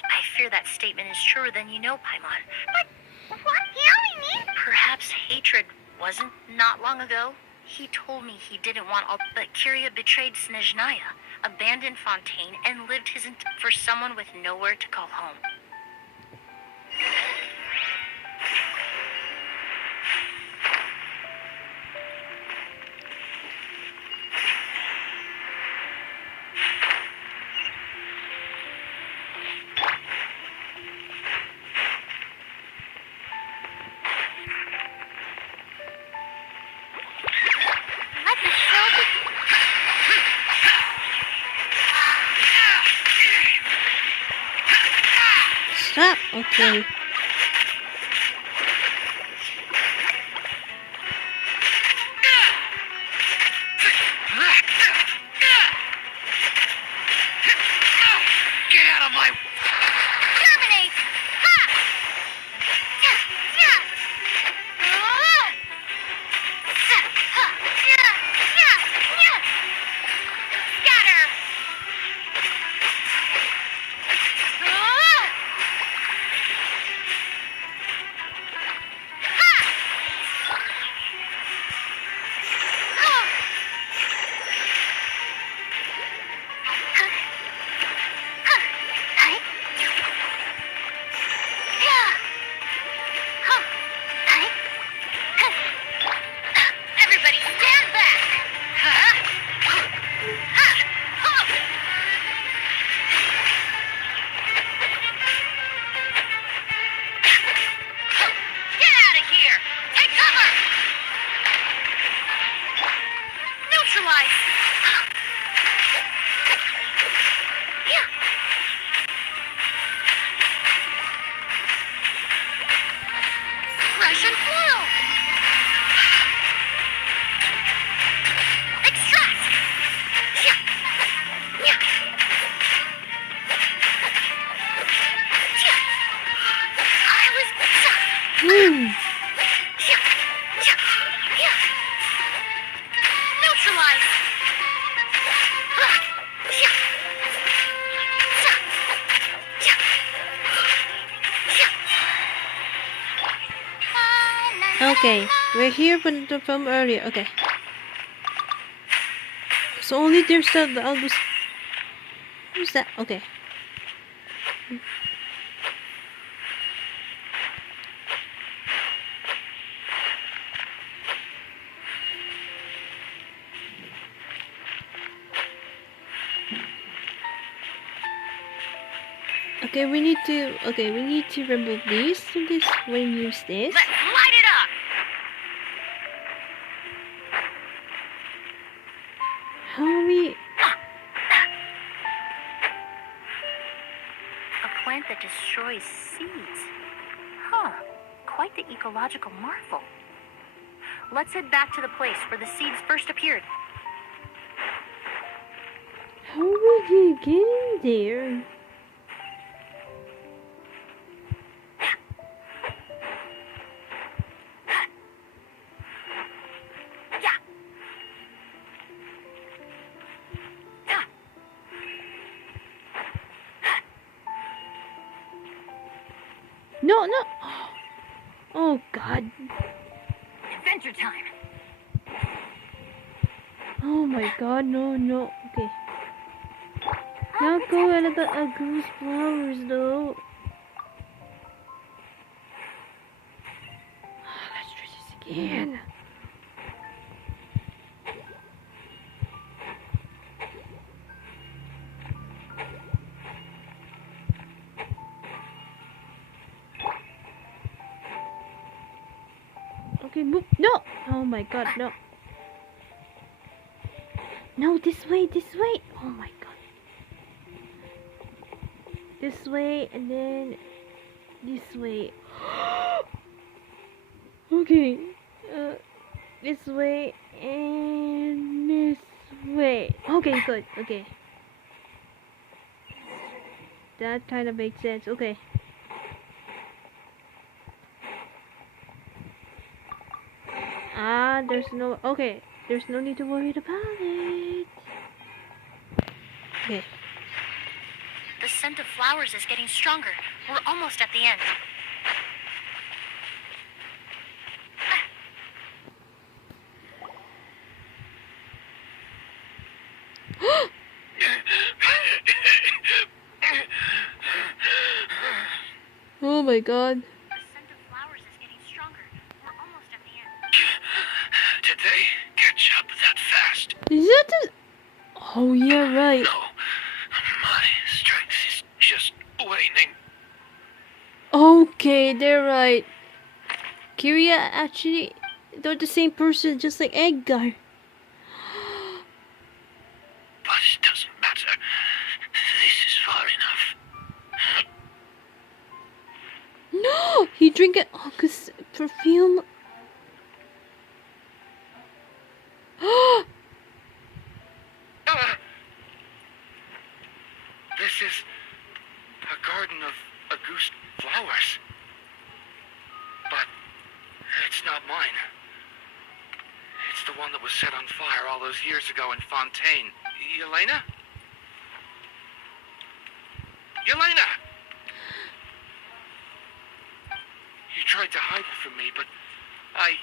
I fear that statement is truer than you know, Paimon. But what? He only needs... Perhaps hatred wasn't not long ago. He told me he didn't want all, but Kyria betrayed Snezhnaya, abandoned Fontaine, and lived his for someone with nowhere to call home. Stop. Okay. Get out of my... Terminate! Ha! Yeah, yeah. Scatter! Everybody stand back! Get out of here! Take cover! Neutralize! Russian foil! Extract! Yeah. Yeah. Yeah. I was... Hmm. Yeah. Yeah. Yeah. Neutralize! Yeah. Okay, we're here from earlier. Okay. So only there's the August. Who's that? Okay. Okay, we need to remove these to this when you use this. Let's light it up! How are we? A plant that destroys seeds. Huh. Quite the ecological marvel. Let's head back to the place where the seeds first appeared. How are we gonna get in there? No, no. Oh God. Adventure time! Oh my God. No, no. Okay. Not go out of the Auguste flowers though. Let's try this again. Okay, move. No! Oh my God, no. No, this way, this way. Oh my God. This way, and then this way. Okay. This way, and this way. Okay, good. Okay. That kind of makes sense. Okay. There's no... Okay. There's no need to worry about it. Okay. The scent of flowers is getting stronger. We're almost at the end. Oh my God. The scent of flowers is getting stronger. We're almost at the end. Did they catch up that fast? Is that the... Oh yeah, right. No. My strength is just waning. Okay, they're right. Kiria actually... They're the same person, just like Edgar. But it doesn't matter. This is far enough. You drink it. Auguste perfume. This is a garden of Auguste flowers. But it's not mine. It's the one that was set on fire all those years ago in Fontaine. Yelena? Yelena! You tried to hide it from me, but I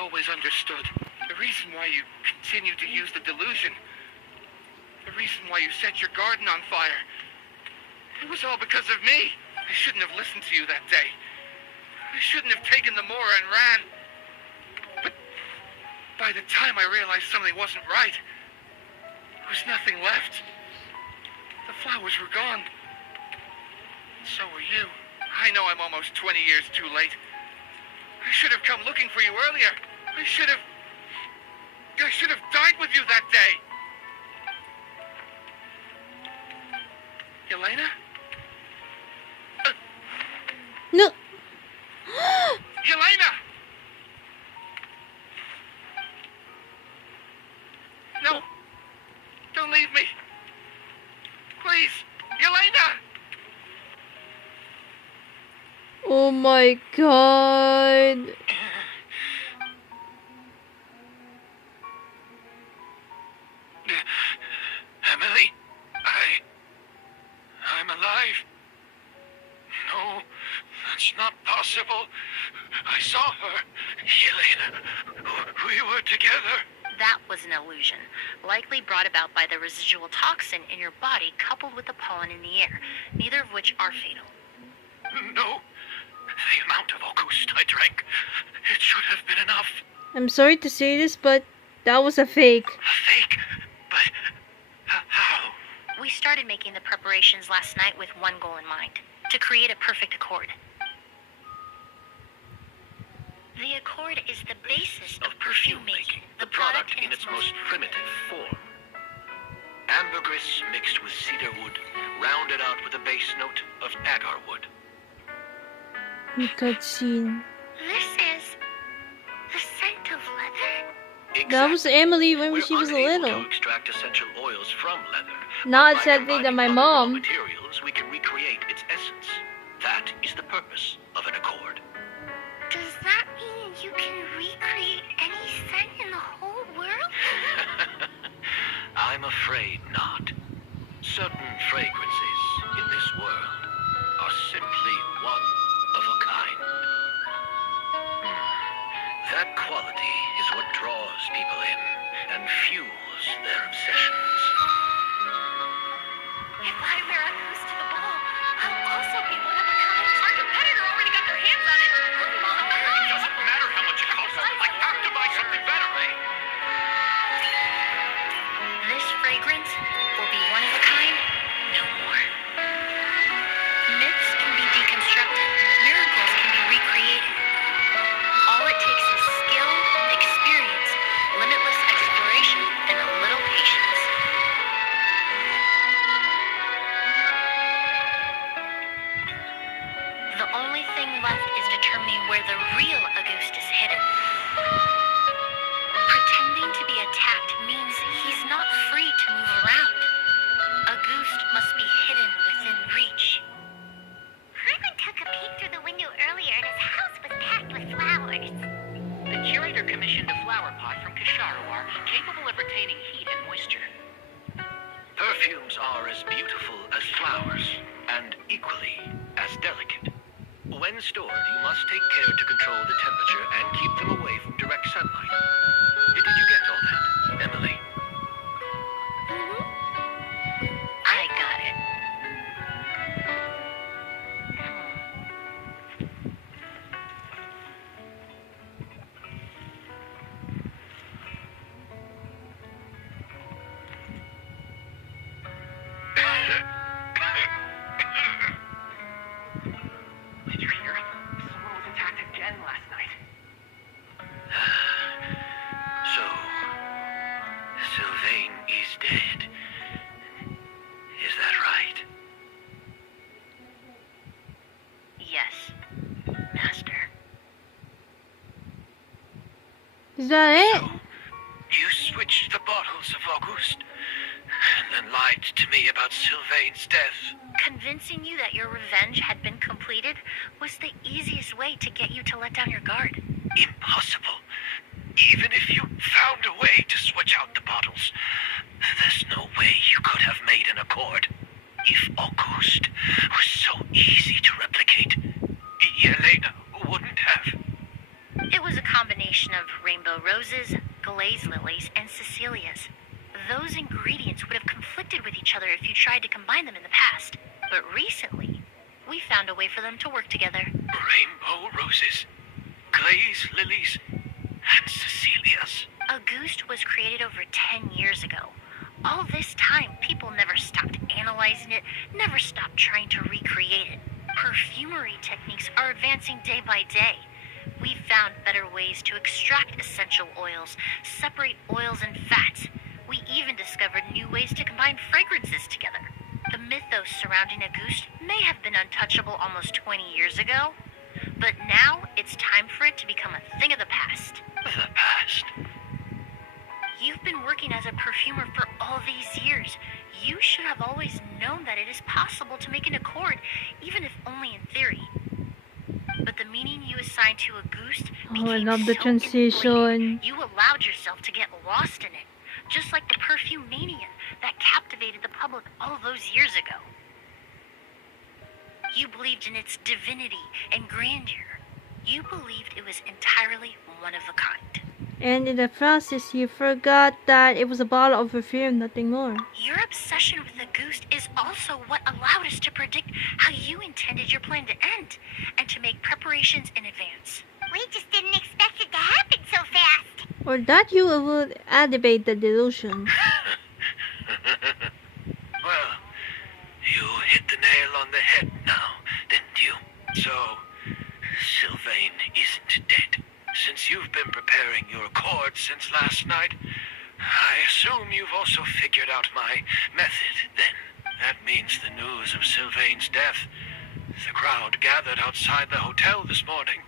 always understood. The reason why you continued to use the delusion, the reason why you set your garden on fire, it was all because of me. I shouldn't have listened to you that day. I shouldn't have taken the Mora and ran. But by the time I realized something wasn't right, there was nothing left. The flowers were gone. So were you. I know I'm almost 20 years too late. I should have come looking for you earlier. I should have died with you that day. Yelena? No. Yelena! No. Don't leave me. Please. Yelena! Oh my god. Emilie, I'm alive. No, that's not possible. I saw her. Yelena, we were together. That was an illusion, likely brought about by the residual toxin in your body coupled with the pollen in the air, neither of which are fatal. No, the amount of Auguste I drank, it should have been enough. I'm sorry to say this, but that was a fake. A fake? But how? We started making the preparations last night with one goal in mind, to create a perfect accord. The accord is the basis of perfume making, the product in its most primitive form. Ambergris mixed with cedar wood, rounded out with a base note of agar wood. Cutscene. This is the scent of leather. That was Emilie when We're she was unable little. to extract essential oils from leather. Not but by sadly than my combining other raw mom. materials, we can recreate its essence. That is the purpose of an accord. Does that mean you can recreate any scent in the whole world? I'm afraid not. Certain fragrances in this world are simply one of a kind. That quality is what draws people in and fuels their obsessions. If I wear Auguste to the ball, I'll also be one of a kind. Our competitor already got their hands on it. It doesn't matter how much it costs. I have to buy something better. This fragrance will be one of a kind, no more. Myths can be deconstructed, miracles can be recreated. All it takes is skill, experience, limitless exploration, and a little patience. The only thing left is determining where the real Auguste is hidden. Pretending to be attacked means he's not free to move around. Auguste must be hidden within reach. Herman took a peek through the window earlier and his house was packed with flowers. The curator commissioned a flower pot from Kasharawar, capable of retaining heat and moisture. Perfumes are as beautiful as flowers, and equally as delicate. When stored, you must take care to control the temperature and keep them away from direct sunlight. Did you get all that, Emilie? I got it. Did you hear? Someone was attacked again last night. So, Is that it? So, you switched the bottles of Auguste, and then lied to me about Sylvain's death. Convincing you that your revenge had been completed was the easiest way to get you to let down your guard. Impossible. Even if you found a way to switch out the bottles, there's no way you could have made an accord. If Auguste was so easy to replicate, Yelena wouldn't have. It was a combination of rainbow roses, glaze lilies, and Cecilias. Those ingredients would have conflicted with each other if you tried to combine them in the past. But recently, we found a way for them to work together. Rainbow roses, glaze lilies, and Cecilias. Auguste was created over 10 years ago. All this time, people never stopped analyzing it, never stopped trying to recreate it. Perfumery techniques are advancing day by day. We've found better ways to extract essential oils, separate oils and fats. We even discovered new ways to combine fragrances together. The mythos surrounding Auguste may have been untouchable almost 20 years ago, but now it's time for it to become a thing of the past. The past. You've been working as a perfumer for all these years. You should have always known that it is possible to make an accord, even if only in theory. But the meaning you assigned to Auguste became I love the so transition. inflated, you allowed yourself to get lost in it, just like the perfume mania that captivated the public all those years ago. You believed in its divinity and grandeur. You believed it was entirely one of a kind. And in the process, you forgot that it was a bottle of perfume, nothing more. Your obsession with Auguste is also what allowed us to predict how you intended your plan to end, and to make preparations in advance. We just didn't expect it to happen so fast. Or that you would activate the delusion. Well, you hit the nail on the head now, didn't you? So, Sylvain isn't dead. Since you've been preparing your accord since last night, I assume you've also figured out my method, then. That means the news of Sylvain's death. The crowd gathered outside the hotel this morning.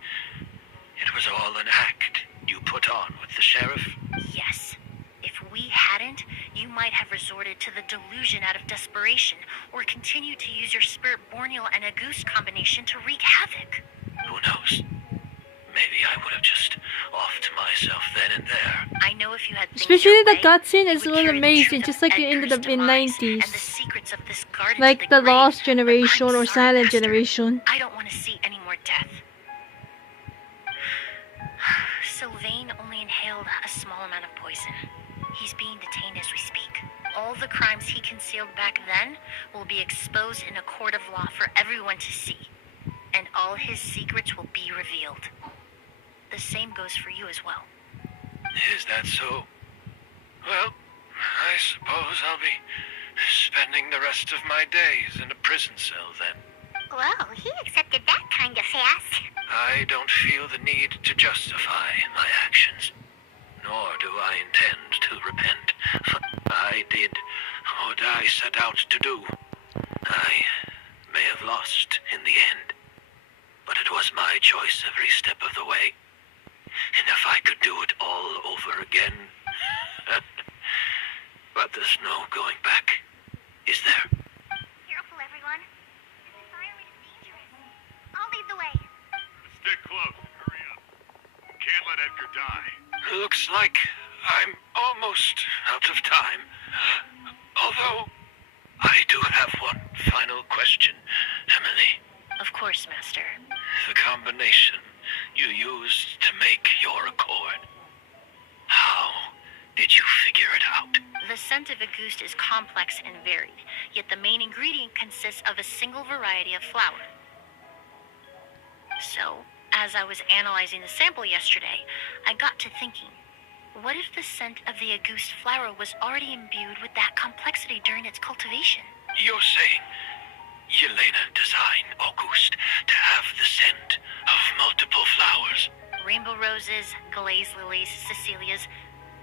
It was all an act you put on with the sheriff. Yes. If we hadn't, you might have resorted to the delusion out of desperation, or continued to use your Spirit Borneal and Auguste combination to wreak havoc. Who knows? Maybe I would have just offed myself then and there. I know if you had things Especially your the way, cutscene you is would really carry the amazing, truth just of like you ended Edgar's up in demise 90s. and the secrets of this garden Like to the grave. Lost But Generation I'm or sorry, Silent Master. Generation. I don't want to see any more death. Sylvain only inhaled a small amount of poison. He's being detained as we speak. All the crimes he concealed back then will be exposed in a court of law for everyone to see. And all his secrets will be revealed. The same goes for you as well. Is that so? Well, I suppose I'll be spending the rest of my days in a prison cell then. Well, he accepted that kind of fast. I don't feel the need to justify my actions, nor do I intend to repent. I did what I set out to do. I may have lost in the end, but it was my choice every step of the way. And if I could do it all over again... But there's no going back, is there? Careful, everyone. This environment is dangerous. I'll lead the way. Stick close and hurry up. Can't let Edgar die. Looks like I'm almost out of time. Although, I do have one final question, Emilie. Of course, Master. The combination you used to make your accord. How did you figure it out? The scent of Auguste is complex and varied, yet the main ingredient consists of a single variety of flower. So, as I was analyzing the sample yesterday, I got to thinking, what if the scent of the Auguste flower was already imbued with that complexity during its cultivation? You're saying Yelena designed Auguste to have the scent of multiple flowers? Rainbow roses, glaze lilies, Cecilias.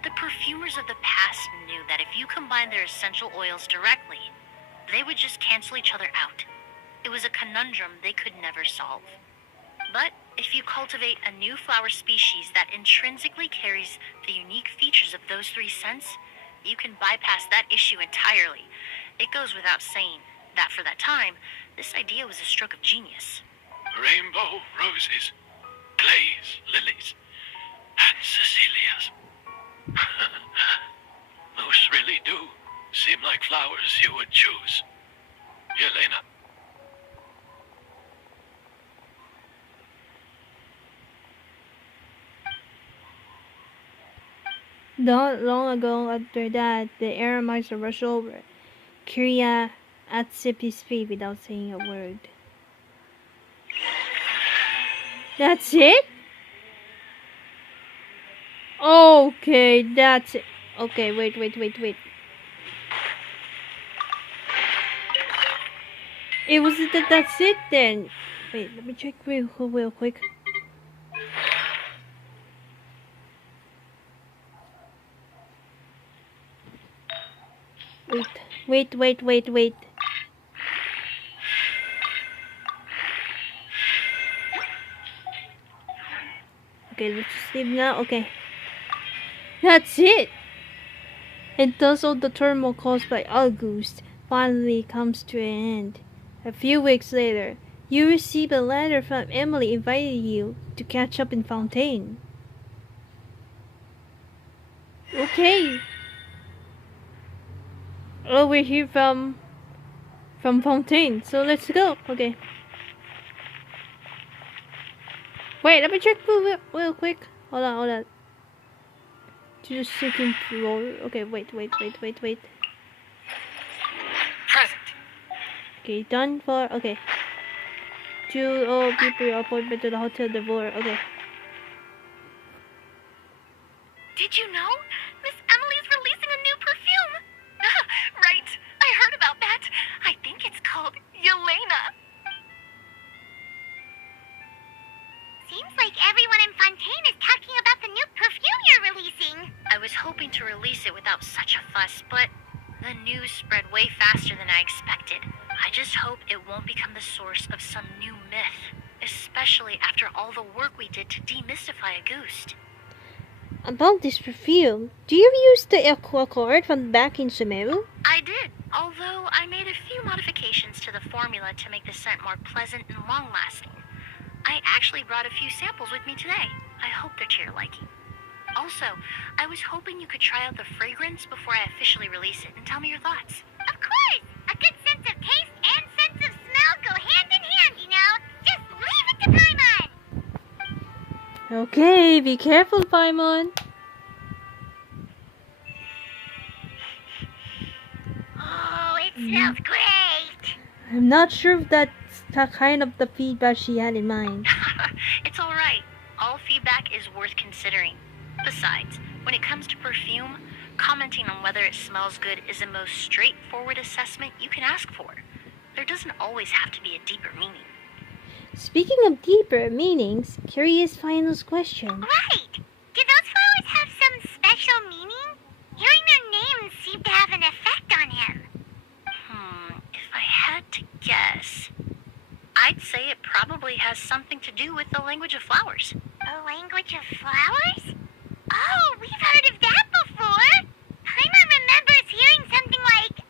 The perfumers of the past knew that if you combined their essential oils directly, they would just cancel each other out. It was a conundrum they could never solve. But If you cultivate a new flower species that intrinsically carries the unique features of those 3 scents, you can bypass that issue entirely. It goes without saying that for that time, this idea was a stroke of genius. Rainbow roses, glaze lilies, and Cecilias. Those really do seem like flowers you would choose, Yelena. Not long ago after that, the Aramites rushed over. Kyria at Sippy's feet without saying a word. That's it? Okay, that's it. Okay, wait. It was that's it then. Wait, let me check real quick. Wait. Okay, let's just leave now. Okay. That's it! And thus all the turmoil caused by Auguste finally comes to an end. A few weeks later, you receive a letter from Emilie inviting you to catch up in Fontaine. Okay. Oh, we're here from Fontaine, so let's go. Okay. Wait, let me check real quick. Hold on. To the second floor. Okay, wait. Present. Okay, done for. Okay. To all people your appointment to the Hotel de Vore. Okay. Did you know? Miss Emily's releasing a new perfume. Right. I heard about that. I think it's called Yelena. Seems like everyone in Fontaine is talking about the new perfume you're releasing. I was hoping to release it without such a fuss, but the news spread way faster than I expected. I just hope it won't become the source of some new myth, especially after all the work we did to demystify Auguste. About this perfume, do you use the aqua card from back in Sumeru? I did, although I made a few modifications to the formula to make the scent more pleasant and long-lasting. I actually brought a few samples with me today. I hope they're to your liking. Also, I was hoping you could try out the fragrance before I officially release it and tell me your thoughts. Of course! A good sense of taste and sense of smell go hand in hand, you know? Just leave it to Paimon! Okay, be careful, Paimon. Oh, it smells great! I'm not sure if that's the kind of the feedback she had in mind. It's alright. All feedback is worth considering. Besides, when it comes to perfume, commenting on whether it smells good is the most straightforward assessment you can ask for. There doesn't always have to be a deeper meaning. Speaking of deeper meanings, curious final question. Right! Do those flowers have some special meaning? Hearing their names seemed to have an effect on him. If I had to guess, I'd say it probably has something to do with the language of flowers. A language of flowers? Oh, we've heard of that before! Paimon remembers hearing something like,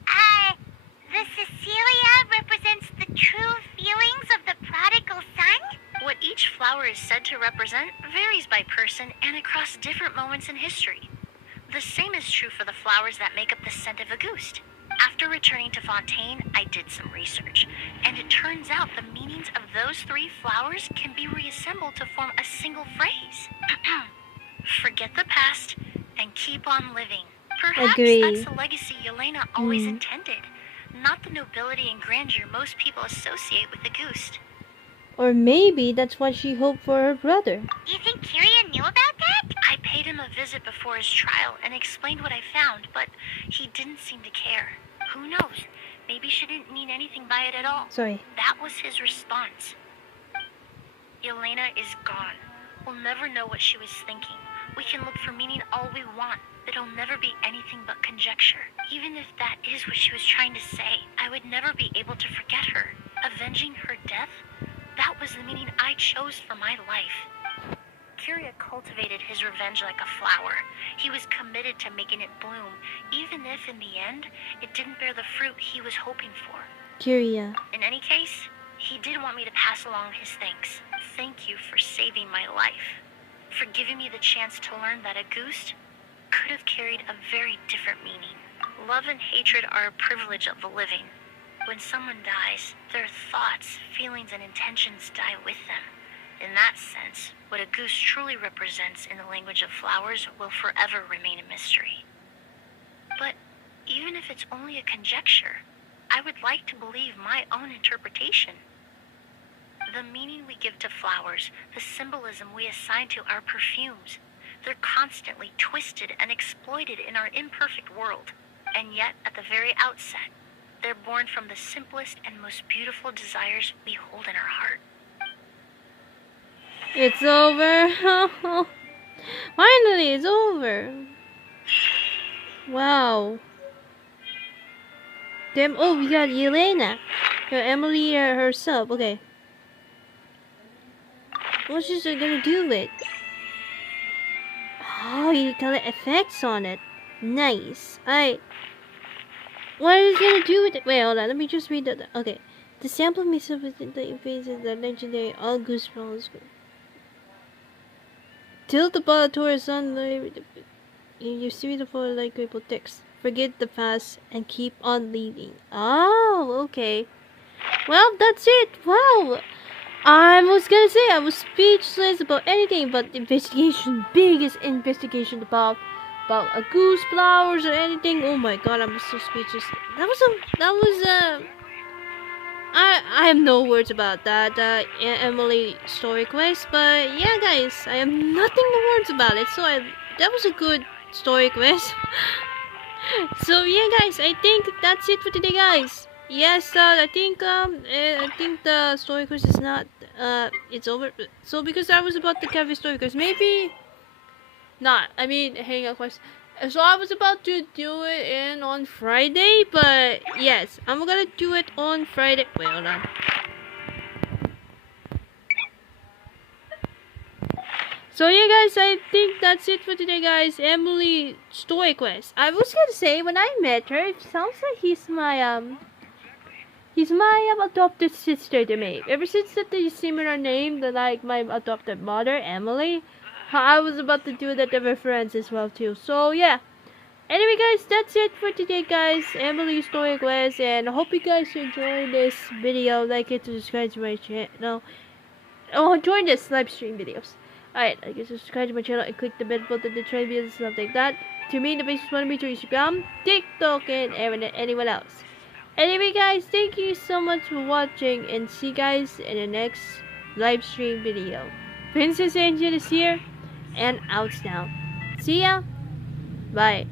the Cecilia represents the true feelings of the prodigal son? What each flower is said to represent varies by person and across different moments in history. The same is true for the flowers that make up the scent of Auguste. After returning to Fontaine, I did some research, and it turns out the meanings of those 3 flowers can be reassembled to form a single phrase. Forget the past and keep on living. Perhaps Agree. that's the legacy Yelena always intended, not the nobility and grandeur most people associate with Auguste. Or maybe that's what she hoped for her brother. Do you think Kyria knew about that? I paid him a visit before his trial and explained what I found, but he didn't seem to care. Who knows? Maybe she didn't mean anything by it at all. Sorry. That was his response. Yelena is gone. We'll never know what she was thinking. We can look for meaning all we want, but it'll never be anything but conjecture. Even if that is what she was trying to say, I would never be able to forget her. Avenging her death? That was the meaning I chose for my life. Kiria cultivated his revenge like a flower. He was committed to making it bloom, even if in the end, it didn't bear the fruit he was hoping for. Kiria. In any case, he did want me to pass along his thanks. Thank you for saving my life. For giving me the chance to learn that Auguste could have carried a very different meaning. Love and hatred are a privilege of the living. When someone dies, their thoughts, feelings, and intentions die with them. In that sense, what Auguste truly represents in the language of flowers will forever remain a mystery. But even if it's only a conjecture, I would like to believe my own interpretation. The meaning we give to flowers, the symbolism we assign to our perfumes, they're constantly twisted and exploited in our imperfect world. And yet, at the very outset, they're born from the simplest and most beautiful desires we hold in our heart. It's over. Finally, it's over. Wow. Damn. Oh, we got Yelena. Emilie herself. Okay. What's she gonna do with? Oh, you got effects on it. Nice. Alright. What is he gonna do with it? Wait, hold on. Let me just read that. Okay. The sample mix of the phases the legendary Auguste Rose. Tilt the ball towards on you see the photo like people text. Forget the past and keep on leading. Oh, okay. Well, that's it. Wow. I was gonna say I was speechless about anything but investigation, biggest investigation about a goose flowers or anything. Oh my god, I'm so speechless. I have no words about that Emilie story quest, but yeah guys, I have nothing no words about it. So that was a good story quest. So yeah guys, I think that's it for today guys. Yes, I think the story quest is not it's over. So because I was about to cover story quest, maybe not. I mean, hangout quest. So I was about to do it on Friday, but yes, I'm gonna do it on Friday. Wait, hold on. So yeah guys, I think that's it for today guys. Emilie story quest. I was gonna say when I met her, it sounds like he's my adopted sister to me. Ever since that they similar name, like my adopted mother, Emilie, I was about to do that to my friends as well too. So yeah. Anyway guys, that's it for today guys. Emilie story quest, and I hope you guys enjoyed this video. Like it, subscribe to my channel. Oh, join this live stream videos. Alright, like it, subscribe to my channel and click the bell button to try videos and stuff like that. To me, the basis one me to Instagram, TikTok, and anyone else. Anyway guys, thank you so much for watching, and see you guys in the next live stream video. Princess Angel is here and out now. See ya. Bye.